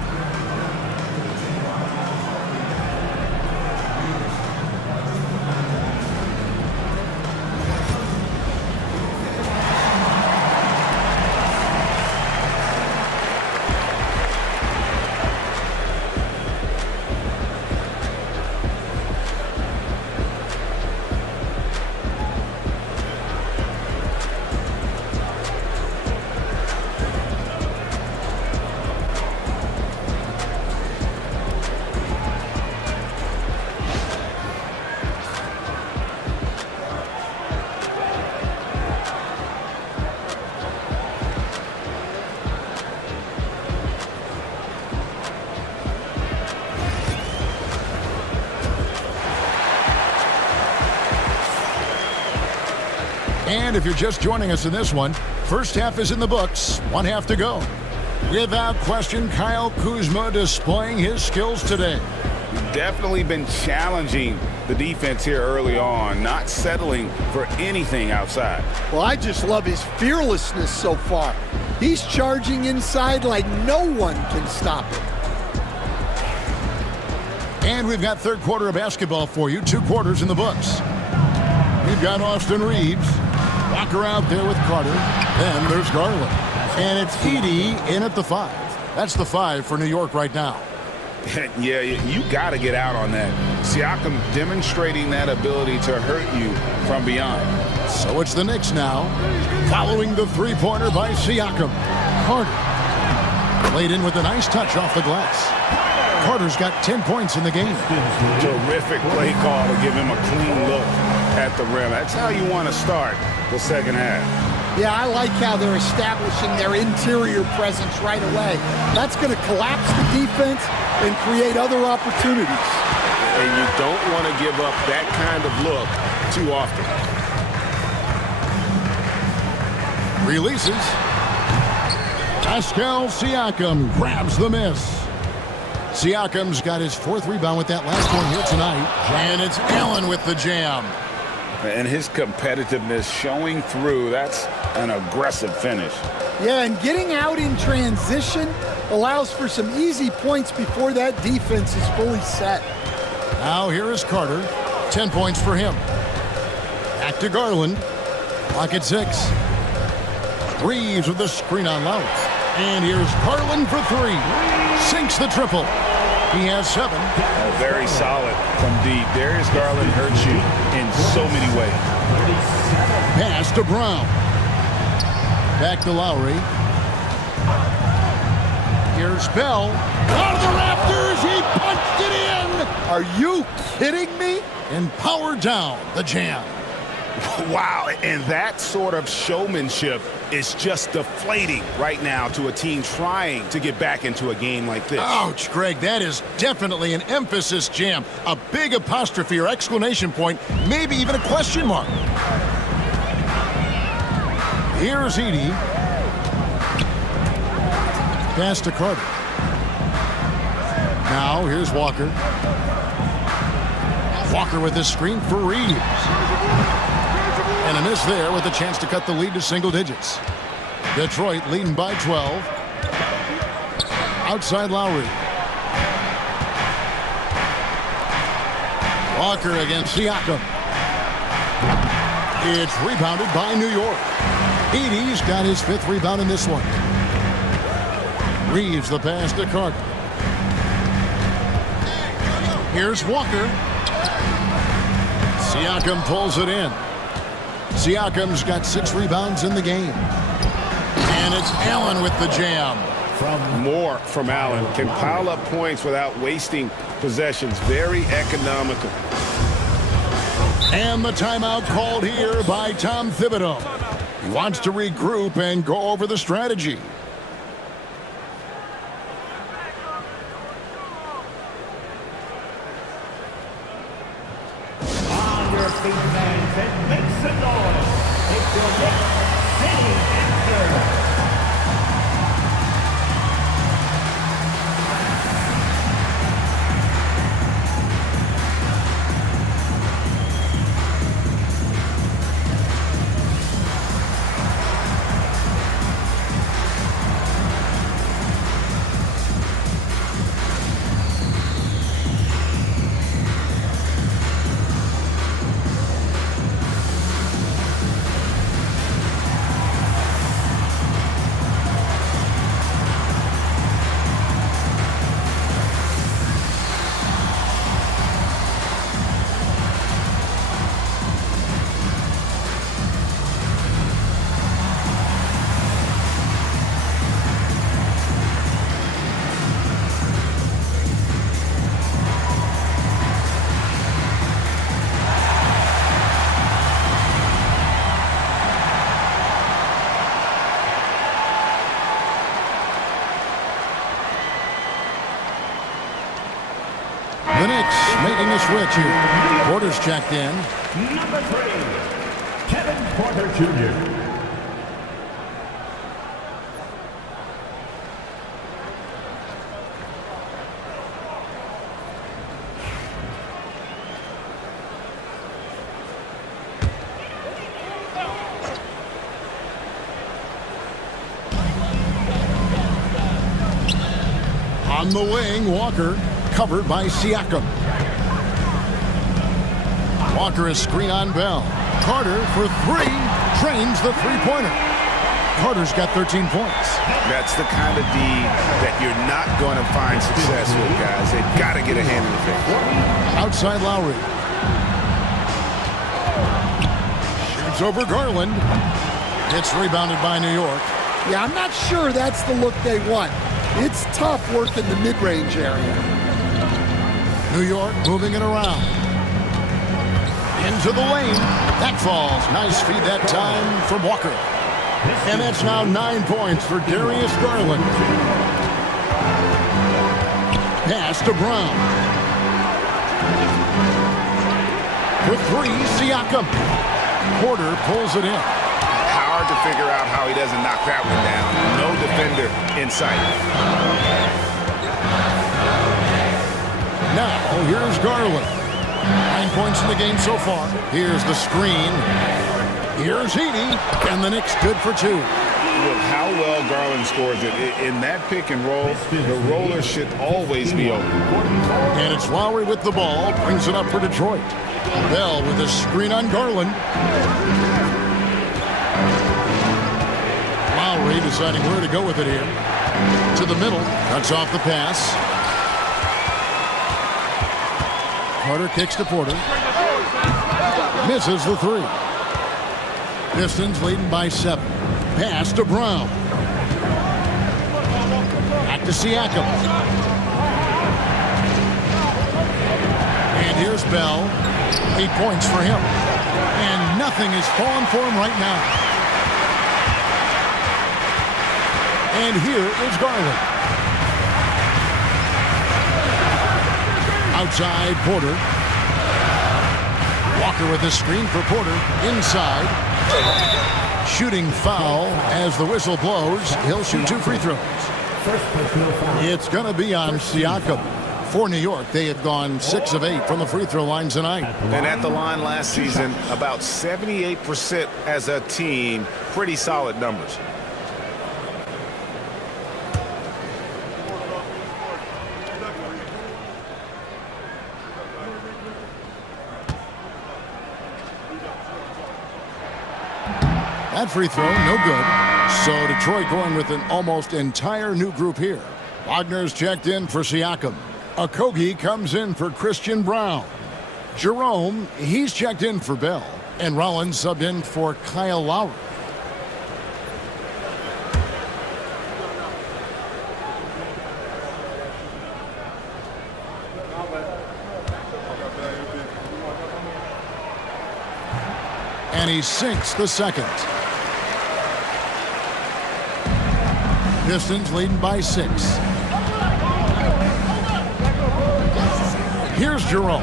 And if you're just joining us in this one, first half is in the books, 1 half to go. Without question, Kyle Kuzma displaying his skills today. Definitely been challenging the defense here early on, not settling for anything outside. Well, I just love his fearlessness so far. He's charging inside like no one can stop him. And we've got third quarter of basketball for you, 2 quarters in the books. We've got Austin Reeves. Walker out there with Carter. Then there's Garland. And it's Edey in at the 5. That's the 5 for New York right now. Yeah, you got to get out on that. Siakam demonstrating that ability to hurt you from beyond. So it's the Knicks now, following the three-pointer by Siakam. Carter laid in with a nice touch off the glass. Carter's got 10 points in the game. Terrific play call to give him a clean look at the rim. That's how you want to start the second half. Yeah, I like how they're establishing their interior presence right away. That's going to collapse the defense and create other opportunities. And you don't want to give up that kind of look too often. Releases. Pascal Siakam grabs the miss. Siakam's got his 4th rebound with that last one here tonight. And it's Allen with the jam. And his competitiveness showing through. That's an aggressive finish. Yeah, and getting out in transition allows for some easy points before that defense is fully set. Now here is Carter. 10 points for him. Back to Garland. Clock at 6. Reeves with the screen on Lowry. And here's Garland for 3. Sinks the triple. He has 7. Oh, very solid from deep. Darius Garland hurts you in so many ways. Pass to Brown. Back to Lowry. Here's Bell. Out of the rafters, he punched it in. Are you kidding me? And powered down the jam. Wow, and that sort of showmanship is just deflating right now to a team trying to get back into a game like this. Ouch, Greg, that is definitely an emphasis jam. A big apostrophe or exclamation point, maybe even a question mark. Here's Edey. Pass to Carter. Now here's Walker. Walker with the screen for Reeves. And a miss there with a chance to cut the lead to single digits. Detroit leading by 12. Outside Lowry. Walker against Siakam. It's rebounded by New York. Edey's got his 5th rebound in this one. Reeves the pass to Carter. Here's Walker. Siakam pulls it in. Siakam's got 6 rebounds in the game. And it's Allen with the jam. More from Allen. Can pile up points without wasting possessions. Very economical. And the timeout called here by Tom Thibodeau. He wants to regroup and go over the strategy. On your feet, fans, and make some noise. It's your Knicks City Answer. The Knicks making a switch here. Porter's checked in. Number 3, Kevin Porter Jr. On the wing, Walker, covered by Siakam. Walker is screen on Bell. Carter for 3, trains the three-pointer. Carter's got 13 points. That's the kind of D that you're not going to find success with, guys. They've got to get a hand in the face. Outside Lowry. Shoots over Garland. It's rebounded by New York. Yeah, I'm not sure that's the look they want. It's tough working the mid-range area. New York moving it around. Into the lane. That falls. Nice feed that time from Walker. And that's now 9 points for Darius Garland. Pass to Brown. For 3, Siakam. Porter pulls it in. Hard to figure out how he doesn't knock that one down. No defender in sight. Now, here's Garland. 9 points in the game so far. Here's the screen. Here's Edey, and the Knicks good for 2. With how well Garland scores it, in that pick and roll, the roller should always be open. And it's Lowry with the ball, brings it up for Detroit. Bell with a screen on Garland. Lowry deciding where to go with it here. To the middle, cuts off the pass. Carter kicks to Porter. Misses the 3. Pistons leading by 7. Pass to Brown. Back to Siakam. And here's Bell. 8 points for him. And nothing is falling for him right now. And here is Garland. Outside Porter. Walker with the screen for Porter. Inside. Shooting foul as the whistle blows. He'll shoot 2 free throws. It's going to be on Siakam. For New York, they have gone 6 of 8 from the free throw line tonight. And at the line last season, about 78% as a team. Pretty solid numbers. That free throw, no good. So Detroit going with an almost entire new group here. Wagner's checked in for Siakam. Okogie comes in for Christian Brown. Jerome, he's checked in for Bell. And Rollins subbed in for Kyle Lowry. And he sinks the second. Pistons leading by 6. Here's Jerome.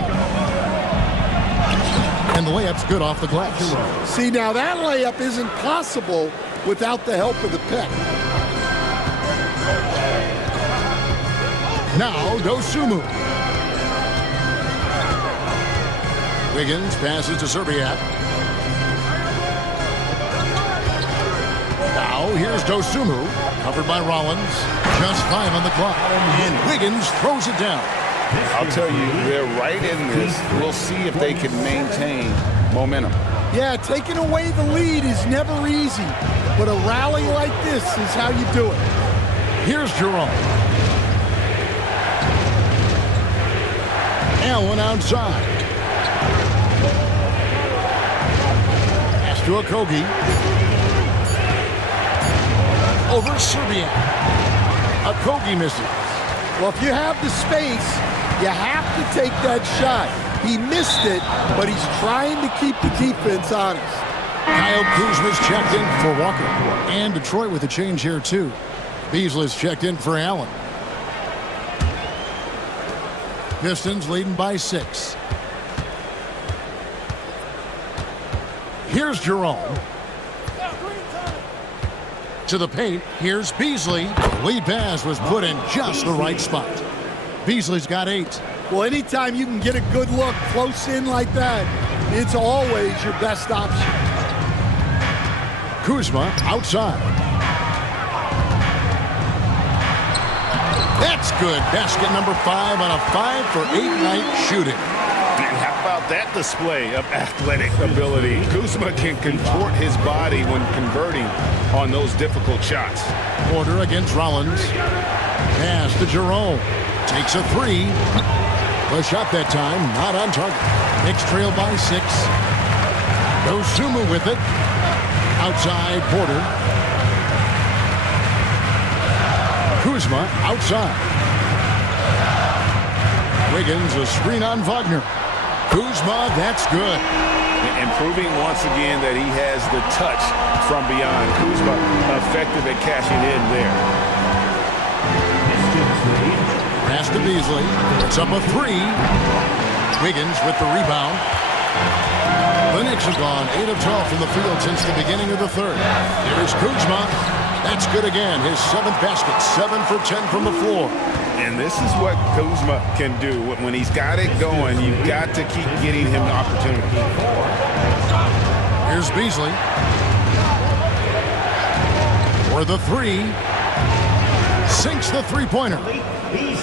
And the layup's good off the glass. See, now that layup isn't possible without the help of the pick. Now Dosunmu. Wiggins passes to Serbiak. Now here's Dosunmu, covered by Rollins. Just 5 on the clock. And Wiggins throws it down. I'll tell you, they're right in this. We'll see if they can maintain momentum. Yeah, taking away the lead is never easy. But a rally like this is how you do it. Here's Jerome. Allen outside. Pass to Okogie. Over Serbiak. Okogie misses. Well, if you have the space, you have to take that shot. He missed it, but he's trying to keep the defense honest. Kyle Kuzma's checked in for Walker. And Detroit with a change here, too. Beasley's checked in for Allen. Pistons leading by 6. Here's Jerome. To the paint, here's Beasley. Lead pass was put in just the right spot. Beasley's got 8. Well, anytime you can get a good look close in like that, it's always your best option. Kuzma outside. That's good. Basket number 5 on a 5-for-8 night shooting. And how about that display of athletic ability? Kuzma can contort his body when converting on those difficult shots. Porter against Rollins. Pass to Jerome. Takes a 3. The shot that time, not on target. Knicks trail by 6. Dosunmu with it. Outside Porter. Kuzma outside. Wiggins a screen on Wagner. Kuzma, that's good. And proving once again that he has the touch from beyond. Kuzma effective at cashing in there. Pass to Beasley. It's up a 3. Wiggins with the rebound. The Knicks have gone 8 of 12 from the field since the beginning of the third. Here's Kuzma. That's good again. His 7th basket. 7 for 10 from the floor. And this is what Kuzma can do. When he's got it going, you've got to keep getting him the opportunity. Here's Beasley. For the three. Sinks the three-pointer.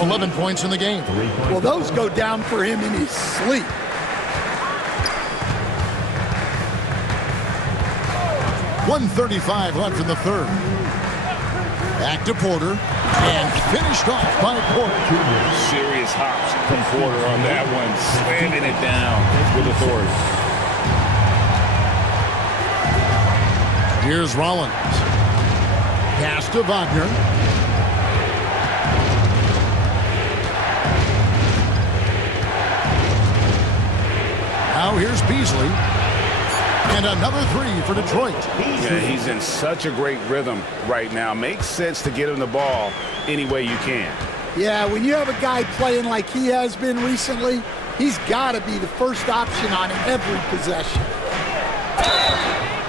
11 points in the game. Well, those go down for him in his sleep. .135 left in the third. Back to Porter. And finished off by Porter. Serious hops from Porter on that one. Slamming it down with authority. Here's Rollins. Pass to Wagner. Now here's Beasley. And another three for Detroit. Yeah, he's in such a great rhythm right now. Makes sense to get him the ball any way you can. Yeah, when you have a guy playing like he has been recently, he's got to be the first option on every possession.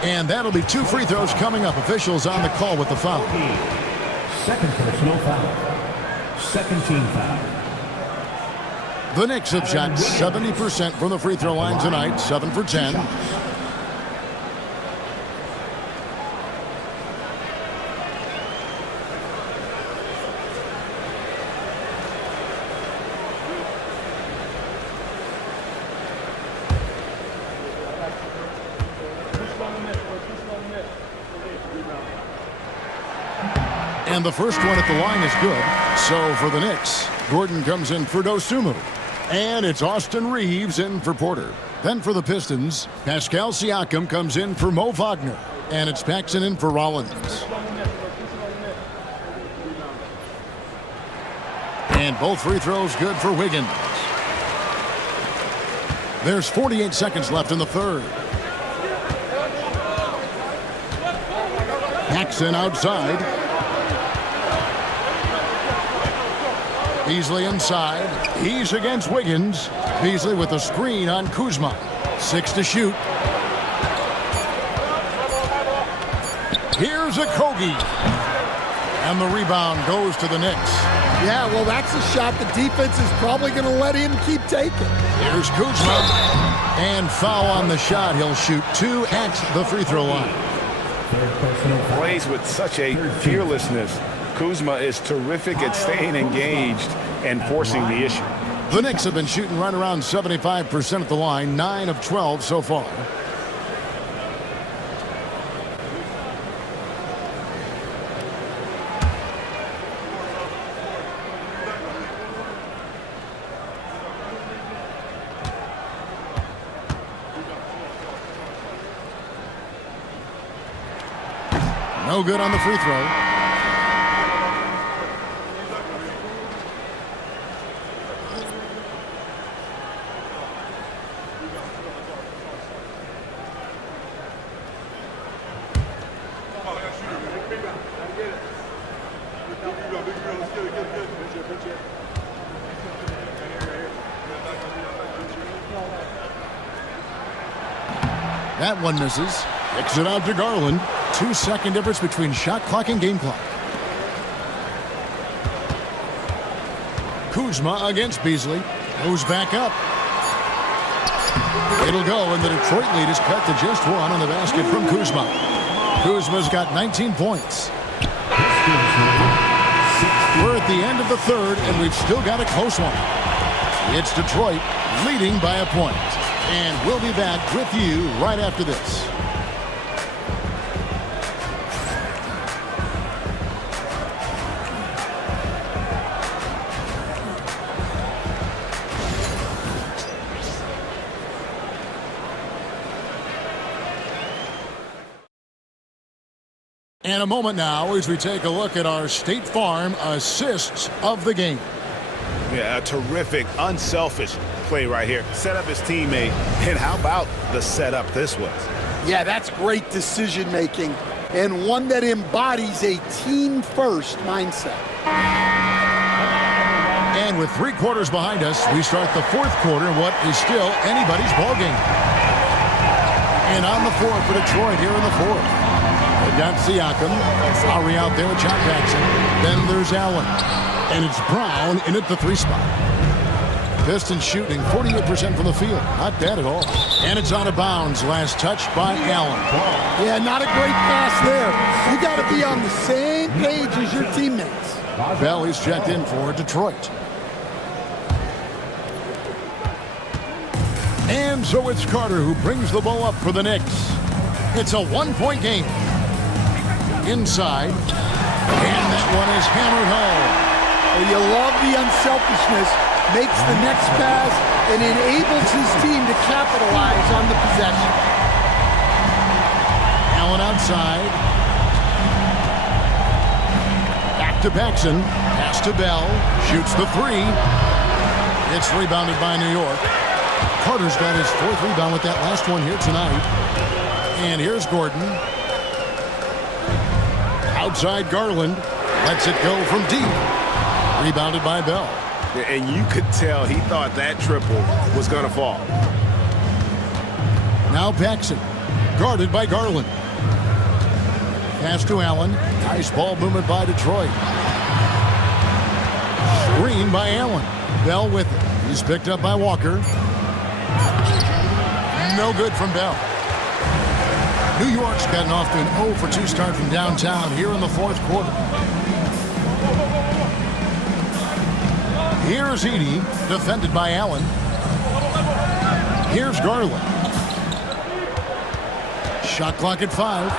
And that'll be 2 free throws coming up. Officials on the call with the foul. Second personal foul. Second team foul. The Knicks have shot 70% from the free throw line tonight, 7 for 10. And the first one at the line is good. So for the Knicks, Gordon comes in for Dosunmu. And it's Austin Reeves in for Porter. Then for the Pistons, Pascal Siakam comes in for Mo Wagner. And it's Paxson in for Rollins. And both free throws good for Wiggins. There's 48 seconds left in the third. Paxson outside. Beasley inside. He's against Wiggins. Beasley with a screen on Kuzma. 6 to shoot. Here's Okogie. And the rebound goes to the Knicks. Yeah, well, that's a shot the defense is probably going to let him keep taking. Here's Kuzma. And foul on the shot. He'll shoot 2 at the free throw line. Plays with such a fearlessness. Kuzma is terrific at staying engaged and forcing the issue. The Knicks have been shooting right around 75% at the line, 9 of 12 so far. No good on the free throw. That one misses. Kicks it out to Garland. 2-second difference between shot clock and game clock. Kuzma against Beasley. Moves back up. It'll go, and the Detroit lead is cut to just 1 on the basket from Kuzma. Kuzma's got 19 points. We're at the end of the third, and we've still got a close one. It's Detroit leading by a point. And we'll be back with you right after this. And a moment now as we take a look at our State Farm assists of the game. Yeah, a terrific, unselfish play right here. Set up his teammate. And how about the setup this was? Yeah, that's great decision making and one that embodies a team-first mindset. And with 3 quarters behind us, we start the 4th quarter in what is still anybody's ballgame. And on the floor for Detroit here in the 4th. They've got Siakam. Lowry out there with John Paxson. Then there's Allen. And it's Brown in at the 3 spot. Pistons shooting 48% from the field. Not bad at all. And it's out of bounds. Last touch by Allen. Yeah, not a great pass there. You got to be on the same page as your teammates. Bell is checked in for Detroit. And so it's Carter who brings the ball up for the Knicks. It's a 1-point game. Inside. And that one is hammered home. Well, you love the unselfishness. Makes the next pass and enables his team to capitalize on the possession. Allen outside. Back to Paxson. Pass to Bell. Shoots the 3. It's rebounded by New York. Carter's got his 4th rebound with that last one here tonight. And here's Gordon. Outside Garland. Lets it go from deep. Rebounded by Bell. And you could tell he thought that triple was going to fall. Now Paxson. Guarded by Garland. Pass to Allen. Nice ball movement by Detroit. Screen by Allen. Bell with it. He's picked up by Walker. No good from Bell. New York's gotten off to an 0-for-2 start from downtown here in the 4th quarter. Here's Edey, defended by Allen. Here's Garland. Shot clock at 5.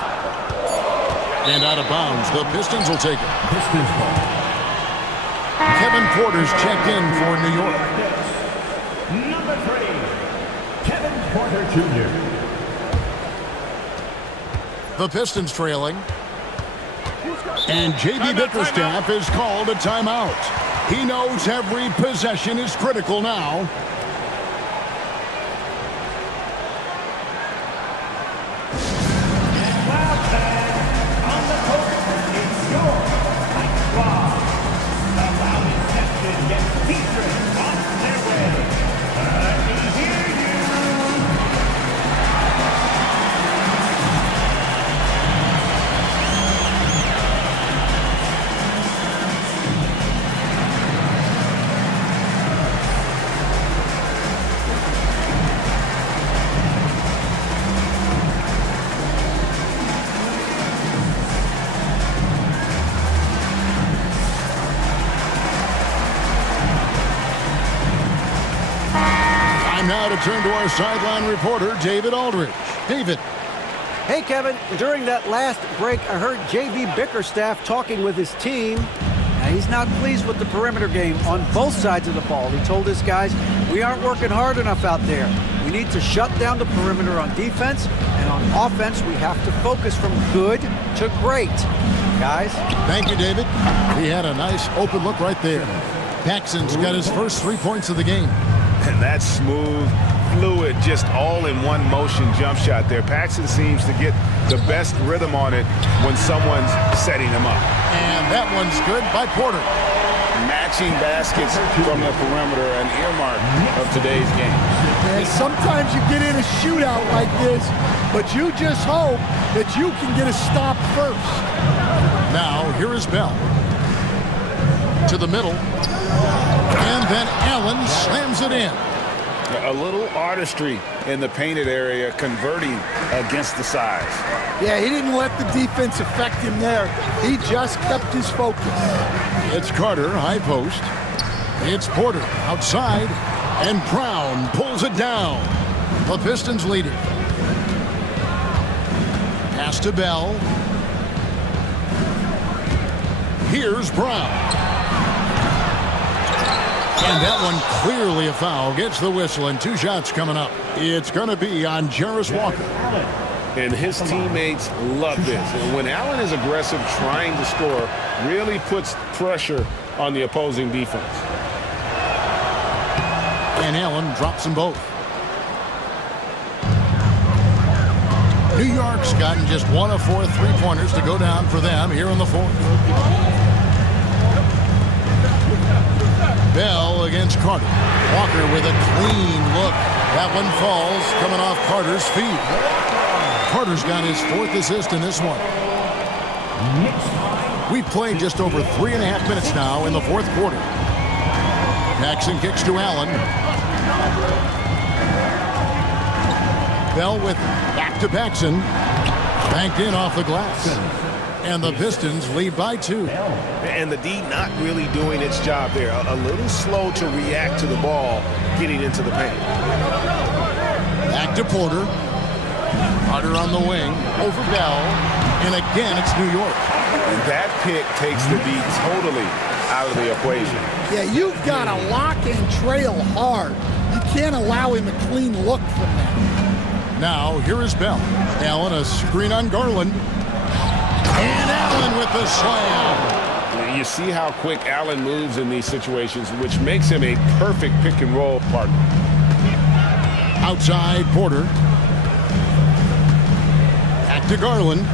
And out of bounds. The Pistons will take it. Pistons ball. Kevin Porter's checked in for New York. Number 3, Kevin Porter Jr. The Pistons trailing. And J.B. Bickerstaff has called a timeout. He knows every possession is critical now. Now to turn to our sideline reporter, David Aldridge. David. Hey, Kevin. During that last break, I heard J.B. Bickerstaff talking with his team. Now, he's not pleased with the perimeter game on both sides of the ball. He told his guys, we aren't working hard enough out there. We need to shut down the perimeter on defense, and on offense, we have to focus from good to great. Guys. Thank you, David. He had a nice open look right there. Paxson's got his first 3 points of the game. And that smooth, fluid, just all-in-one motion jump shot there. Paxson seems to get the best rhythm on it when someone's setting him up. And that one's good by Porter. Matching baskets from the perimeter, an earmark of today's game. And sometimes you get in a shootout like this, but you just hope that you can get a stop first. Now, here is Bell. To the middle. And then Allen slams it in. A little artistry in the painted area, converting against the size. Yeah, he didn't let the defense affect him there. He just kept his focus. It's Carter, high post. It's Porter outside, and Brown pulls it down. The Pistons lead it. Pass to Bell. Here's Brown. And that one clearly a foul. Gets the whistle, and 2 shots coming up. It's going to be on Jarris Walker. And his teammates love this. And when Allen is aggressive, trying to score, really puts pressure on the opposing defense. And Allen drops them both. New York's gotten just 1 of 4 3-pointers to go down for them here in the 4th. Bell against Carter. Walker with a clean look. That one falls, coming off Carter's feet. Carter's got his 4th assist in this one. We've played just over 3.5 minutes now in the fourth quarter. Jackson kicks to Allen. Bell with back to Paxson. Banked in off the glass. And the Pistons lead by 2. And the D not really doing its job there. A little slow to react to the ball getting into the paint. Back to Porter. Carter on the wing. Over Bell. And again, it's New York. And that pick takes the D totally out of the equation. Yeah, you've got to lock and trail hard. You can't allow him a clean look from that. Now, here is Bell. Allen, a screen on Garland. And Allen with the slam. You see how quick Allen moves in these situations, which makes him a perfect pick-and-roll partner. Outside, Porter. Back to Garland.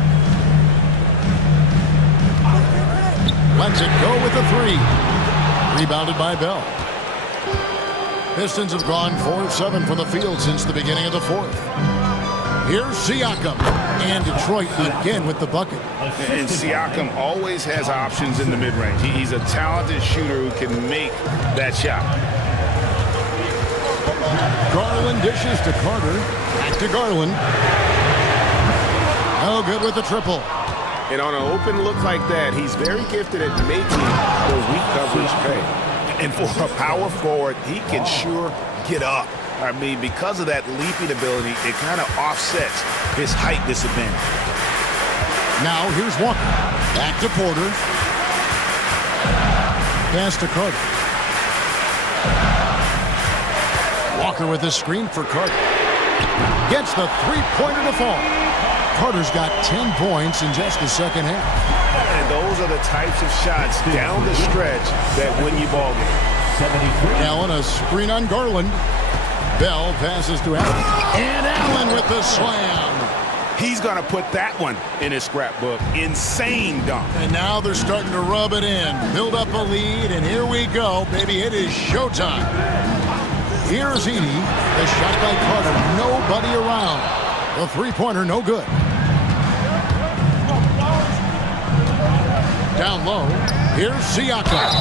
Lets it go with the 3. Rebounded by Bell. Pistons have gone 4 of 7 from the field since the beginning of the fourth. Here's Siakam. And Detroit again with the bucket. And Siakam always has options in the mid-range. He's a talented shooter who can make that shot. Garland dishes to Carter. Back to Garland. No good with the triple. And on an open look like that, he's very gifted at making those weak coverage pay. And for a power forward, he can sure get up. I mean, because of that leaping ability, it kind of offsets his height disadvantage. Now here's Walker. Back to Porter. Pass to Carter. Walker with the screen for Carter. Gets the three-pointer to fall. Carter's got 10 points in just the second half. And those are the types of shots down the stretch that win you ball games. Allen, a screen on Garland. Bell passes to Allen. And Allen with the slam. He's going to put that one in his scrapbook. Insane dunk. And now they're starting to rub it in. Build up a lead, and here we go, baby. It is showtime. Here's Edey. The shot by Carter. Nobody around. The three-pointer, no good. Down low. Here's Siakam.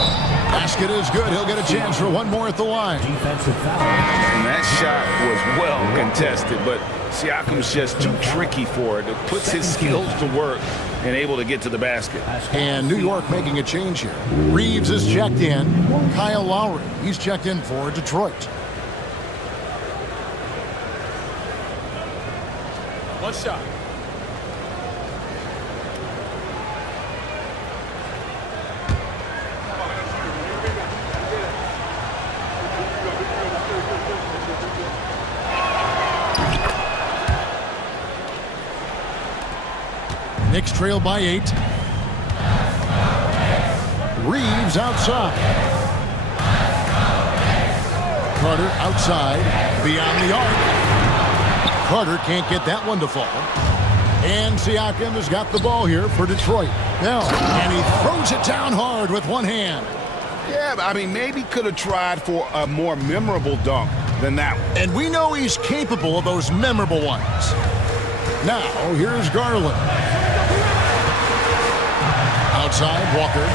Basket is good. He'll get a chance for one more at the line. Defensive foul. And that shot was well contested, but Siakam's just too tricky for it. It puts his skills to work and able to get to the basket. And New York making a change here. Reeves is checked in. Kyle Lowry, he's checked in for Detroit. One shot. Knicks trail by 8. Reeves outside. Carter outside, beyond the arc. Carter can't get that one to fall. And Siakam has got the ball here for Detroit. Bell, and he throws it down hard with one hand. Yeah, I mean, maybe could have tried for a more memorable dunk than that one. And we know he's capable of those memorable ones. Now, here's Garland. Outside, Walker.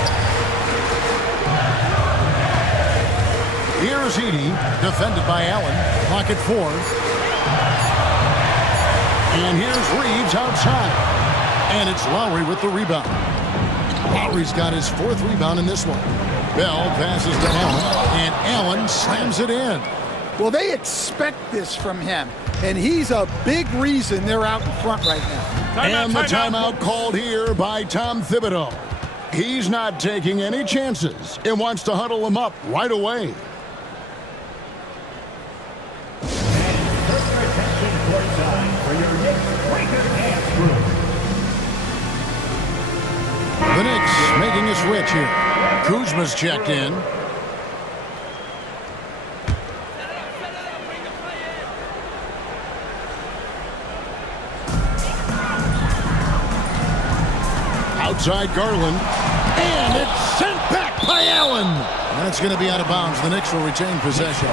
Here's Edey, defended by Allen. Pocket 4. And here's Reeves outside. And it's Lowry with the rebound. Lowry's got his 4th rebound in this one. Bell passes to Allen, and Allen slams it in. Well, they expect this from him, and he's a big reason they're out in front right now. And the timeout called here by Tom Thibodeau. He's not taking any chances and wants to huddle them up right away. Further attention courtside for your Knicks Breaker Dance Group. The Knicks making a switch here. Kuzma's checked in. Outside Garland. And it's sent back by Allen. That's going to be out of bounds. The Knicks will retain possession.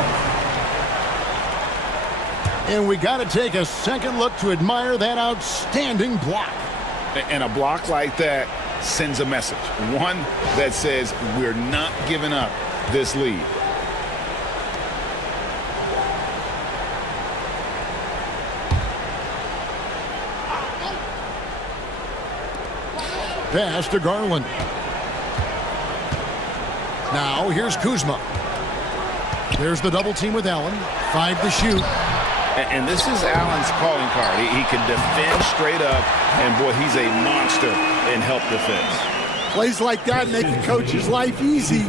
And we got to take a second look to admire that outstanding block. And a block like that sends a message, one that says we're not giving up this lead. Pass to Garland. Now here's Kuzma. There's the double team with Allen. 5 to shoot. And this is Allen's calling card. He can defend straight up, and boy, he's a monster in help defense. Plays like that make a coach's life easy.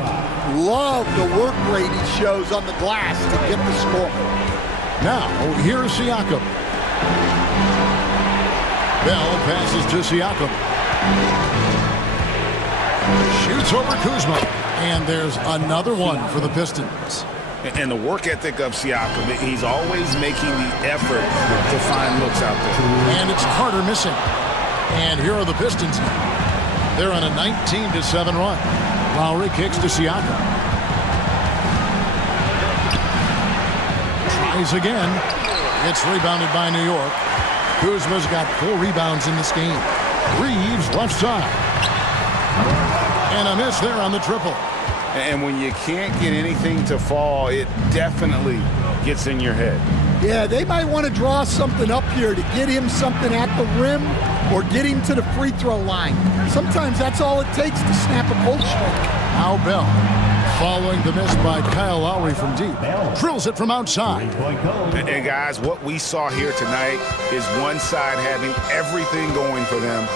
Love the work rate he shows on the glass to get the score. Now, here's Siakam. Bell passes to Siakam. Shoots over Kuzma. And there's another one for the Pistons. And the work ethic of Siakam, he's always making the effort to find looks out there. And it's Carter missing. And here are the Pistons. They're on a 19-7 run. Lowry kicks to Siakam. Tries again. It's rebounded by New York. Kuzma's got 4 rebounds in this game. Reeves left side. And a miss there on the triple. And when you can't get anything to fall, it definitely gets in your head. Yeah, they might want to draw something up here to get him something at the rim or get him to the free throw line. Sometimes that's all it takes to snap a cold streak. Now Bell, following the miss by Kyle Lowry from deep, drills it from outside. And guys, what we saw here tonight is one side having everything going for them.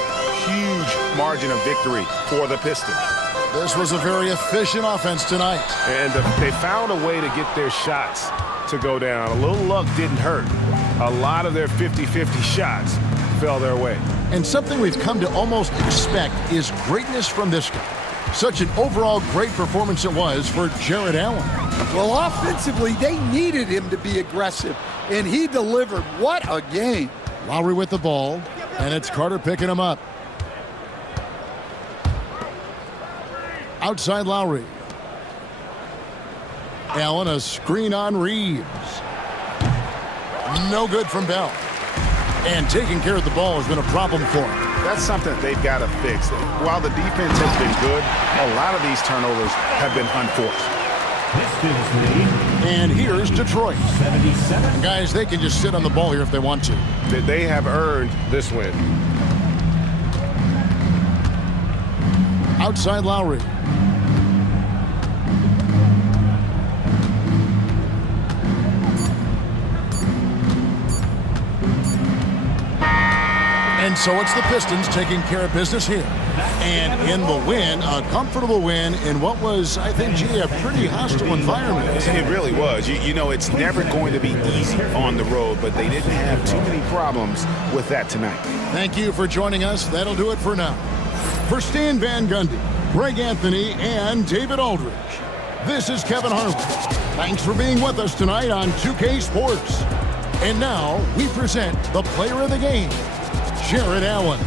Huge margin of victory for the Pistons. This was a very efficient offense tonight. And they found a way to get their shots to go down. A little luck didn't hurt. A lot of their 50-50 shots fell their way. And something we've come to almost expect is greatness from this guy. Such an overall great performance it was for Jarrett Allen. Well, offensively, they needed him to be aggressive, and he delivered. What a game. Lowry with the ball, and it's Carter picking him up. Outside Lowry. Allen, a screen on Reeves. No good from Bell. And taking care of the ball has been a problem for him. That's something that they've got to fix. While the defense has been good, a lot of these turnovers have been unforced. And here's Detroit. 77. Guys, they can just sit on the ball here if they want to. They have earned this win. Outside Lowry. And so it's the Pistons taking care of business here. And in the win, a comfortable win in what was, I think, G, a pretty hostile environment. It really was. You know, it's never going to be easy on the road, but they didn't have too many problems with that tonight. Thank you for joining us. That'll do it for now. For Stan Van Gundy, Greg Anthony, and David Aldridge, this is Kevin Harlan. Thanks for being with us tonight on 2K Sports. And now we present the player of the game, Jarrett Allen.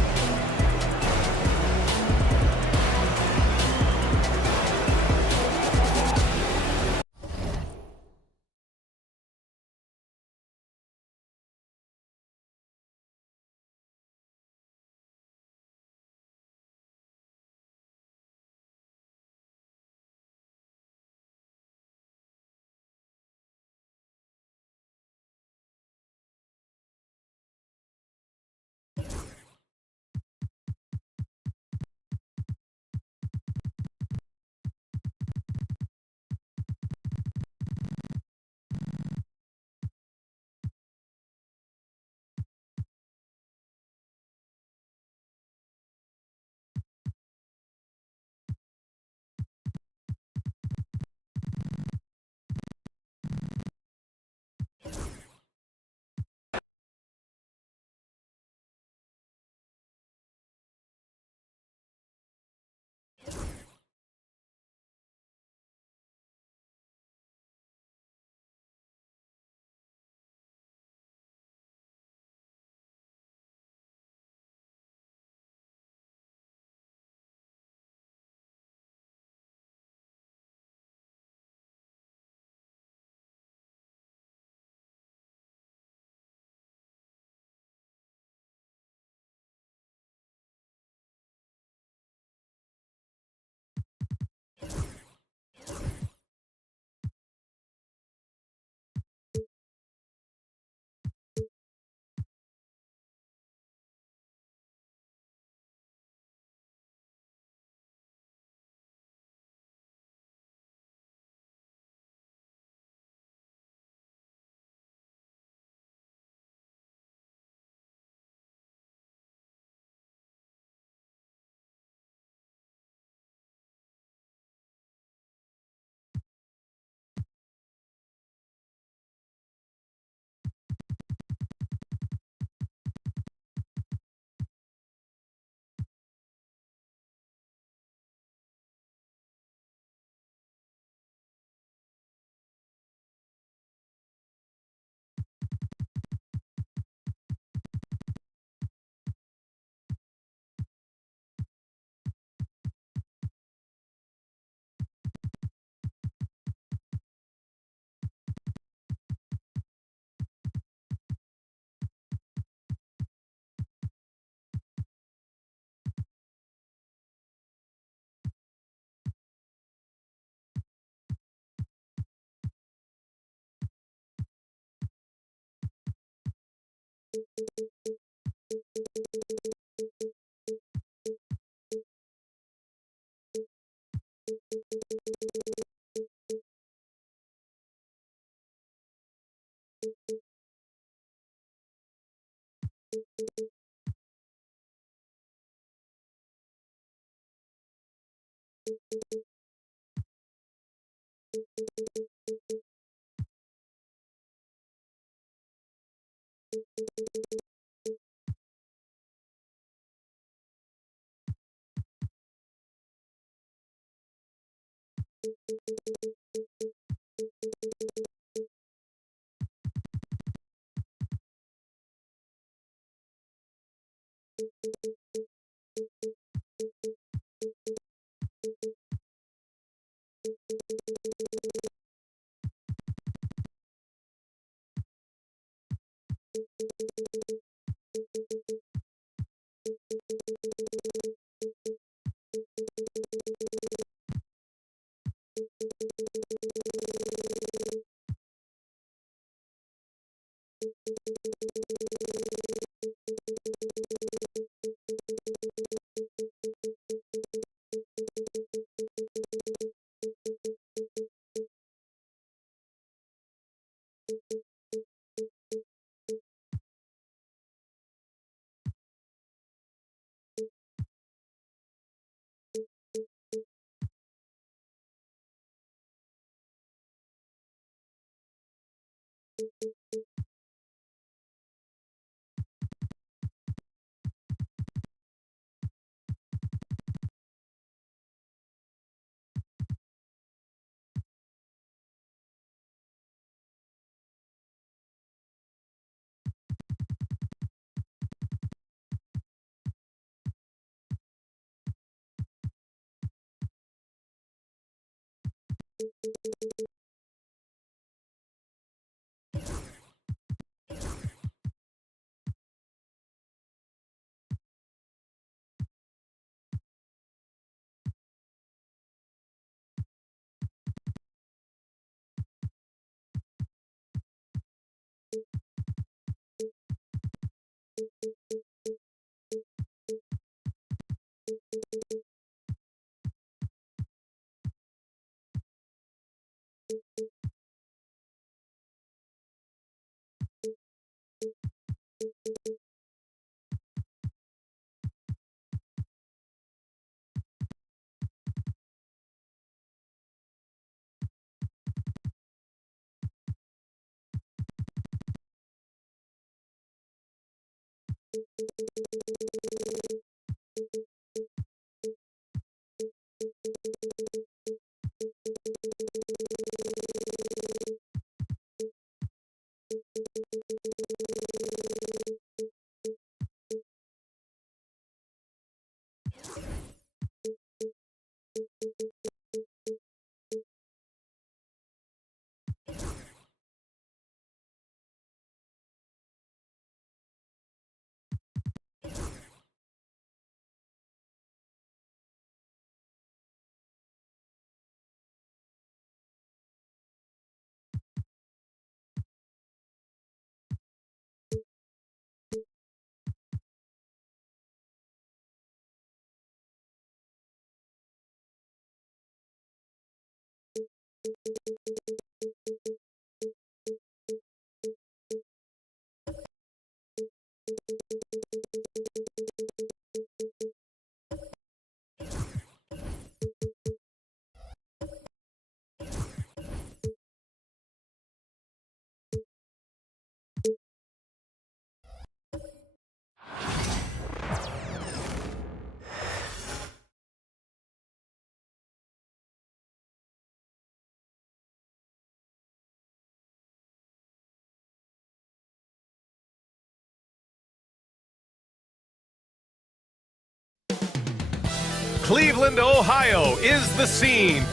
Cleveland, Ohio is the scene.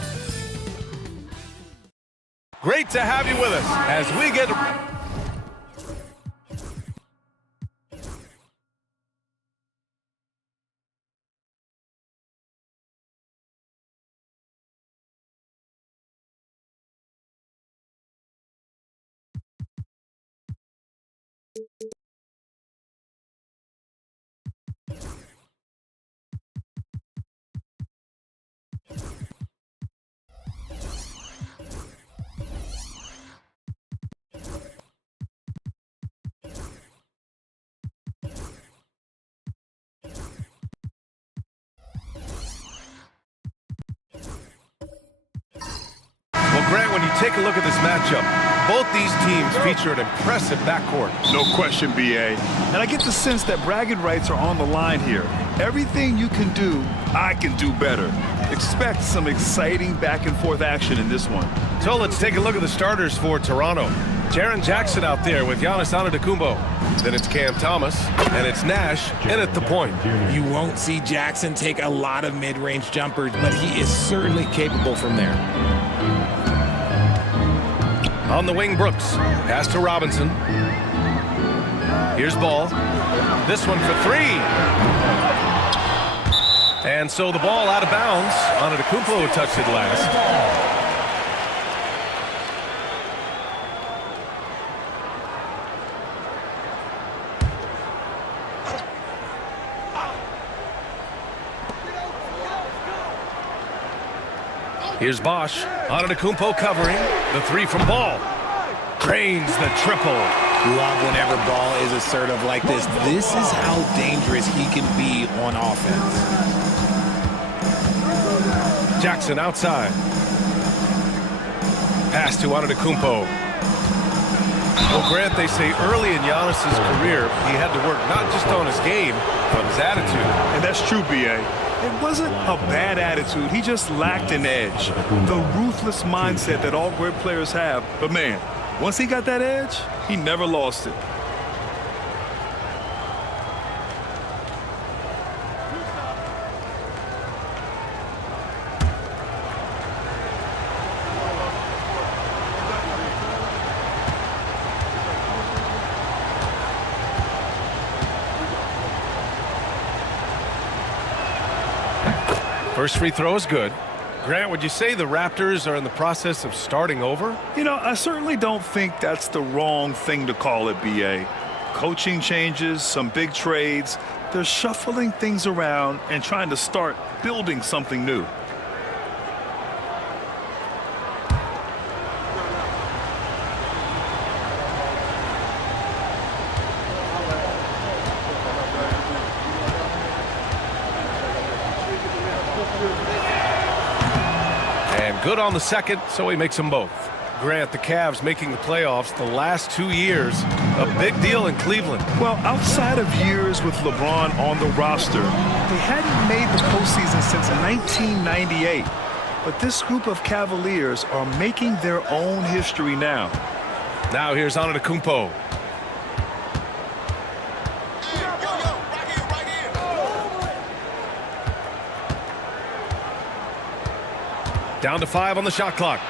Great to have you with us as we get... Grant, when you take a look at this matchup, both these teams feature an impressive backcourt. No question, B.A. And I get the sense that bragging rights are on the line here. Everything you can do, I can do better. Expect some exciting back-and-forth action in this one. So let's take a look at the starters for Toronto. Jaren Jackson out there with Giannis Antetokounmpo. Then it's Cam Thomas, and it's Nash in at the point. You won't see Jackson take a lot of mid-range jumpers, but he is certainly capable from there. On the wing, Brooks. Pass to Robinson. Here's Ball. This one for three. And so the ball out of bounds. Antetokounmpo touched it last. Here's Bosch. Antetokounmpo covering. The three from Ball. Drains the triple. Love whenever Ball is assertive like this. This is how dangerous he can be on offense. Jackson outside. Pass to Antetokounmpo. Well, Grant, they say early in Giannis's career, he had to work not just on his game, but his attitude. And that's true, B.A. It wasn't a bad attitude. He just lacked an edge. The ruthless mindset that all great players have. But, man, once he got that edge, he never lost it. First free throw is good. Grant, would you say the Raptors are in the process of starting over? You know, I certainly don't think that's the wrong thing to call it, B.A. Coaching changes, some big trades. They're shuffling things around and trying to start building something new. Good on the second, so he makes them both. Grant, the Cavs making the playoffs the last 2 years. A big deal in Cleveland. Well, outside of years with LeBron on the roster, they hadn't made the postseason since 1998. But this group of Cavaliers are making their own history now. Now here's Antetokounmpo. Down to 5 on the shot clock.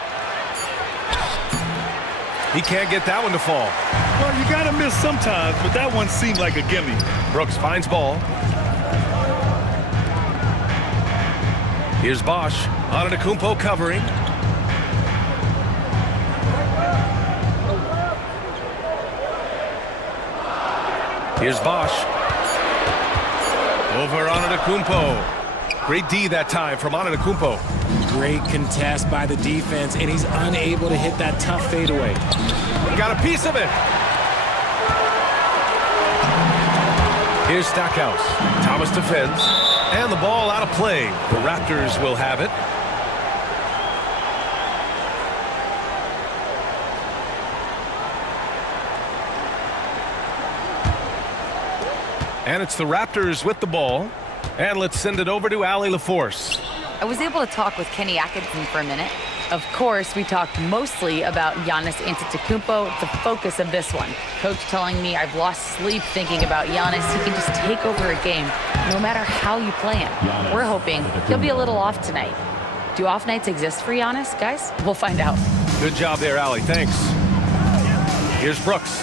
He can't get that one to fall. Well, you gotta miss sometimes, but that one seemed like a gimme. Brooks finds Ball. Here's Bosch. Antetokounmpo covering. Here's Bosch. Over Antetokounmpo. Great D that time from Antetokounmpo. Great contest by the defense, and he's unable to hit that tough fadeaway. Got a piece of it. Here's Stackhouse. Thomas defends, and the ball out of play. The Raptors will have it. And it's the Raptors with the ball. And let's send it over to Allie LaForce. I was able to talk with Kenny Atkinson for a minute. Of course, we talked mostly about Giannis Antetokounmpo, the focus of this one. Coach telling me I've lost sleep thinking about Giannis. He can just take over a game, no matter how you play him. We're hoping he'll be a little off tonight. Do off nights exist for Giannis, guys? We'll find out. Good job there, Allie. Thanks. Here's Brooks.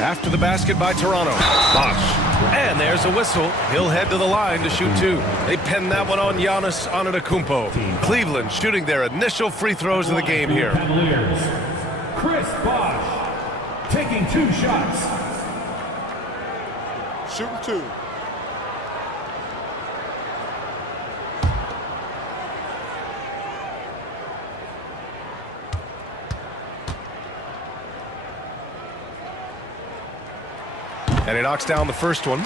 After the basket by Toronto. Bosch. And there's a whistle. He'll head to the line to shoot 2. They pin that one on Giannis Antetokounmpo. Cleveland shooting their initial free throws of the game here. Chris Bosch taking 2 shots. Shooting 2. And he knocks down the first one.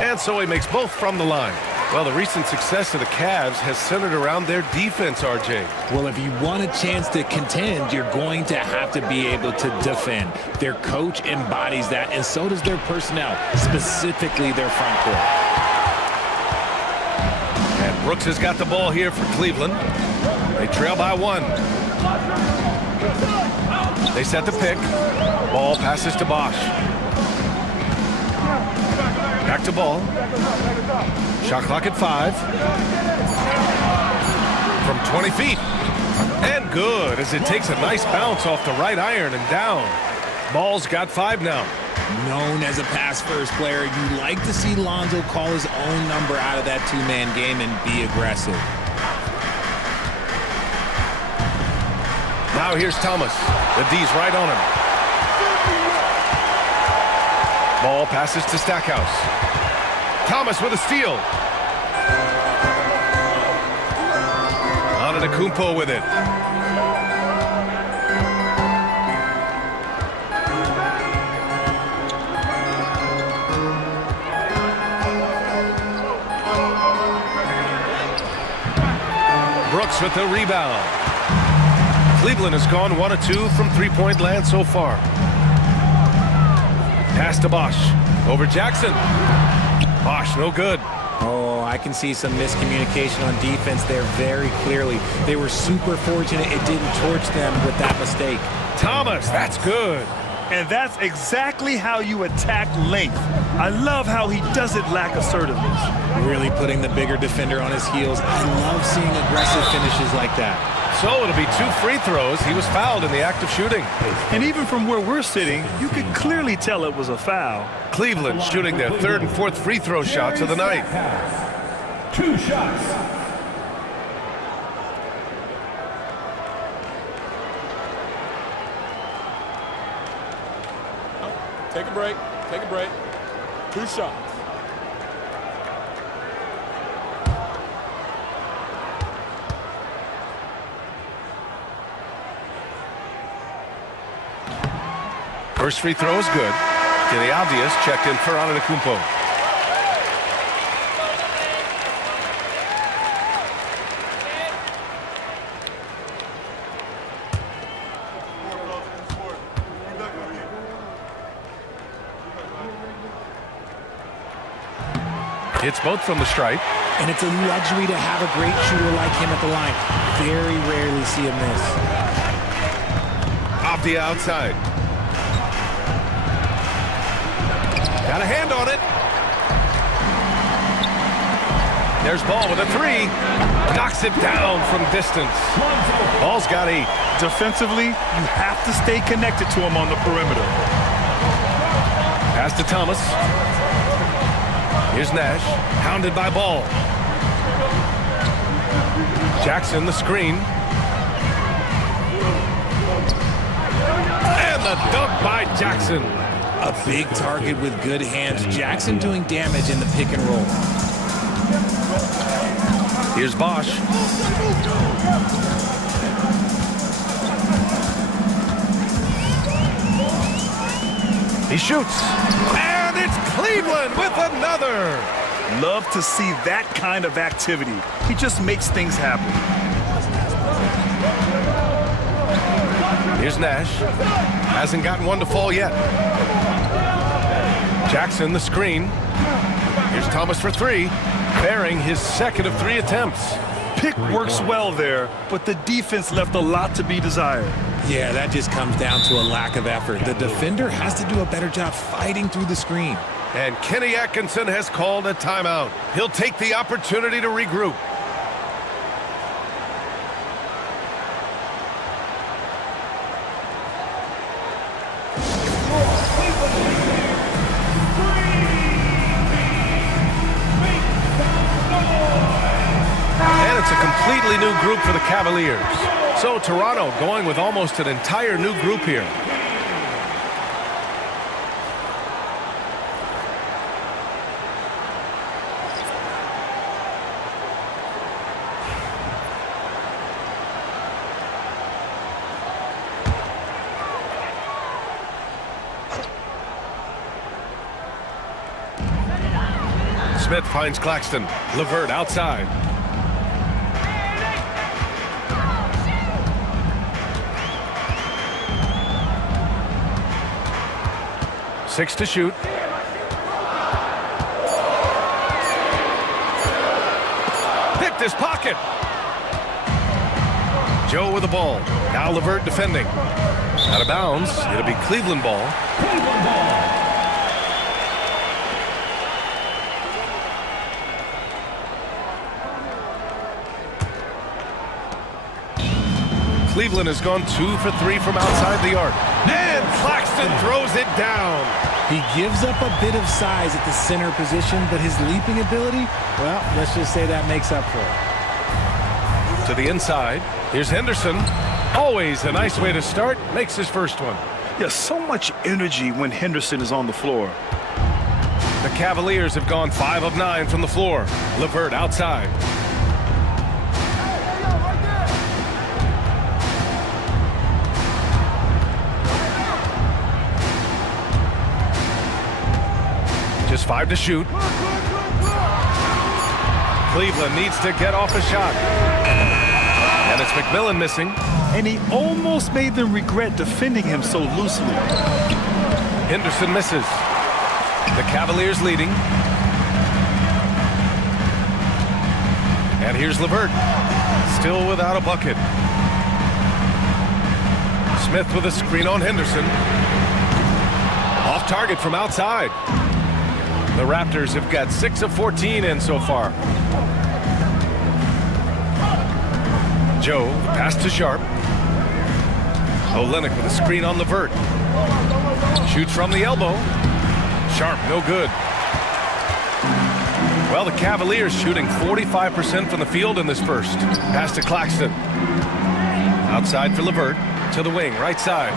And so he makes both from the line. Well, the recent success of the Cavs has centered around their defense, RJ. Well, if you want a chance to contend, you're going to have to be able to defend. Their coach embodies that, and so does their personnel, specifically their front court. And Brooks has got the ball here for Cleveland. They trail by 1. They set the pick. Ball passes to Bosch. Back to Ball. Shot clock at 5. From 20 feet. And good, as it takes a nice bounce off the right iron and down. Ball's got 5 now. Known as a pass-first player, you like to see Lonzo call his own number out of that two-man game and be aggressive. Now here's Thomas. The D's right on him. Ball passes to Stackhouse. Thomas with a steal. Antetokounmpo with it. Brooks with the rebound. Cleveland has gone 1 of 2 from three-point land so far. Pass to Bosch. Over Jackson. Bosch, no good. Oh, I can see some miscommunication on defense there very clearly. They were super fortunate it didn't torch them with that mistake. Thomas, that's good. And that's exactly how you attack length. I love how he doesn't lack assertiveness. Really putting the bigger defender on his heels. I love seeing aggressive finishes like that. So it'll be 2 free throws. He was fouled in the act of shooting. And even from where we're sitting, you could clearly tell it was a foul. Cleveland shooting their 3rd and 4th free throw shots of the night. 2 shots. Take a break. Take a break. 2 shots. First free throw is good. Kenny Obvious checked in for Antetokounmpo. Hits both from the stripe. And it's a luxury to have a great shooter like him at the line. Very rarely see him miss. Off the outside. Got a hand on it. There's Ball with a 3. Knocks it down from distance. Ball's got 8. Defensively, you have to stay connected to him on the perimeter. Pass to Thomas. Here's Nash, hounded by Ball. Jackson, the screen. And the dunk by Jackson. A big target with good hands. Jackson doing damage in the pick and roll. Here's Bosch. He shoots. And it's Cleveland with another. Love to see that kind of activity. He just makes things happen. Here's Nash. Hasn't gotten one to fall yet. Jackson, the screen. Here's Thomas for 3. Bearing his 2nd of 3 attempts. Pick works well there, but the defense left a lot to be desired. Yeah, that just comes down to a lack of effort. The defender has to do a better job fighting through the screen. And Kenny Atkinson has called a timeout. He'll take the opportunity to regroup. And it's a completely new group for the Cavaliers. So Toronto going with almost an entire new group here. Smith finds Claxton. LeVert outside. Six to shoot. Picked his pocket. Joe with the ball. Now LeVert defending. Out of bounds. It'll be Cleveland ball. Cleveland has gone 2 for 3 from outside the arc. And Claxton throws it down. He gives up a bit of size at the center position, but his leaping ability, well, let's just say that makes up for it. To the inside. Here's Henderson. Always a nice way to start. Makes his first one. Yeah, so much energy when Henderson is on the floor. The Cavaliers have gone 5 of 9 from the floor. LeVert outside. Just 5 to shoot. Cleveland needs to get off a shot. And it's McMillan missing. And he almost made them regret defending him so loosely. Henderson misses. The Cavaliers leading. And here's LeVert. Still without a bucket. Smith with a screen on Henderson. Off target from outside. The Raptors have got 6 of 14 in so far. Joe, pass to Sharp. Olynyk with a screen on LeVert. Shoots from the elbow. Sharp, no good. Well, the Cavaliers shooting 45% from the field in this first. Pass to Claxton. Outside for LeVert. To the wing, right side.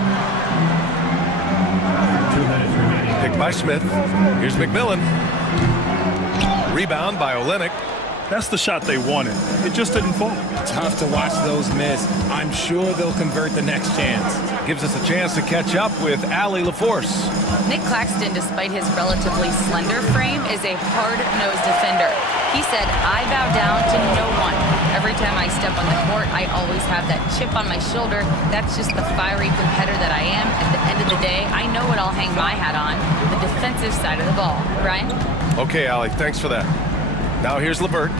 2 minutes remaining. Picked by Smith. Here's McMillan. Rebound by Olynyk. That's the shot they wanted. It just didn't fall. Tough to watch those miss. I'm sure they'll convert the next chance. Gives us a chance to catch up with Allie LaForce. Nick Claxton, despite his relatively slender frame, is a hard-nosed defender. He said, "I bow down to no one. Every time I step on the court, I always have that chip on my shoulder. That's just the fiery competitor that I am. At the end of the day, I know what I'll hang my hat on, the defensive side of the ball." Brian? Okay, Allie, thanks for that. Now here's LeVert.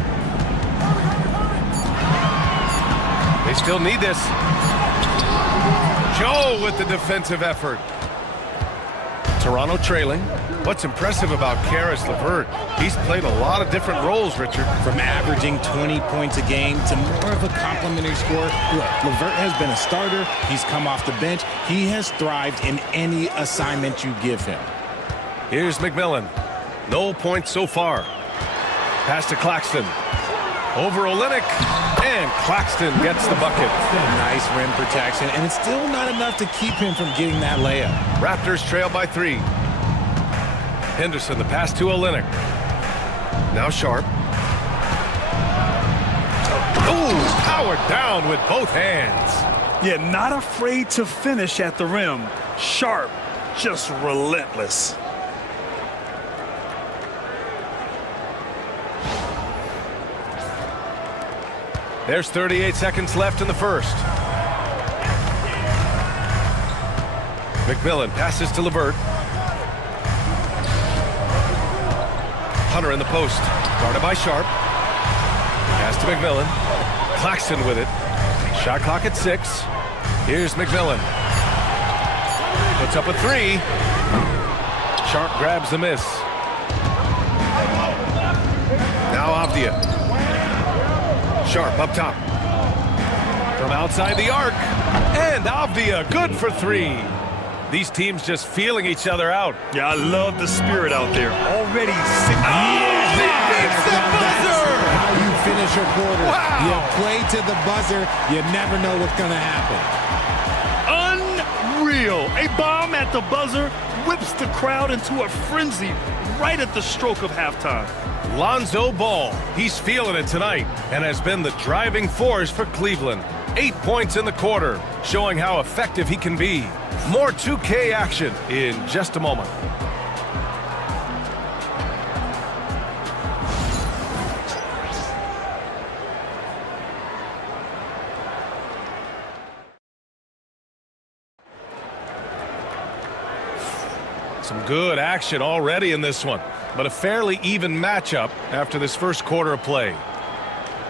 They still need this. Joe with the defensive effort. Toronto trailing. What's impressive about Caris LeVert, he's played a lot of different roles, Richard. From averaging 20 points a game to more of a complimentary scorer. Look, LeVert has been a starter. He's come off the bench. He has thrived in any assignment you give him. Here's McMillan. No points so far. Pass to Claxton. Over Olynyk. And Claxton gets the bucket. Nice rim protection, and it's still not enough to keep him from getting that layup. Raptors trail by 3. Henderson, the pass to Olynyk. Now Sharp. Ooh, powered down with both hands. Yeah, not afraid to finish at the rim. Sharp, just relentless. There's 38 seconds left in the first. McMillan passes to LeVert. Hunter in the post. Guarded by Sharp. Pass to McMillan. Claxton with it. Shot clock at 6. Here's McMillan. Puts up a 3. Sharp grabs the miss. Now Avdia. Sharp up top. From outside the arc. And Avdia good for 3. These teams just feeling each other out. Yeah, I love the spirit out there. Already 6. It's the buzzer! How you finish your quarter. Wow. You play to the buzzer. You never know what's going to happen. Unreal. A bomb at the buzzer whips the crowd into a frenzy right at the stroke of halftime. Lonzo Ball, he's feeling it tonight and has been the driving force for Cleveland. 8 points in the quarter, showing how effective he can be. More 2K action in just a moment. Some good action already in this one, but a fairly even matchup after this first quarter of play.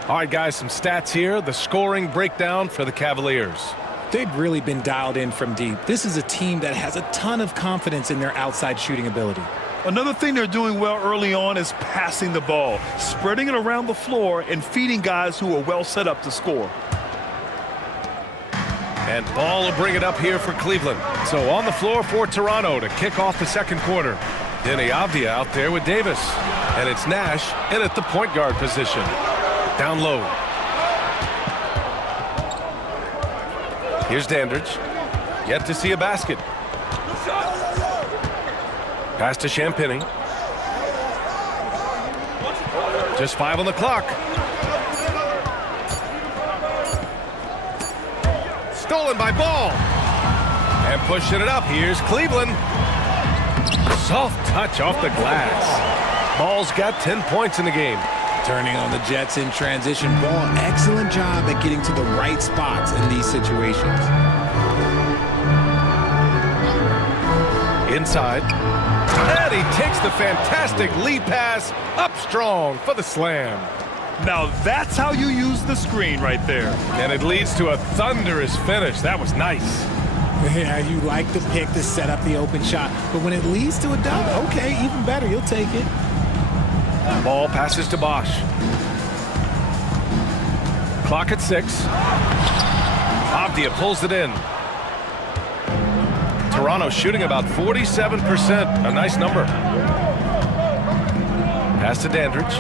All right, guys, some stats here. The scoring breakdown for the Cavaliers. They've really been dialed in from deep. This is a team that has a ton of confidence in their outside shooting ability. Another thing they're doing well early on is passing the ball, spreading it around the floor and feeding guys who are well set up to score. And Ball will bring it up here for Cleveland. So on the floor for Toronto to kick off the second quarter. Denny Avdia out there with Davis. And it's Nash in at the point guard position. Down low. Here's Dandridge. Yet to see a basket. Pass to Champagnie. Just 5 on the clock. Stolen by Ball. And pushing it up. Here's Cleveland. Soft touch off the glass. Ball's got 10 points in the game. Turning on the Jets in transition. Ball, excellent job at getting to the right spots in these situations. Inside. And he takes the fantastic lead pass up strong for the slam. Now that's how you use the screen right there. And it leads to a thunderous finish. That was nice. Yeah, you like the pick to set up the open shot, but when it leads to a dunk, okay, even better, you'll take it. Ball passes to Bosch. Clock at 6. Avdia pulls it in. Toronto shooting about 47%. A nice number. Pass to Dandridge.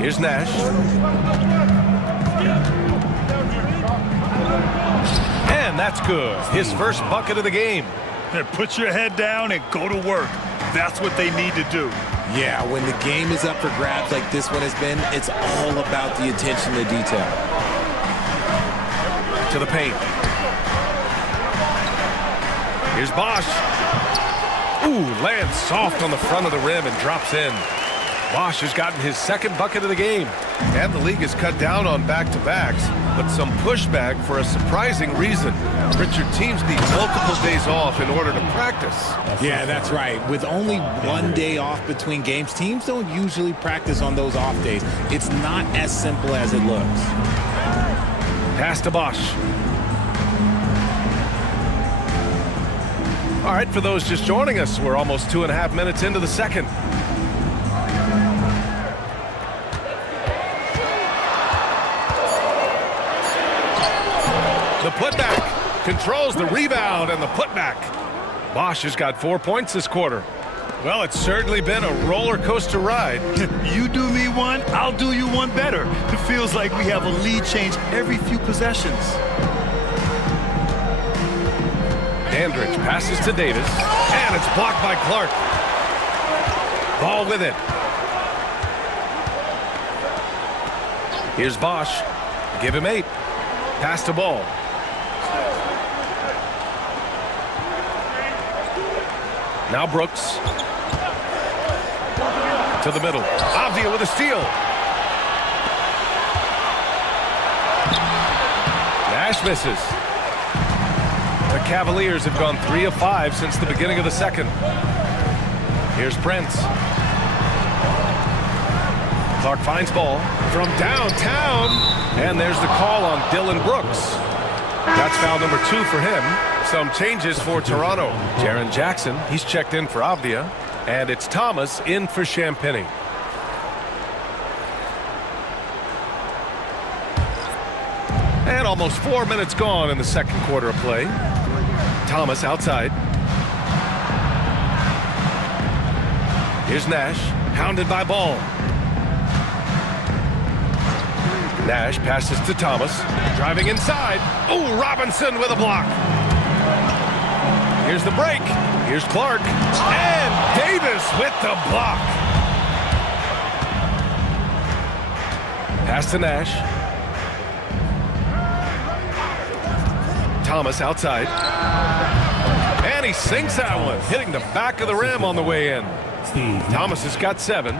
Here's Nash. And that's good. His first bucket of the game. Put your head down and go to work. That's what they need to do. Yeah, when the game is up for grabs like this one has been, it's all about the attention to detail. To the paint. Here's Bosch. Ooh, lands soft on the front of the rim and drops in. Bosch has gotten his second bucket of the game. And the league has cut down on back-to-backs, but some pushback for a surprising reason. Richard, teams need multiple days off in order to practice. Yeah, that's right. With only one day off between games, teams don't usually practice on those off days. It's not as simple as it looks. Pass to Bosch. All right, for those just joining us, we're almost 2.5 minutes into the second. The putback controls the rebound and the putback. Bosch has got 4 points this quarter. Well, it's certainly been a roller coaster ride. You do me one, I'll do you one better. It feels like we have a lead change every few possessions. Dandridge passes to Davis, and it's blocked by Clark. Ball with it. Here's Bosch. Give him 8. Pass to Ball. Now Brooks. To the middle. Avdia with a steal. Nash misses. The Cavaliers have gone 3 of 5 since the beginning of the second. Here's Prince. Clark finds Ball from downtown. And there's the call on Dylan Brooks. That's foul number 2 for him. Some changes for Toronto. Jaren Jackson, he's checked in for Avdia. And it's Thomas in for Champagnie. And almost 4 minutes gone in the second quarter of play. Thomas outside. Here's Nash, hounded by Ball. Nash passes to Thomas, driving inside. Oh, Robinson with a block. Here's the break. Here's Clark. And Davis with the block. Pass to Nash. Thomas outside. And he sinks that one, hitting the back of the rim on the way in. Thomas has got 7.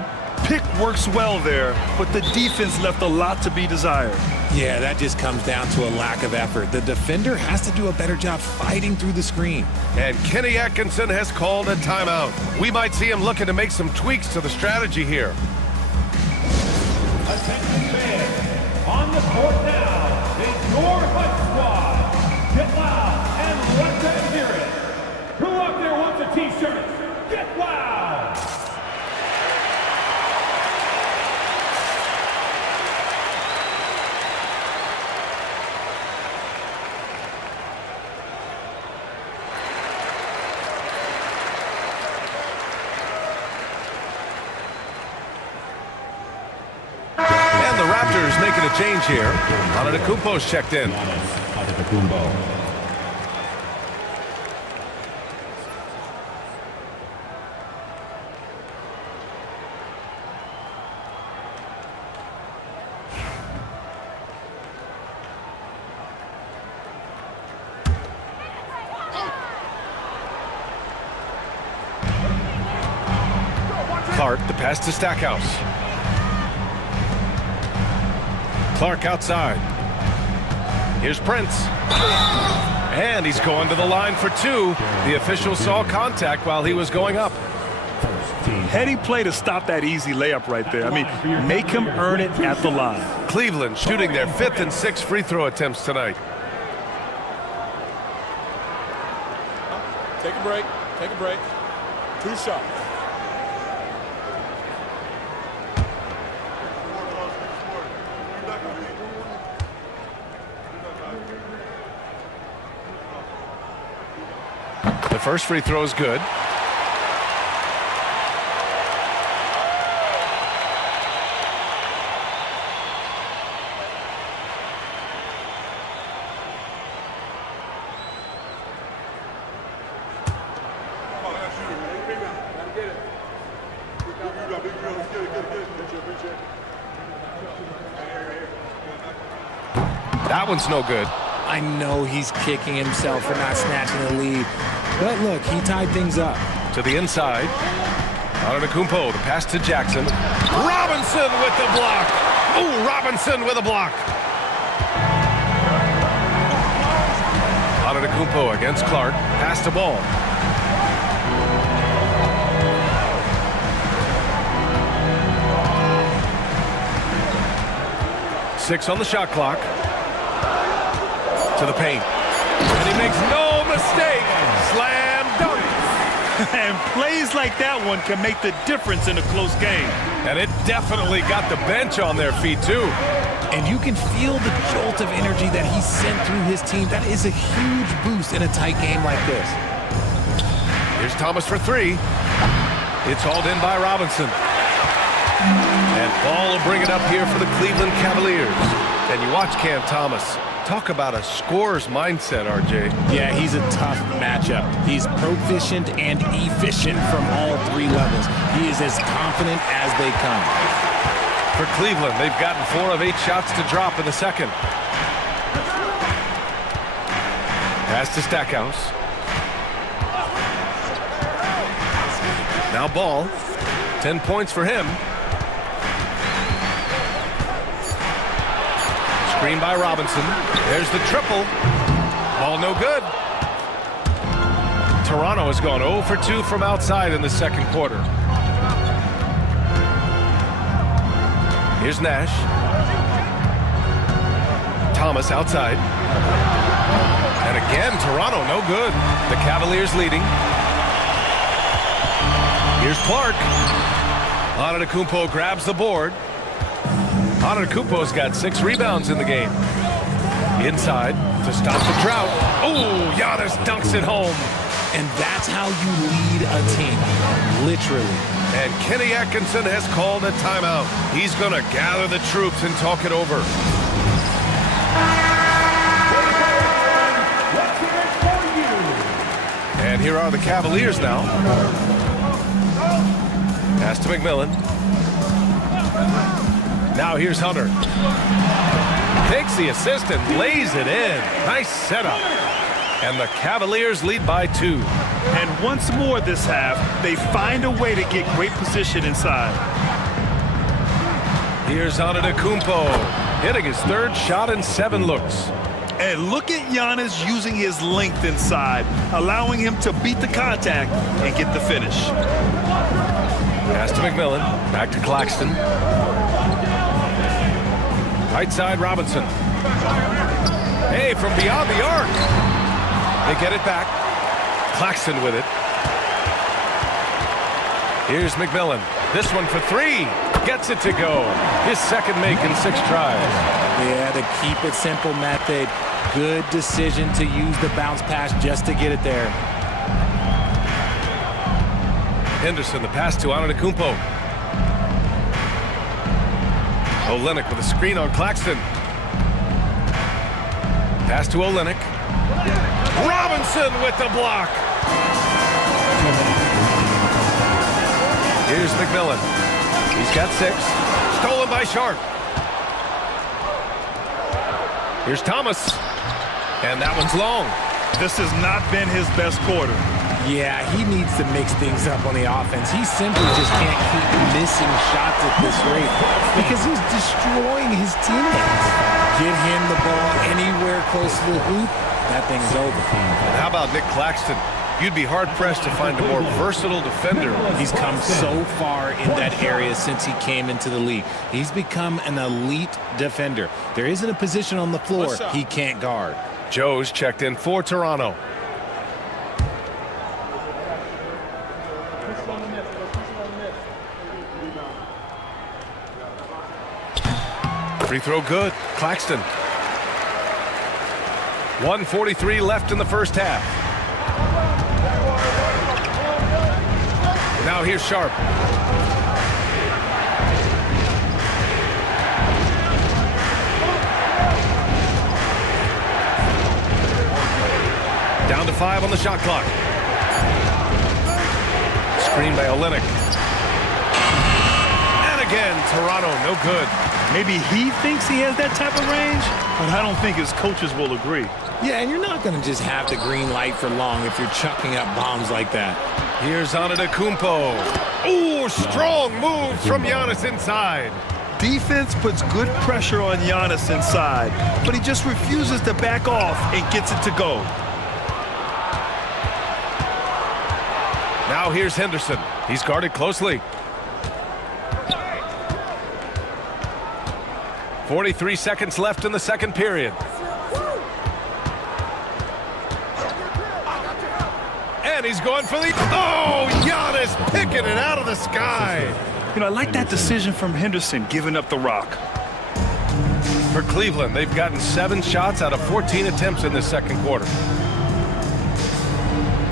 pick works well there, but the defense left a lot to be desired. Yeah, that just comes down to a lack of effort. The defender has to do a better job fighting through the screen. And Kenny Atkinson has called a timeout. We might see him looking to make some tweaks to the strategy here. Attention fans, on the court now is your Hunt Squad. Get loud and let them hear it. Who up there wants a t-shirt? Get loud! And the Raptors making a change here. Antetokounmpo's checked in. Clark, the pass to Stackhouse. Clark outside. Here's Prince. And he's going to the line for two. The official saw contact while he was going up. Heady play to stop that easy layup right there. I mean, make him earn it at the line. Cleveland shooting their 5th and 6th free throw attempts tonight. Take a break. Take a break. 2 shots. The first free throw is good. That one's no good. I know he's kicking himself for not snatching the lead. But look, he tied things up. To the inside. Antetokounmpo, the pass to Jackson. Robinson with the block. Ooh, Robinson with a block. Antetokounmpo against Clark. Pass to Ball. Six on the shot clock. To the paint. And he makes no mistake. Slam dunk. And plays like that one can make the difference in a close game. And it definitely got the bench on their feet, too. And you can feel the jolt of energy that he sent through his team. That is a huge boost in a tight game like this. Here's Thomas for three. It's hauled in by Robinson. And Ball will bring it up here for the Cleveland Cavaliers. And you watch Cam Thomas. Talk about a scorer's mindset, RJ. Yeah, he's a tough matchup. He's proficient and efficient from all 3 levels. He is as confident as they come. For Cleveland, they've gotten 4 of 8 shots to drop in the second. Pass to Stackhouse. Now Ball. 10 points for him. Screen by Robinson. There's the triple. Ball no good. Toronto has gone 0 for 2 from outside in the second quarter. Here's Nash. Thomas outside. And again, Toronto no good. The Cavaliers leading. Here's Clark. Antetokounmpo grabs the board. Antetokounmpo's got 6 rebounds in the game. Inside to stop the drought. Oh, Giannis dunks it home. And that's how you lead a team, literally. And Kenny Atkinson has called a timeout. He's going to gather the troops and talk it over. And here are the Cavaliers now. Pass to McMillan. Now here's Hunter. Takes the assist and lays it in. Nice setup. And the Cavaliers lead by 2. And once more this half, they find a way to get great position inside. Here's Antetokounmpo, hitting his third shot in 7 looks. And look at Giannis using his length inside, allowing him to beat the contact and get the finish. Pass to McMillan, back to Claxton. Right side, Robinson. Hey, from beyond the arc. They get it back. Claxton with it. Here's McMillan. This one for 3. Gets it to go. His second make in 6 tries. Yeah, the keep it simple method. Good decision to use the bounce pass just to get it there. Henderson, the pass to Antetokounmpo. Olynyk with a screen on Claxton. Pass to Olynyk. Robinson with the block. Here's McMillan. He's got 6. Stolen by Sharp. Here's Thomas. And that one's long. This has not been his best quarter. Yeah, he needs to mix things up on the offense. He simply just can't keep missing shots at this rate because he's destroying his teammates. Get him the ball anywhere close to the hoop, that thing's over. And how about Nick Claxton? You'd be hard-pressed to find a more versatile defender. He's come so far in that area since he came into the league. He's become an elite defender. There isn't a position on the floor he can't guard. Joe's checked in for Toronto. Free throw good. Claxton. 1:43 left in the first half. Now here's Sharp. Down to 5 on the shot clock. Screen by Olynyk. And again, Toronto, no good. Maybe he thinks he has that type of range, but I don't think his coaches will agree. Yeah, and you're not going to just have the green light for long if you're chucking up bombs like that. Here's Antetokounmpo. Ooh, strong move from Giannis inside. Defense puts good pressure on Giannis inside, but he just refuses to back off and gets it to go. Now here's Henderson. He's guarded closely. 43 seconds left in the second period. And he's going for the... Oh, Giannis picking it out of the sky. You know, I like that decision from Henderson, giving up the rock. For Cleveland, they've gotten 7 shots out of 14 attempts in this second quarter.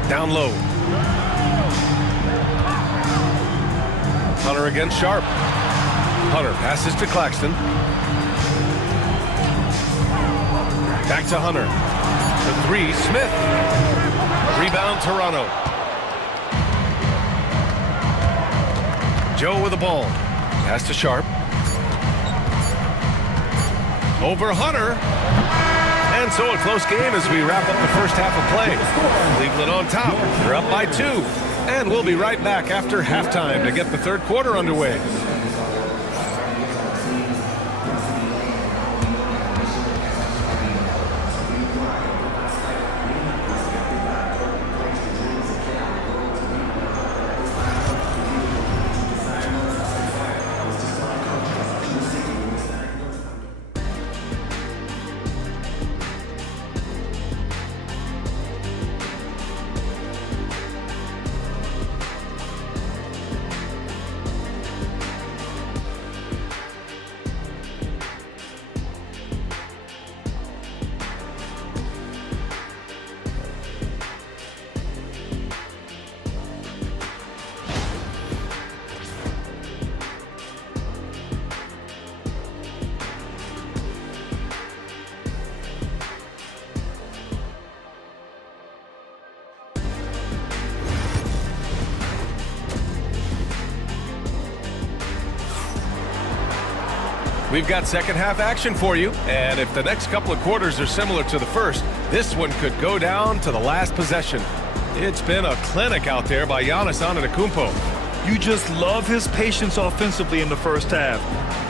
Down low. Hunter against Sharp. Hunter passes to Claxton. Back to Hunter. The 3, Smith. Rebound, Toronto. Joe with the ball. Pass to Sharp. Over Hunter. And so a close game as we wrap up the first half of play. Cleveland on top. They're up by 2. And we'll be right back after halftime to get the third quarter underway. We've got second half action for you, and if the next couple of quarters are similar to the first, this one could go down to the last possession. It's been a clinic out there by Giannis Antetokounmpo. You just love his patience offensively in the first half.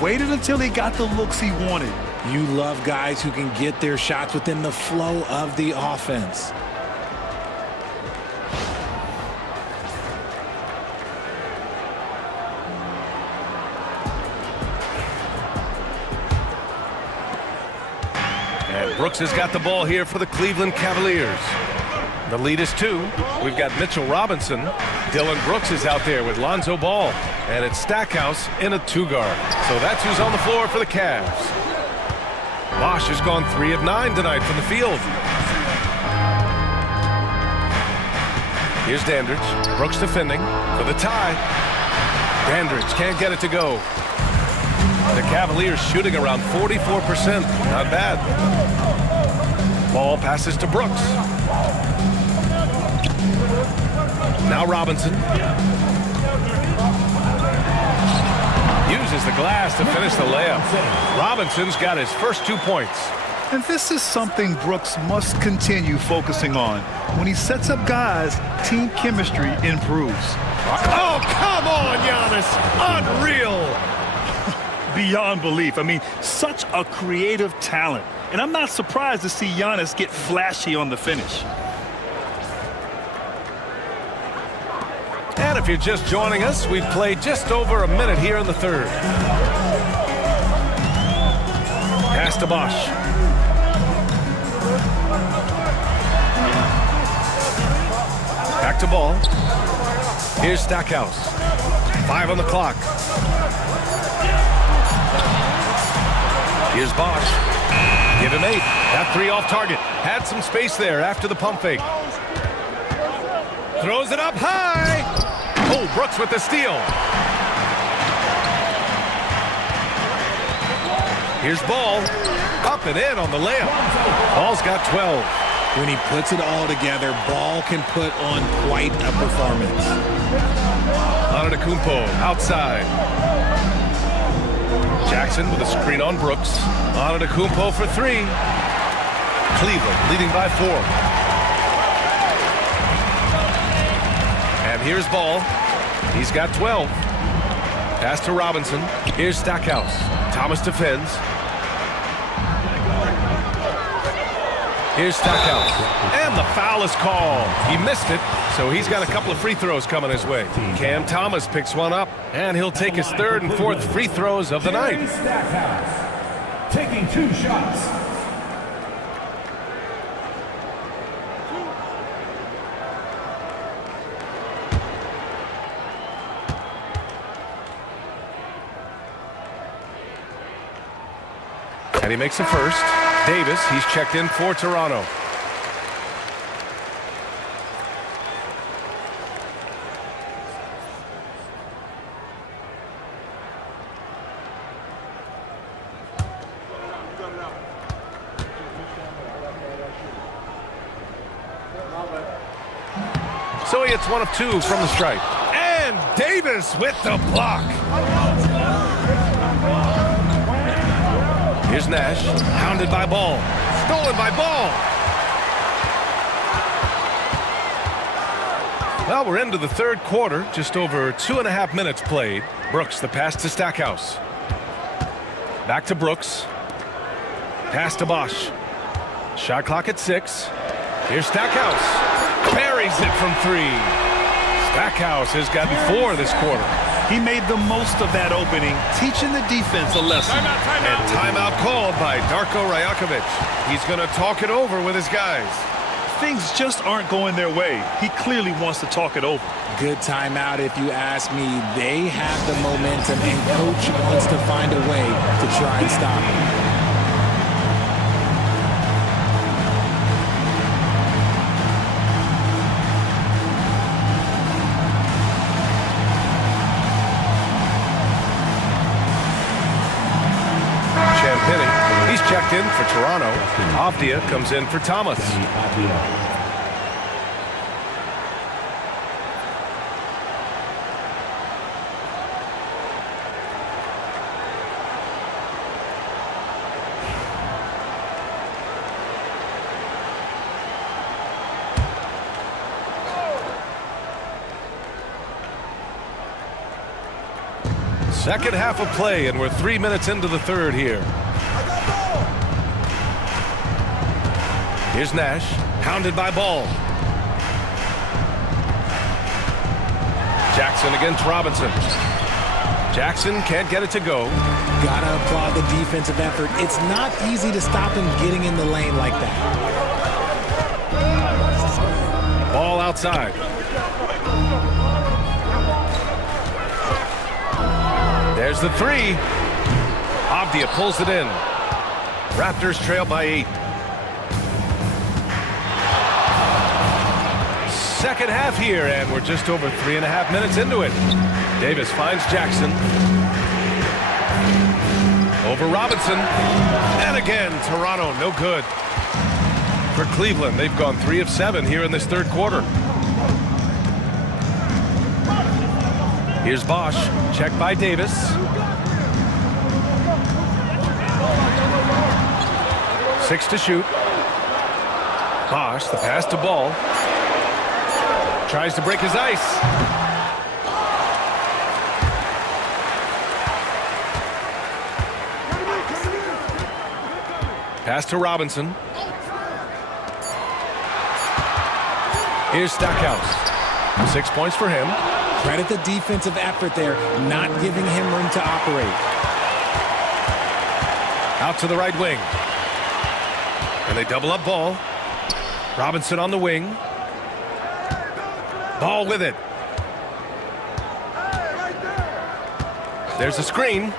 Waited until he got the looks he wanted. You love guys who can get their shots within the flow of the offense. And Brooks has got the ball here for the Cleveland Cavaliers. The lead is 2. We've got Mitchell Robinson. Dylan Brooks is out there with Lonzo Ball. And it's Stackhouse in a 2-guard. So that's who's on the floor for the Cavs. Bosch has gone 3 of 9 tonight from the field. Here's Dandridge. Brooks defending for the tie. Dandridge can't get it to go. The Cavaliers shooting around 44%. Not bad. Ball passes to Brooks. Now Robinson. Uses the glass to finish the layup. Robinson's got his first 2 points. And this is something Brooks must continue focusing on. When he sets up guys, team chemistry improves. Oh, come on, Giannis. Unreal. Beyond belief. I mean, such a creative talent. And I'm not surprised to see Giannis get flashy on the finish. And if you're just joining us, we've played just over a minute here in the third. Pass to Bosch. Back to Ball. Here's Stackhouse. 5 on the clock. Here's Bosch. Give him 8. That 3 off target. Had some space there after the pump fake. Throws it up high. Oh, Brooks with the steal. Here's Ball. Up and in on the layup. Ball's got 12. When he puts it all together, Ball can put on quite a performance. Antetokounmpo outside. Jackson with a screen on Brooks. Antetokounmpo for 3. Cleveland leading by 4. And here's Ball. He's got 12. Pass to Robinson. Here's Stackhouse. Thomas defends. Here's Stackhouse. And the foul is called. He missed it, so he's got a couple of free throws coming his way. Cam Thomas picks one up, and he'll take his 3rd and 4th free throws of the night. Stackhouse taking 2 shots. And he makes the first. Davis, he's checked in for Toronto. So he hits 1 of 2 from the stripe. And Davis with the block. Here's Nash, hounded by Ball. Stolen by Ball. Well, we're into the 3rd quarter. Just over 2.5 minutes played. Brooks, the pass to Stackhouse. Back to Brooks. Pass to Bosch. Shot clock at 6. Here's Stackhouse. Buries it from 3. Stackhouse has gotten 4 this quarter. He made the most of that opening, teaching the defense a lesson. And timeout called by Darko Rajakovic. He's going to talk it over with his guys. Things just aren't going their way. He clearly wants to talk it over. Good timeout if you ask me. They have the momentum, and Coach wants to find a way to try and stop it. He's checked in for Toronto. Avdia comes in for Thomas. Second half of play, and we're 3 minutes into the third here. Here's Nash, hounded by Ball. Jackson against Robinson. Jackson can't get it to go. Gotta applaud the defensive effort. It's not easy to stop him getting in the lane like that. Ball outside. There's the three. Avdia pulls it in. Raptors trail by 8. Second half here, and we're just over 3.5 minutes into it. Davis finds Jackson. Over Robinson. And again, Toronto, no good. For Cleveland, they've gone 3 of 7 here in this third quarter. Here's Bosch, checked by Davis. Six to shoot. Bosch, the pass to Ball. Tries to break his ice. Pass to Robinson. Here's Stackhouse. 6 points for him. Credit the defensive effort there, not giving him room to operate. Out to the right wing. And they double up Ball. Robinson on the wing. Ball with it. There's a screen.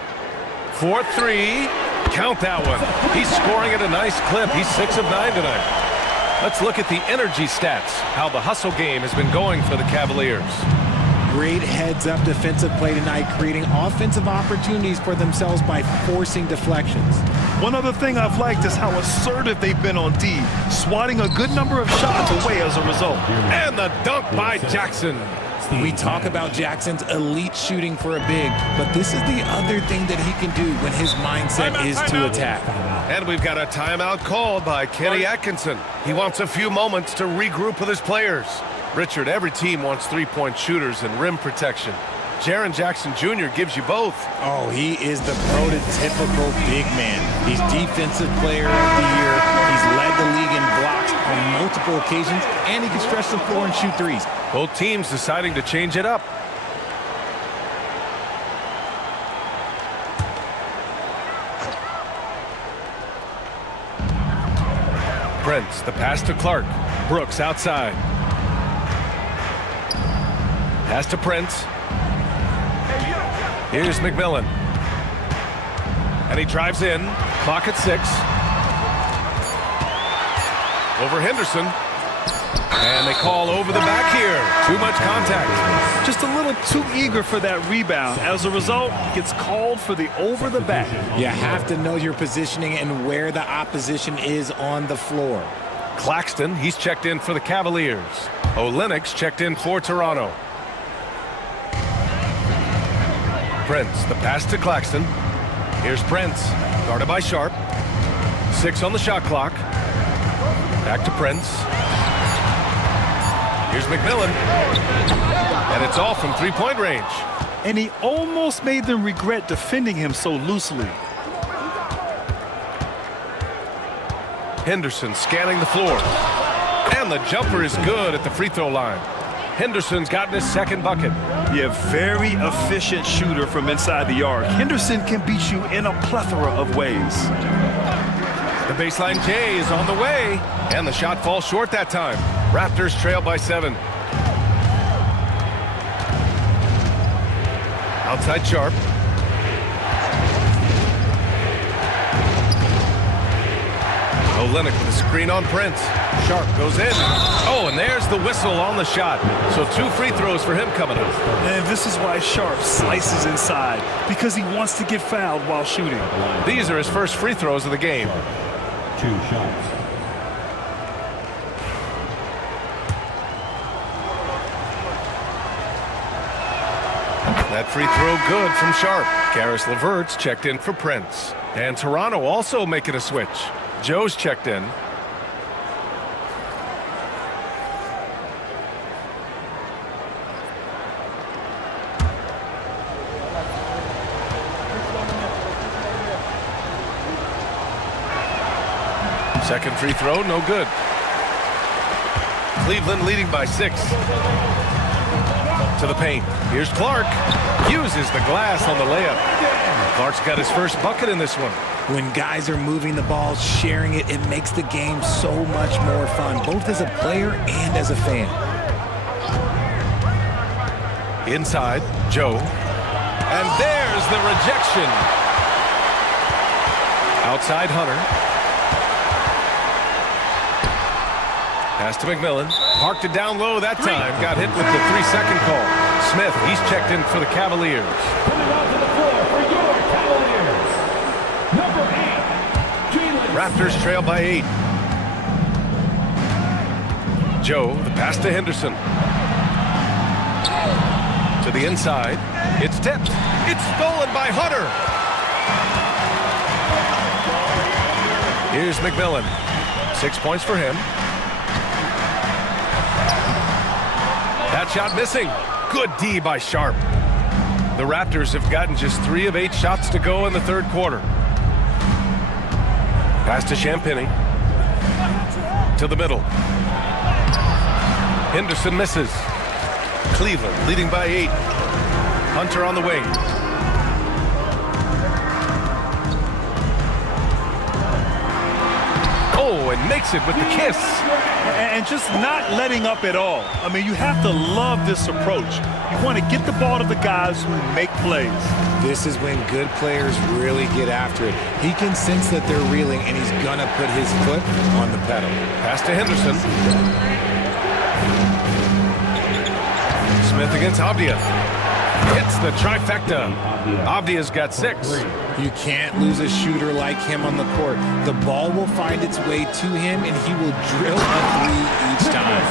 4-3. Count that one. He's scoring at a nice clip. He's 6 of 9 tonight. Let's look at the energy stats, how the hustle game has been going for the Cavaliers. Great heads-up defensive play tonight, creating offensive opportunities for themselves by forcing deflections. One other thing I've liked is how assertive they've been on D, swatting a good number of shots away as a result. And the dunk by Jackson. We talk about Jackson's elite shooting for a big, but this is the other thing that he can do when his mindset is to attack. And we've got a timeout called by Kenny Atkinson. He wants a few moments to regroup with his players. Richard, every team wants three-point shooters and rim protection. Jaren Jackson Jr. gives you both. Oh, he is the prototypical big man. He's Defensive Player of the Year. He's led the league in blocks on multiple occasions, and he can stretch the floor and shoot threes. Both teams deciding to change it up. Prince, the pass to Clark. Brooks outside. Pass to Prince. Here's McMillan. And he drives in. Clock at 6. Over Henderson. And they call over the back here. Too much contact. Just a little too eager for that rebound. As a result, gets called for the over the back. You have to know your positioning and where the opposition is on the floor. Claxton, he's checked in for the Cavaliers. Olynyk checked in for Toronto. Prince, the pass to Claxton. Here's Prince, guarded by Sharp. 6 on the shot clock. Back to Prince. Here's McMillan. And it's all from three-point range. And he almost made them regret defending him so loosely. Henderson scanning the floor. And the jumper is good at the free throw line. Henderson's gotten his second bucket. Yeah, very efficient shooter from inside the arc. Henderson can beat you in a plethora of ways. The baseline J is on the way. And the shot falls short that time. Raptors trail by 7. Outside Sharp. Olynyk with a screen on Prince. Sharp goes in. Oh, and there's the whistle on the shot. So 2 free throws for him coming up. And this is why Sharp slices inside, because he wants to get fouled while shooting. These are his first free throws of the game. 2 shots. That free throw good from Sharp. Karis LeVert's checked in for Prince. And Toronto also making a switch. Joe's checked in. Second free throw, no good. Cleveland leading by 6. To the paint. Here's Clark. Uses the glass on the layup. Clark's got his first bucket in this one. When guys are moving the ball, sharing it, it makes the game so much more fun, both as a player and as a fan. Inside, Joe. And there's the rejection. Outside, Hunter. Pass to McMillan. Parked it down low that time. Got hit with the 3-second call. Smith, he's checked in for the Cavaliers. Coming onto the floor for your Cavaliers, number 8, Jalen. Raptors trail by 8. Joe, the pass to Henderson. To the inside. It's tipped. It's stolen by Hunter. Here's McMillan. 6 points for him. That shot missing. Good D by Sharp. The Raptors have gotten just 3 of 8 shots to go in the third quarter. Pass to Champagnie. To the middle. Henderson misses. Cleveland leading by 8. Hunter on the wing. Oh, and makes it with the kiss. And just not letting up at all. I mean, you have to love this approach. You want to get the ball to the guys who make plays. This is when good players really get after it. He can sense that they're reeling, and he's going to put his foot on the pedal. Pass to Henderson. Smith against Avdia. Hits the trifecta. Avdia's got 6. You can't lose a shooter like him on the court. The ball will find its way to him, and he will drill a 3 each time.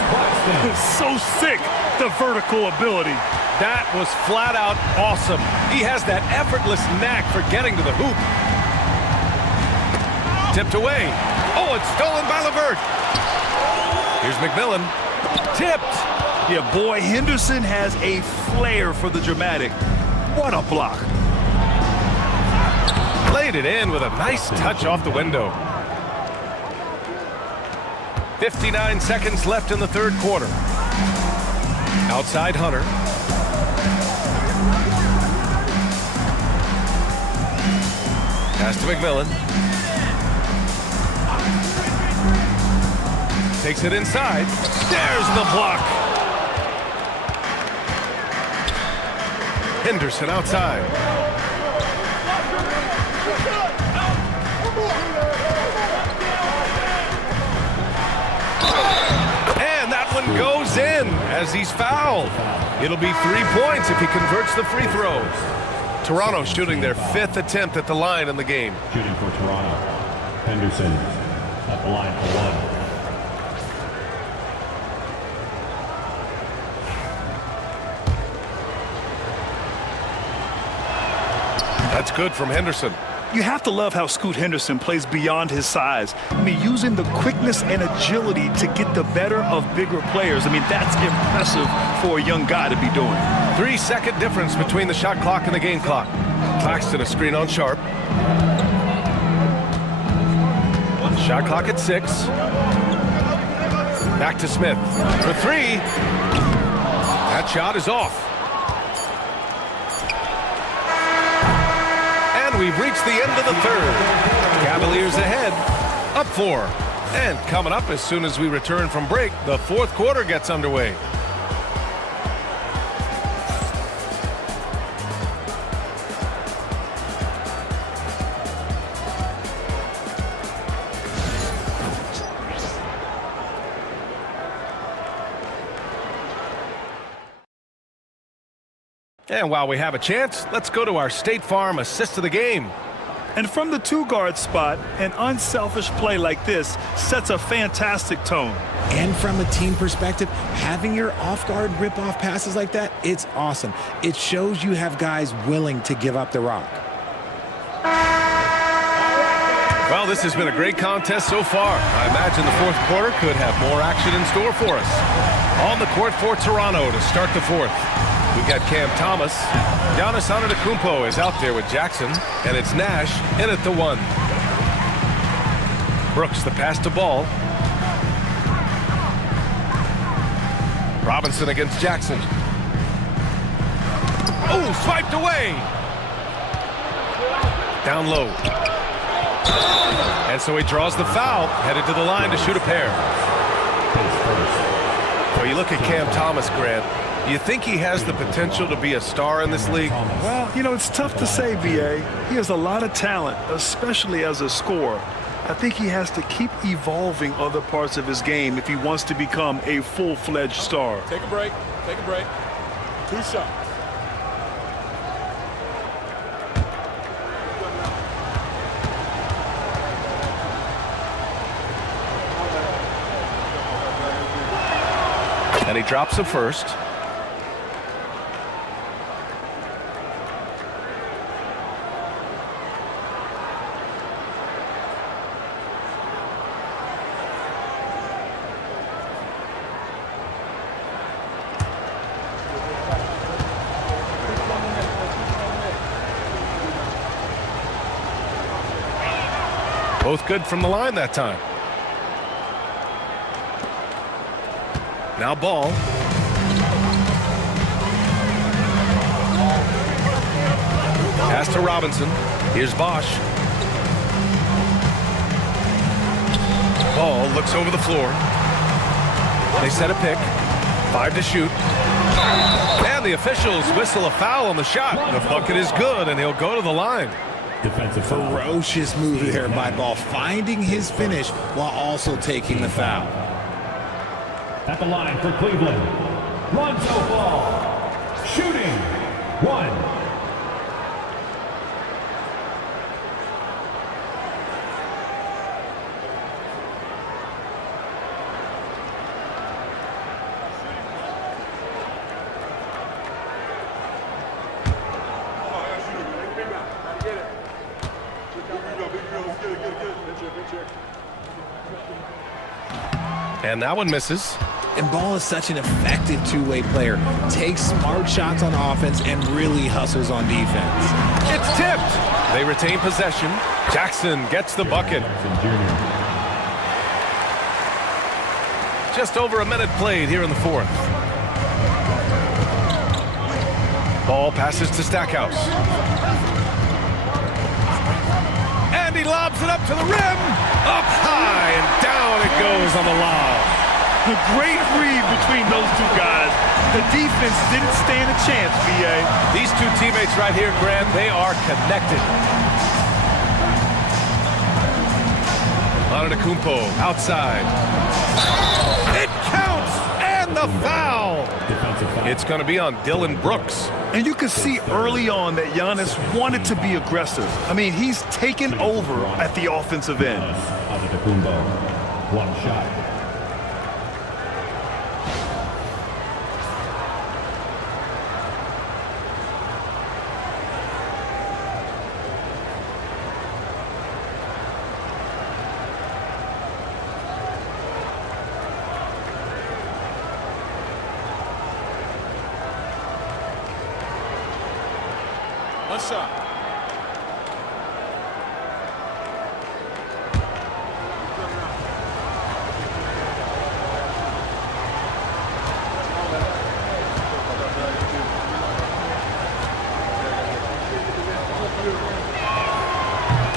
So sick, the vertical ability. That was flat out awesome. He has that effortless knack for getting to the hoop. Tipped away. Oh, it's stolen by LeVert. Here's McMillan. Tipped. Yeah, boy, Henderson has a flair for the dramatic. What a block. Laid it in with a nice touch off the window. 59 seconds left in the third quarter. Outside Hunter. Pass to McMillan. Takes it inside. There's the block. Henderson outside. And that one goes in as he's fouled. It'll be 3 points if he converts the free throws. Toronto shooting their 5th attempt at the line in the game. Shooting for Toronto, Henderson at the line for 1. That's good from Henderson. You have to love how Scoot Henderson plays beyond his size. I mean, using the quickness and agility to get the better of bigger players. I mean, that's impressive for a young guy to be doing. 3-second difference between the shot clock and the game clock. Claxton a screen on Sharp. Shot clock at 6. Back to Smith for 3. That shot is off. We've reached the end of the third. Cavaliers ahead, up 4. And coming up as soon as we return from break, the fourth quarter gets underway. And while we have a chance, let's go to our State Farm assist of the game. And from the 2-guard spot, an unselfish play like this sets a fantastic tone. And from a team perspective, having your off-guard rip-off passes like that, it's awesome. It shows you have guys willing to give up the rock. Well, this has been a great contest so far. I imagine the fourth quarter could have more action in store for us. On the court for Toronto to start the fourth. We've got Cam Thomas. Giannis Antetokounmpo is out there with Jackson, and it's Nash in at the 1. Brooks, the pass to Ball. Robinson against Jackson. Oh, swiped away. Down low. And so he draws the foul, headed to the line to shoot a pair. Well, you look at Cam Thomas, Grant. You think he has the potential to be a star in this league? Well, you know, it's tough to say, B.A. He has a lot of talent, especially as a scorer. I think he has to keep evolving other parts of his game if he wants to become a full-fledged star. Take a break. Take a break. 2 shots. And he drops the first. Both good from the line that time. Now Ball. Pass to Robinson. Here's Bosch. Ball looks over the floor. They set a pick. 5 to shoot. And the officials whistle a foul on the shot. The bucket is good, and he'll go to the line. Defensive ferocious move there by Ball, finding his finish while also taking the foul. At the line for Cleveland, Lonzo Ball, shooting 1. And that one misses. And Ball is such an effective two-way player. Takes smart shots on offense and really hustles on defense. It's tipped. They retain possession. Jackson gets the bucket. Just over a minute played here in the fourth. Ball passes to Stackhouse. And he lobs it up to the rim. Up high and down it goes on the lob. A great read between those two guys. The defense didn't stand a chance, B.A. These two teammates right here, Grant, they are connected. Antetokounmpo outside. It counts, and the foul. It's going to be on Dylan Brooks. And you can see early on that Giannis wanted to be aggressive. I mean, he's taken over at the offensive end. Antetokounmpo, 1 shot. One shot.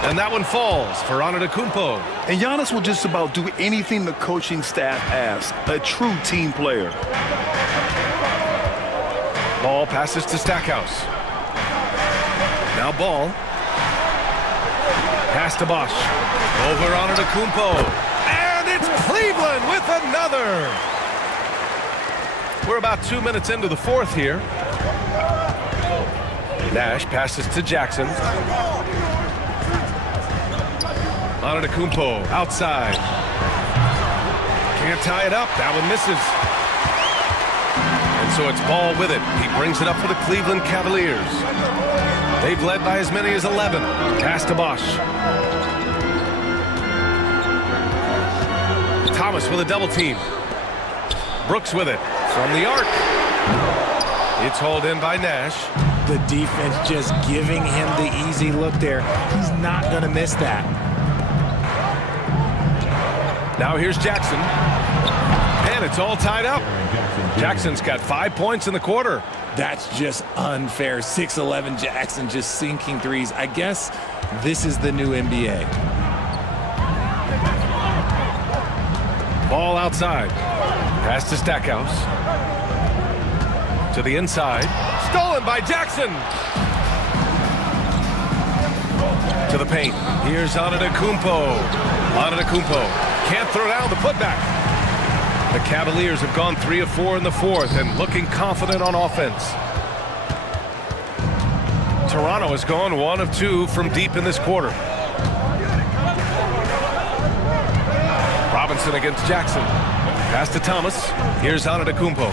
And that one falls for Antetokounmpo. And Giannis will just about do anything the coaching staff asks. A true team player. Ball passes to Stackhouse. Now Ball. Pass to Bosch. Over Antetokounmpo. And it's Cleveland with another. We're about 2 minutes into the fourth here. Nash passes to Jackson. Antetokounmpo outside. Can't tie it up. That one misses. And so it's Ball with it. He brings it up for the Cleveland Cavaliers. They've led by as many as 11. Pass to Bosch. Thomas with a double team. Brooks with it from the arc. It's hauled in by Nash. The defense just giving him the easy look there. He's not going to miss that. Now here's Jackson. And it's all tied up. Jackson's got 5 points in the quarter. That's just unfair. 6'11" Jackson just sinking threes. I guess this is the new NBA. Ball outside. Pass to Stackhouse. To the inside. Stolen by Jackson. To the paint. Here's Antetokounmpo. Antetokounmpo can't throw down the putback. The Cavaliers have gone 3 of 4 in the fourth and looking confident on offense. Toronto has gone 1 of 2 from deep in this quarter. Robinson against Jackson. Pass to Thomas. Here's Antetokounmpo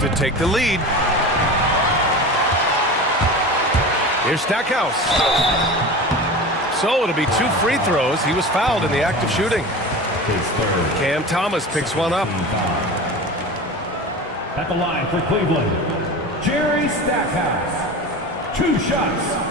to take the lead. Here's Stackhouse. So it'll be 2 free throws. He was fouled in the act of shooting. Cam Thomas picks one up. At the line for Cleveland, Jerry Stackhouse. 2 shots.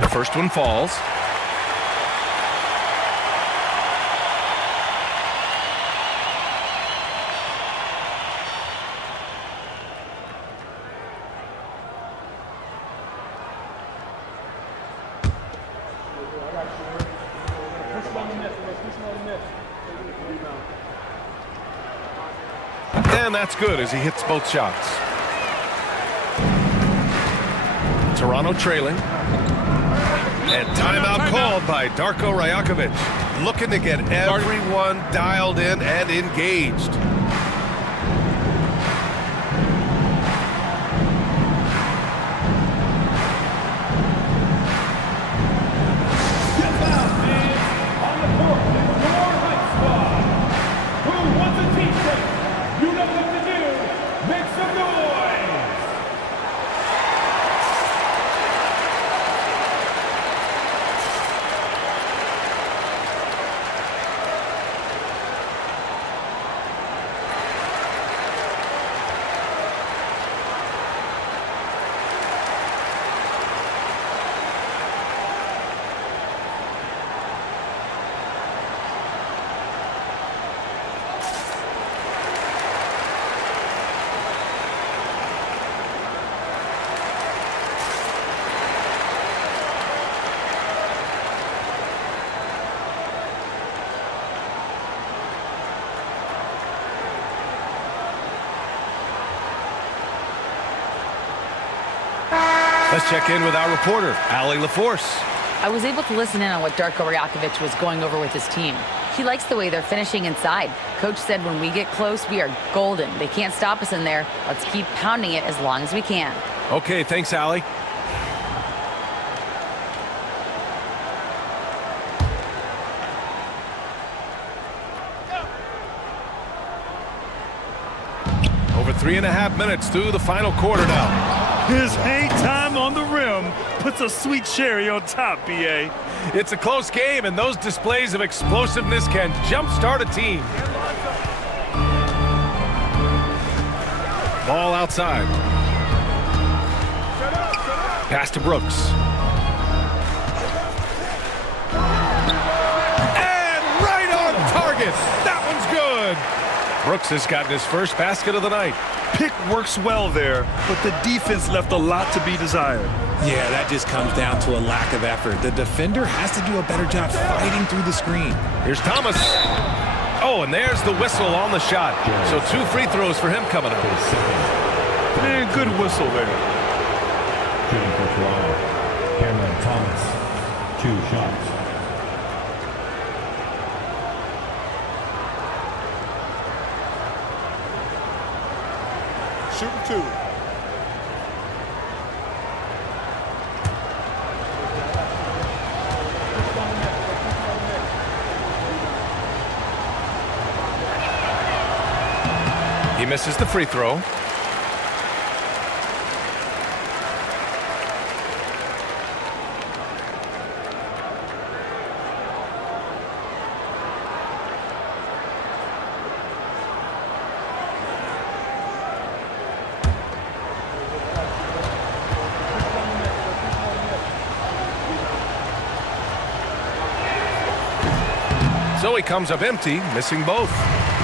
The first one falls. And that's good as he hits both shots. Toronto trailing. And timeout called by Darko Rajakovic. Looking to get everyone dialed in and engaged. Let's check in with our reporter, Allie LaForce. I was able to listen in on what Darko Rajakovic was going over with his team. He likes the way they're finishing inside. Coach said when we get close, we are golden. They can't stop us in there. Let's keep pounding it as long as we can. Okay, thanks, Allie. Over 3.5 minutes through the final quarter now. His hang time on the rim puts a sweet cherry on top, B.A. It's a close game, and those displays of explosiveness can jumpstart a team. Ball outside. Pass to Brooks. And right on target. That one's good. Brooks has gotten his first basket of the night. Pick works well there, but the defense left a lot to be desired. Yeah, that just comes down to a lack of effort. The defender has to do a better job fighting through the screen. Here's Thomas. Oh, and there's the whistle on the shot. So 2 free throws for him coming up. Man, good whistle there. Shooting for Toronto, Cameron Thomas. 2 shots. Shooting 2. He misses the free throw. So he comes up empty, missing both.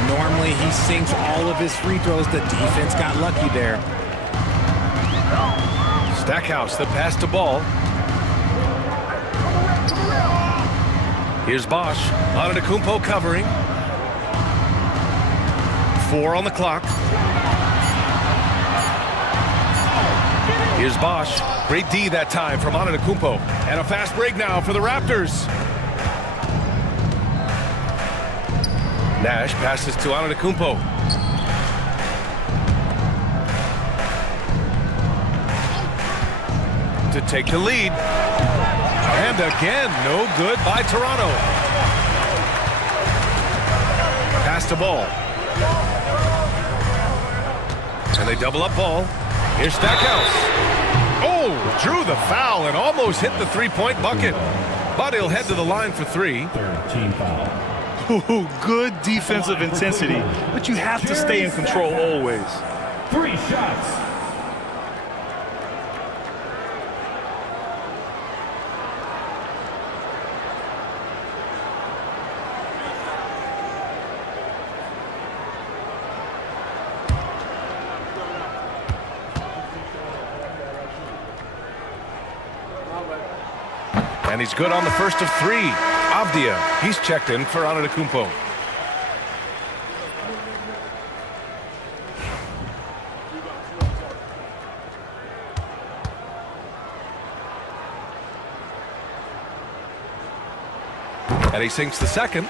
Normally he sinks all of his free throws. The defense got lucky there. Stackhouse, the pass to Ball. Here's Bosch. Antetokounmpo covering. 4 on the clock. Here's Bosch. Great D that time from Antetokounmpo. And a fast break now for the Raptors. Nash passes to Antetokounmpo. To take the lead. And again, no good by Toronto. Pass to Ball. And they double up Ball. Here's Stackhouse. Oh, drew the foul and almost hit the three-point bucket. But he'll head to the line for 3. 13 foul. Ooh, good defensive intensity, but you have to stay in control always. 3 shots. And he's good on the first of 3. Avdia, he's checked in for Antetokounmpo. And he sinks the second.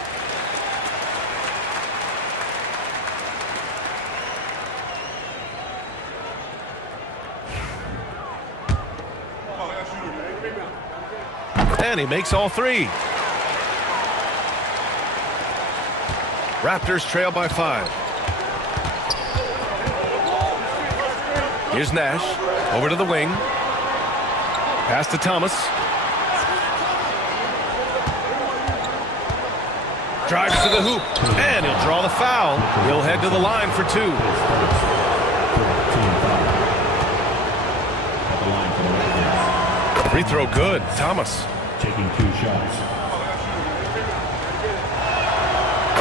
And he makes all 3. Raptors trail by 5. Here's Nash. Over to the wing. Pass to Thomas. Drives to the hoop. And he'll draw the foul. He'll head to the line for 2. Free throw good. Thomas. Taking 2 shots.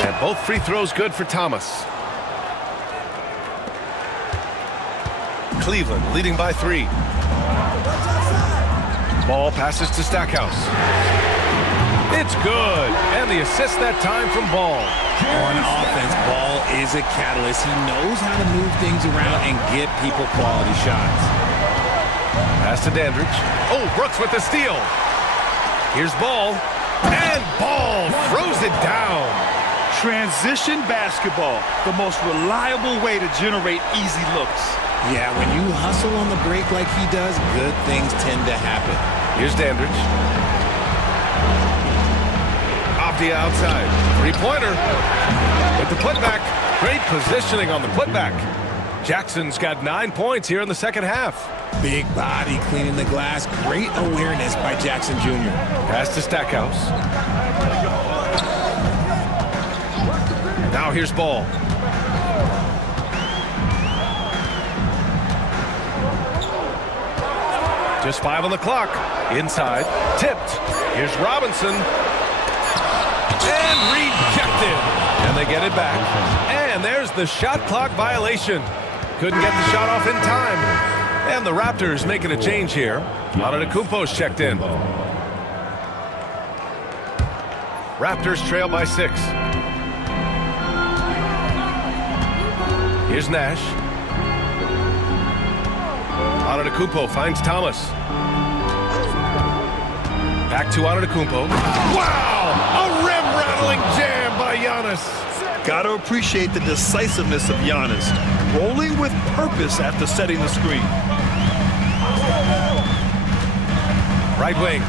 And both free throws good for Thomas. Cleveland leading by 3. Ball passes to Stackhouse. It's good. And the assist that time from Ball. On offense, Ball is a catalyst. He knows how to move things around and get people quality shots. Pass to Dandridge. Oh, Brooks with the steal. Here's Ball. And Ball throws it down. Transition basketball, the most reliable way to generate easy looks. Yeah, when you hustle on the break like he does, good things tend to happen. Here's Dandridge. Avdia outside. 3-pointer. With the putback. Great positioning on the putback. Jackson's got 9 points here in the second half. Big body cleaning the glass. Great awareness by Jackson Jr. Pass to Stackhouse. Now here's Ball. Just 5 on the clock. Inside. Tipped. Here's Robinson. And rejected. And they get it back. And there's the shot clock violation. Couldn't get the shot off in time. And the Raptors making a change here. Antetokounmpo's checked in. Raptors trail by 6. Here's Nash. Antetokounmpo finds Thomas. Back to Antetokounmpo. Wow! A rim-rattling jam by Giannis. Gotta appreciate the decisiveness of Giannis. Rolling with purpose after setting the screen. Right wing.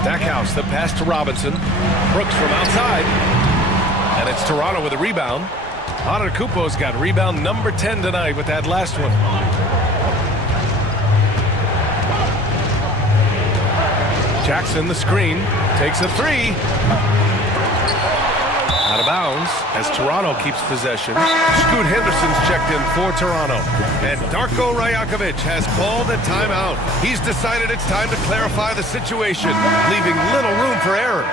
Stackhouse, the pass to Robinson. Brooks from outside. And it's Toronto with a rebound. Antetokounmpo's got rebound number 10 tonight with that last one. Jackson, the screen, takes a 3. Out of bounds as Toronto keeps possession. Scoot Henderson's checked in for Toronto. And Darko Rajakovic has called a timeout. He's decided it's time to clarify the situation, leaving little room for error.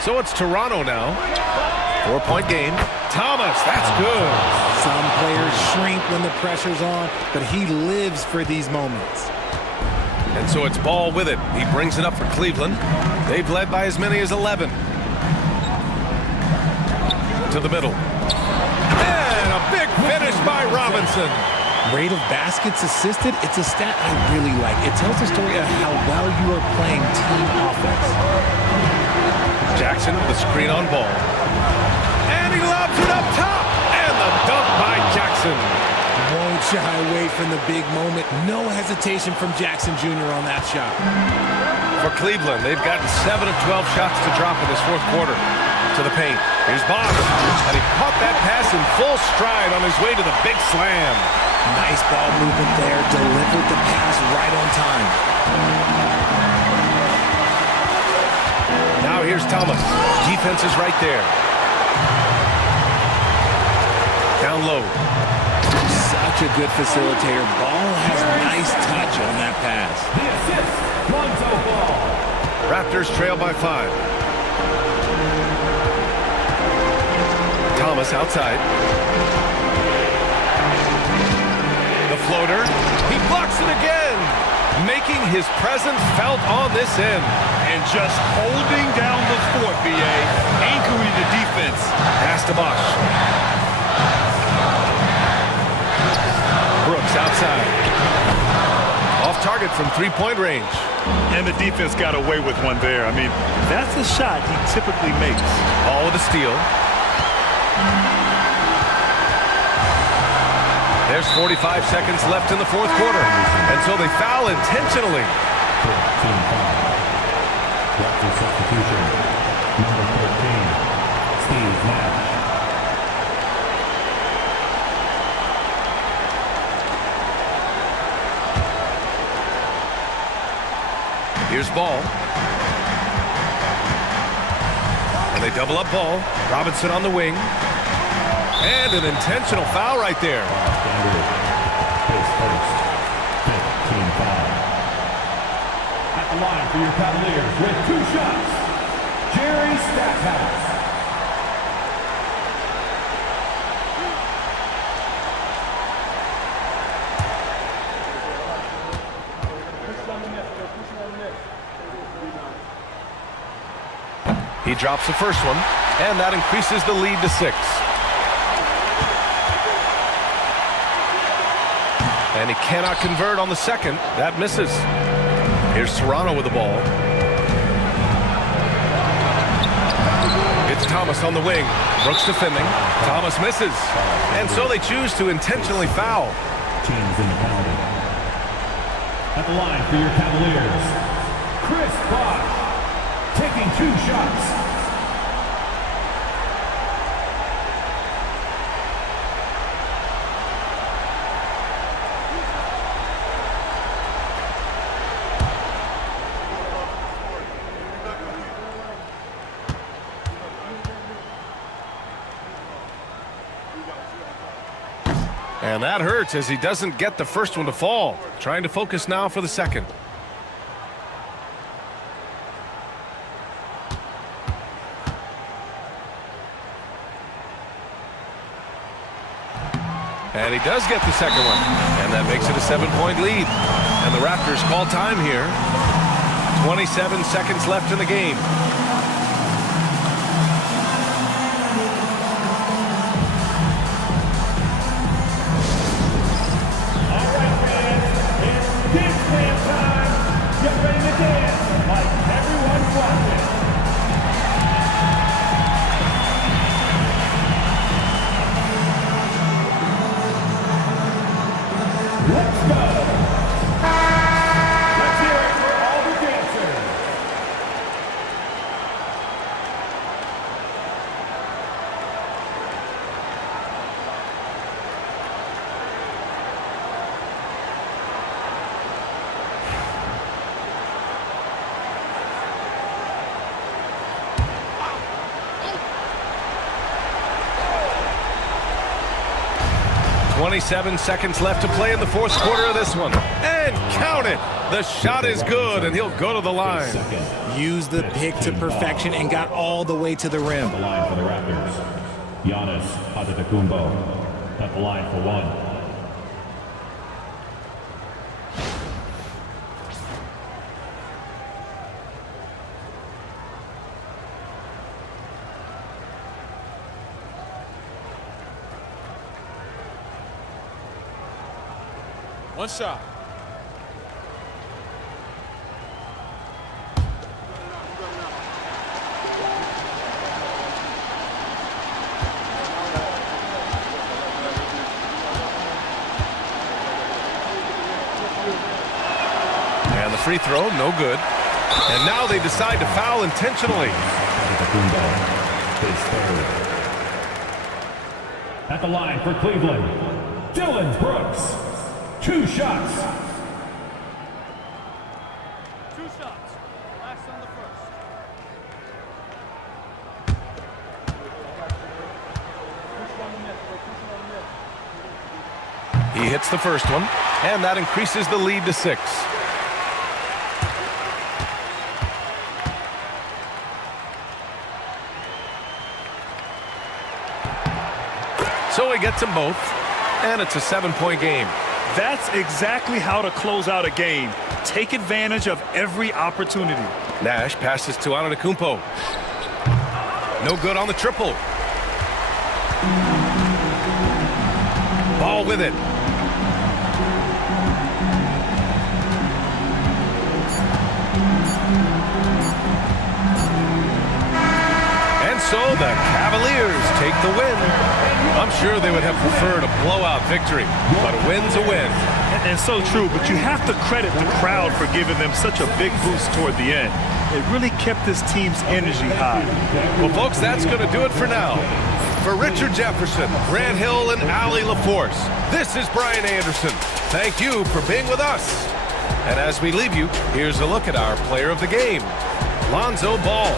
So it's Toronto now. 4-point game. Thomas, that's good. Some players shrink when the pressure's on, but he lives for these moments. And so it's Ball with it. He brings it up for Cleveland. They've led by as many as 11. To the middle. And a big finish by Robinson. Rate of baskets assisted, it's a stat I really like. It tells a story of how well you are playing team offense. Jackson with a screen on Ball. And he lobs it up top. And the dunk by Jackson. Won't shy away from the big moment. No hesitation from Jackson Jr. on that shot. For Cleveland, they've gotten 7 of 12 shots to drop in this fourth quarter. To the paint. Here's Bosch. And he caught that pass in full stride on his way to the big slam. Nice ball movement there. Delivered the pass right on time. Now here's Thomas. Defense is right there. Down low. Such a good facilitator. Ball has nice touch on that pass. The assist, Lonzo Ball. Raptors trail by 5. Thomas outside. The floater. He blocks it again. Making his presence felt on this end. And just holding down the fort, B.A. Anchoring the defense. Pass to Bosch. Brooks outside. Off target from three-point range. And the defense got away with one there. I mean, that's the shot he typically makes. Ball with a steal. There's 45 seconds left in the fourth quarter. And so they foul intentionally. Team foul. Raptor substitution. Number 13, Steve Nash. Here's Ball. And they double up Ball. Robinson on the wing. And an intentional foul right there. His first. Team foul. At the line for your Cavaliers with 2 shots, Jerry Stackhouse. He drops the first one, and that increases the lead to 6. And he cannot convert on the second. That misses. Here's Toronto with the ball. It's Thomas on the wing. Brooks defending. Thomas misses. And so they choose to intentionally foul. Teams in the penalty. At the line for your Cavaliers, Chris Bosh, taking 2 shots. And that hurts as he doesn't get the first one to fall. Trying to focus now for the second. And he does get the second one. And that makes it a 7-point lead. And the Raptors call time here. 27 seconds left in the game. 27 seconds left to play in the fourth quarter of this one. And count it. The shot is good, and he'll go to the line. Used the pick to perfection and got all the way to the rim. The line for the Raptors. Giannis Antetokounmpo at the line for one. One shot. And the free throw, no good. And now they decide to foul intentionally. Antetokounmpo, his third. At the line for Cleveland, Dylan Brooks. 2 shots. 2 shots. Last on the first. He hits the first one, and that increases the lead to 6. So he gets them both, and it's a 7-point game. That's exactly how to close out a game. Take advantage of every opportunity. Nash passes to Antetokounmpo. No good on the triple. Ball with it. And so the Cavaliers take the win. I'm sure they would have preferred a blowout victory, but a win's a win. And so true, but you have to credit the crowd for giving them such a big boost toward the end. It really kept this team's energy high. Well, folks, that's going to do it for now. For Richard Jefferson, Grant Hill, and Allie LaForce, this is Brian Anderson. Thank you for being with us. And as we leave you, here's a look at our player of the game, Lonzo Ball.